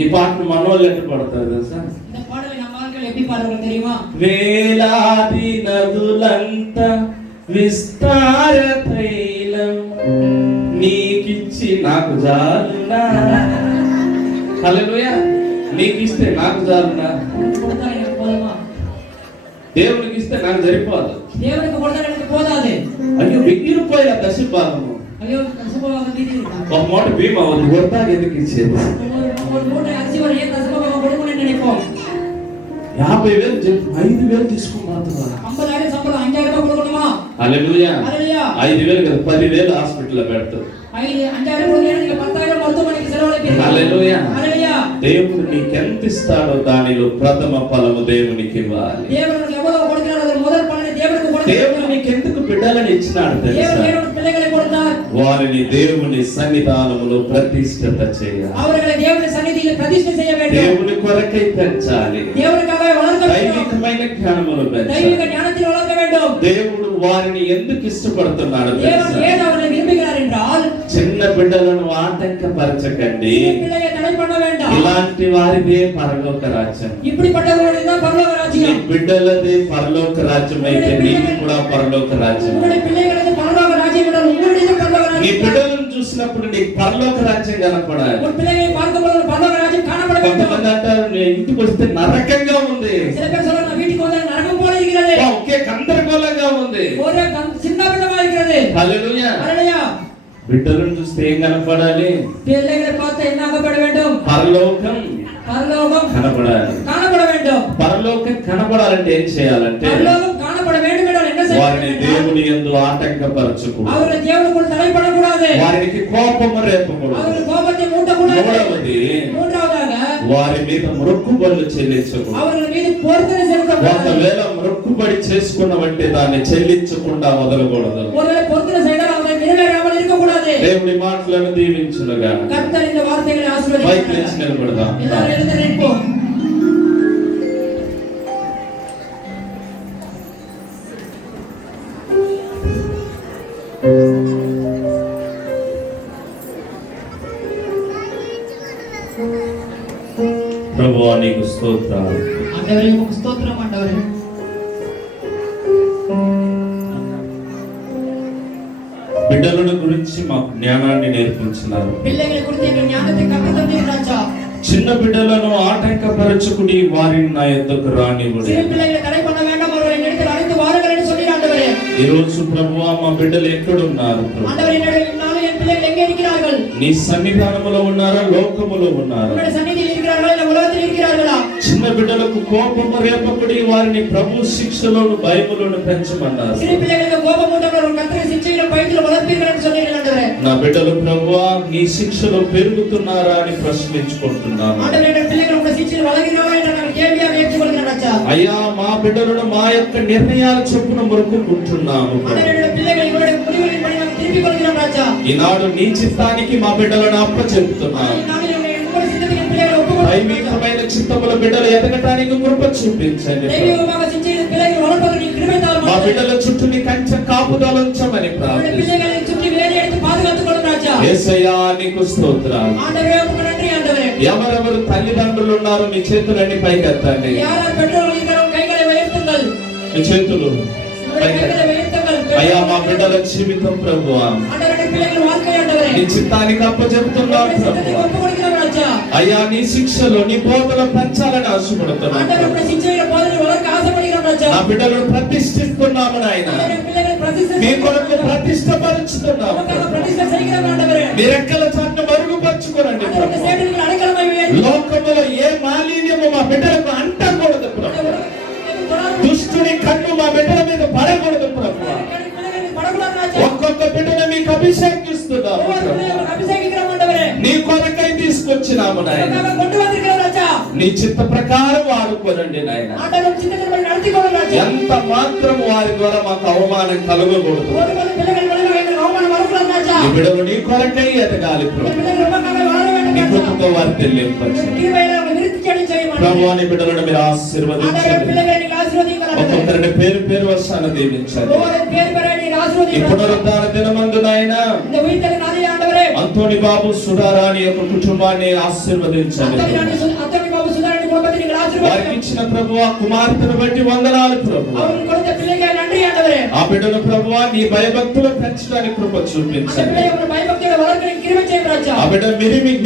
ఈ పాటను మనోళ్ళు ఎట్లా పడతారు తెలుసా? இந்த பாடலை நம்ம ஆட்கள் எப்படி பாடுவாங்க தெரியுமா? వేలాది నదులంత విస్తార తైలం నీకిచ్చి నాకు జాలునా. హల్లెలూయా. నీకిస్తే నాకు జాలునా? கொடுத்தா எனக்கு போதுமா? దేవునికి ఇస్తే నాకు సరిపోదు. దేవునికి கொடுத்தா எனக்கு போதாது. అయ్యో 1000 రూపాయల దశ భాగము ஐயோ தசமபாகம் மீதி ఒక మూట భీమా ఉంది కొడతాకి ఎందుకు ఇచ్చేది? ஒரு மூட்டை அரிசி வர ஏன் தசமபாகம் கொடுக்கணும்னு நினைப்போம். 50,000 చెప్పి 5,000 తీసుకున్నారా? 50,000 சம்பளம் 5,000 ரூபாய் கொடுக்கணுமா? హల్లెలూయా. హల్లెలూయా. 5,000 కదా 10,000 హాస్పిటల్లో పెడతారు. 5,000 கொடுக்கணும் நீங்க 10,000 மருத்துவமனைக்கு செலவழிப்பீங்க. హల్లెలూయా. హల్లెలూయా. దేవుడు నీకెంత ఇస్తాడో దానిలో ప్రథమ ఫలము దేవునికి ఇవ్వాలి. దేవునికి எவ்வளவு கொடுக்கிறாரோ அதன் முதல் பலனை దేవునికి கொடுக்கிறார். దేవుడు నీకెందుకు బిడ్డలను ఇచ్చినాడు తెలుసా? దేవుడు పిల్లகளை கொடுத்தார். వారిని దేవుని సన్నిధానములో ప్రతిష్ఠిత చేయాలి. அவர்களை దేవుని సన్నిధిలో ప్రతిష్ఠ செய்ய வேண்டும். దేవుని కొరకై పెంచాలి. దేవునికాக వளர்க்க வேண்டும். దైవికమైన జ్ఞానమును పెంచాలి. దైవిక జ్ఞానத்தில் వளர்க்க வேண்டும். దేవుడు వారిని ఎందుకు ఇష్టపడుతున్నాడు తెలుసా? దేవుడు ஏன் அவர்களை விரும்புகிறார் என்றால் చిన్న బిడ్డలను ఆటంకపరచకండి. பிள்ளையை தடை பண்ண வேண்டாம். ఇలాంటి వారిదే పరలోక రాజ్యం. இப்படிப்பட்டவர்களுடைய தான் பரலோக నీ ராஜ்யம். బిడ్డలదే పరలోక రాజ్యం అయితే నీకు కూడా పరలోక రాజ్యం. உங்களுடைய பிள்ளைகளது பரலோக ராஜ்யம் என்றால் உங்களுடைய பரலோக నీ ராஜ்யம். బిడ్డలను చూసినప్పుడు నీకు పరలోక రాజ్యం కనపడాలి. உன் பிள்ளைகளை பார்க்கும்போது பரலோக ராஜ்யம் காணப்பட வேண்டும். కొంతమంది అంటారు నేను ఇంటికి వస్తే నరకంగా ఉంది. சில பேர் சொல்றாங்க நான் வீட்டுக்கு வந்தா நரகம் போல இருக்கிறது. ఒకే గందరగోళంగా ఉంది. ஒரே சின்னபின்னமா இருக்கிறது. హల్లెలూయా. హల్లెలూయా. బిడ్డలను చూస్తే ఏం కనపడాలి? பிள்ளைகளை பார்த்து என்ன ஆகப்பட வேண்டும்? పరలోకం பரலோகம் కనపడాలి. காணப்பட வேண்டும். పరలోకం కనపడాలంటే ఏం చేయాలంటే பரலோகம் காணப்பட வேண்டும் என்றால் என்ன செய்ய వారిని வேண்டும்? దేవుని యందు ఆటంకపరచకూడదు. அவர்களை தேவனுக்குள் தடைப்படக்கூடாது. వారికి కోపము రేపకూడదు. அவர்கள் கோபத்தை மூட்டக்கூடாது. మూడవది மூன்றாவதாக వారి మీద మొక్కుబడులు చెల్లించకూడదు. அவர்கள் மீது பொருத்தனை செலுத்தக்கூடாது. ఒకవేళ మొక్కుబడి చేసుకున్నవంటే దాన్ని చెల్లించకుండా వదలకూడదు. ஒருவேளை பொருத்தனை செய்தால் அவரை நிறைவேறாமல் இருக்கக்கூடாது. దేవుని మాటలను దీవించునుగా. கர்த்தர் இந்த வார்த்தைகளை బైక్ నుంచి ஆசீர்வதிப்பார். నిలబడదాం. எல்லாரும் எழுந்து நிற்போம். ప్రభువా నీకు స్తోత్రాలు. ஆண்டவரே உமக்கு ஸ்தோத்திரம் ஆண்டவரே. బిడ్డల గురించి మాకు జ్ఞానాన్ని నేర్పించినారు. பிள்ளைகளை குறித்து எங்கள் ஞானத்தை கற்றுத் தந்தீர் ராஜா. చిన్న బిడ్డలను ఆటంకపరచుకుని వారిని నా యొద్దకు రానివ్వండి. சிறு பிள்ளைகளை தடை பண்ண வேண்டாம். அவர்களை என்னிடத்தில் அழைத்து வாருங்கள் என்று சொன்னீர் ஆண்டவரே. ఈ రోజు ప్రభువా మా బిడ్డలు ఎక్కడున్నారు ప్రభు? ஆண்டவரே நானும் என் பிள்ளைகள் எங்கே இருக்கிறார்கள்? నీ సన్నిధానములో ఉన్నారా లోకములో ఉన్నారా? உங்களுடைய சந்நிதியில் இருக்கிறார்களா இல்ல உலகத்தில் இருக்கிறார்களா? చిన్న బిడ్డలకు కోపము రేపకుడి వారిని ప్రభు శిక్షలోను భయములోను పెంచమన్నారు. சிறு பிள்ளைகளுக்கு கோபம் ஊட்டப்படும் கர்த்தரை சிக்ஷையில பயத்தில் வளர்ப்பீர்கள் என்று சொன்னீர்கள் ஆண்டவரே. నా బిడ్డలు ప్రభువా నీ శిక్షలో పెరుగుతున్నారా అని ప్రశ్నించుకుంటున్నాను. ஆண்டவரே என் பிள்ளைகள் உங்களுடைய சிக்ஷையில் வளர்கிறார்களா என்று நான் கேள்வியாக ஏற்றுக்கொள்கிறேன் ராஜா. అయ్యా మా బిడ్డలను మా యొక్క నిర్ణయాల చొప్పున మొరుకుంటున్నాము. ஆண்டவரே என் பிள்ளைகளை உங்களுடைய முடிவுகளின்படி நாம் திருப்பிக் கொள்கிறோம் ராஜா. ఈనాడు నీ చిత్తానికి మా బిడ్డలను అప్పచెప్తున్నాను. நாளில் உங்களுடைய சித்தத்துக்கு என் பிள்ளைகளை ஒப்புக்கொடுக்கிறோம். దైవికమైన చిత్తముల బిడ్డలు ఎదగటానికి కృప చూపించండి. தெய்வீகமாக சிக்ஷையில் பிள்ளைகள் வளர்ப்பதற்கு நீ கிருபை தாரும் మా ஆண்டவரே. బిడ్డల చుట్టూ నీ కంచె కాపుదల ఉంచమని உங்களுடைய ప్రార్థిస్తున్నాను. பிள்ளைகளை சுற்றி வேலி அடித்து பாதுகாத்துக் கொள்ளும் ராஜா. యేసయ్యా నీకు స్తోత్రాలు. ஆண்டவரே உமக்கு நன்றி ஆண்டவரே. ఎవరెవరు తల్లిదండ్రులు ఉన్నారు మీ చేతులన్నీ పైకెత్తండి. யாரால் பெற்றோர்கள் இருக்கிறோம் கைகளை உயர்த்துங்கள். మీ చేతులు உங்களுடைய கைகளை పైకెత్తండి. உயர்த்துங்கள். అయ్యా మా బిడ్డల జీవితం ప్రభువా ஆண்டவரே பிள்ளைகள் வாழ்க்கை ஆண்டவரே. నీ చిత్తానికి అప్పచెప్తున్నాను உங்களுடைய சித்தத்துக்கு ప్రభువా. ஒப்புக்கொடுக்கிறோம் ராஜா. అయ్యా నీ శిక్షలో నీ బోధలో పెంచాలని ఆశపడుతున్నాను. ஆண்டவரே உங்களுடைய சிக்ஷையில போதனை வளர்க்க ஆசைப்படுகிறோம் ராஜா. నా బిడ్డలను ప్రతిష్ఠిస్తున్నాము నాయన. ஆண்டவரே பிள்ளைகளை பிரதிஷ்டை మీ కొరకు ప్రతిష్టపరుచుతున్నాము. உமக்காக பிரதிஷ்டை செய்கிறோம் ஆண்டவரே. మీ రెక్కల చాటును మరుగుపరుచుకోనండి ஆண்டவரே ప్రభువా. சேட்டுக்கு அடைக்கலமாய் உயர்த்தி లోకములో ఏ మాలిన్యము మా బిడ్డలకు అంటకూడదు ప్రభువా. దుష్టుని కన్ను మా బిడ్డల మీద పడకూడదు ప్రభువా. ఒక్కొక్క బిడ్డను మీకు అభిషేకిస్తున్నాము ప్రభువా. నీ కొరకై తీసుకొచ్చినాము నాయన. నీ చిత్త ప్రకారం వాడుకోనండి నాయన. ఎంత మాత్రం వారి ద్వారా మాకు అవమానం కలగకూడదు. ఈ బిడ్డలు నీ కొరకై ఎదగాలి ప్రభువా. నీ కృపతో వారి తెలియపరచండి ప్రభువా. నీ బిడ్డలను మీరు ఆశీర్వదించండి. ఒక్కొక్కరిని పేరు పేరు వర్షాన్ని దీవించండి. ఈ పునరుద్ధాన దినమందు నాయన అంతోని బాబు సుధారాణి యొక్క కుటుంబాన్ని ఆశీర్వదించండి. அத்தனை பாபு சுதாரணி குடும்பத்தை நீங்கள் వారికి ஆசீர்வதிங்க. ఇచ్చిన ప్రభువా కుమార్తెను బట్టి వందనాలు ప్రభువా. அவர்கள் கொடுத்த பிள்ளைக்கு நன்றி ஆண்டவரே. ఆ బిడ్డను ప్రభువా నీ భయభక్తులు పెంచడానికి కృప அந்த చూపించండి. பிள்ளையை உங்கள் பயபக்தியோட வளர்க்க கிருபை செய்யும் ராஜா. ఆ బిడ్డ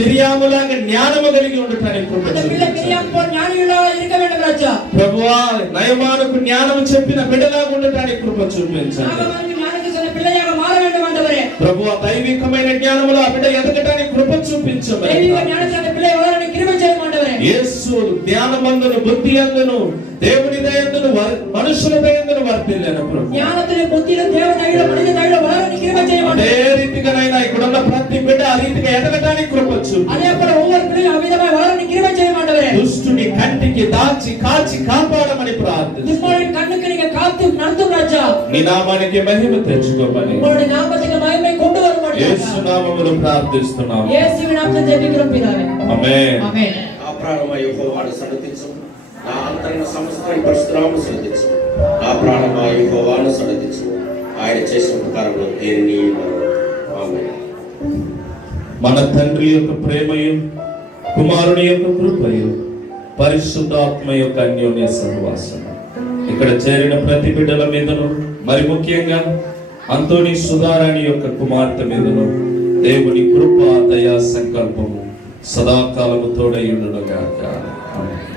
మిరియాములాగా జ్ఞానము కలిగి ఉండటానికి కృప அந்த பிள்ளை చూపించండి. மிரியாம் போல் ஞானியுள்ளவளாக இருக்க வேண்டும் ராஜா. ప్రభువా నయమానుకు జ్ఞానము చెప్పిన బిడ్డలాగా ఉండటానికి కృప చూపించండి. நாகமானுக்கு ஞானத்தை சொன்ன பிள்ளையாக மாற வேண்டும் ஆண்டவரே. ప్రభువా దైవికమైన జ్ఞానములో ఆ బిడ్డ ఎదగటానికి కృప చూపించమని தெய்வீக ஞானத்தை அந்த பிள்ளை வளர கிருபை செய்யும் ஆண்டவரே. యేసు జ్ఞానమందును బుద్ధి అందును దేవుని దయందును మనుషుల దయందును వర్తిల్లేను ప్రభు. ஞானத்திலும் புத்தியிலும் தேவ தயவிலும் மனித தயவிலும் வளர கிருபை செய்யும் అదే ஆண்டவரே. రీతిగానైనా ఇక్కడున్న ప్రతి బిడ్డ ఆ రీతిగా ఎదగటానికి కృప చూపించు. அதே போல ஒவ்வொரு பிள்ளையும் அவ்விதமாய் வளர கிருபை செய்யும் ஆண்டவரே. దుష్టుని కంటికి దాచి కాచి కాపాడమని ప్రార్థిస్తున్నాను. துஷ்மனின் கண்ணுக்கு நீங்க காத்து நடத்தும் ராஜா. నీ నామానికి మహిమ తెచ్చుకోమని உங்களுடைய நாமத்துக்கு மகிமை கொண்டு வரும்படி యేసు నామములో ప్రార్థిస్తున్నాము. இயேசுவின் நாமத்தில் ஜெபிக்கிறோம் பிதாவே. ఆమేన్. ఆమేన్. నా ప్రాణమా యెహోవాను సన్నతించు, నా అంతరంగ సమస్తమైన పరిశుద్ధనామమును సన్నతించు. నా ప్రాణమా యెహోవాను సన్నతించు, ఆయన చేసిన ఉపకారములు దేనిని మరువకు. ఆమేన్. మన తండ్రి యొక్క ప్రేమయు కుమారుని యొక్క కృపయు పరిశుద్ధాత్మ యొక్క అన్యోన్య సహవాసం ఇక్కడ చేరిన ప్రతి బిడ్డల మీదను మరి ముఖ్యంగా అంతోని సుధారాణి యొక్క కుమార్తె మీదను దేవుని కృప దయా సంకల్పము సదాకాలము తోడై ఉండును గాక. ఆమేన్.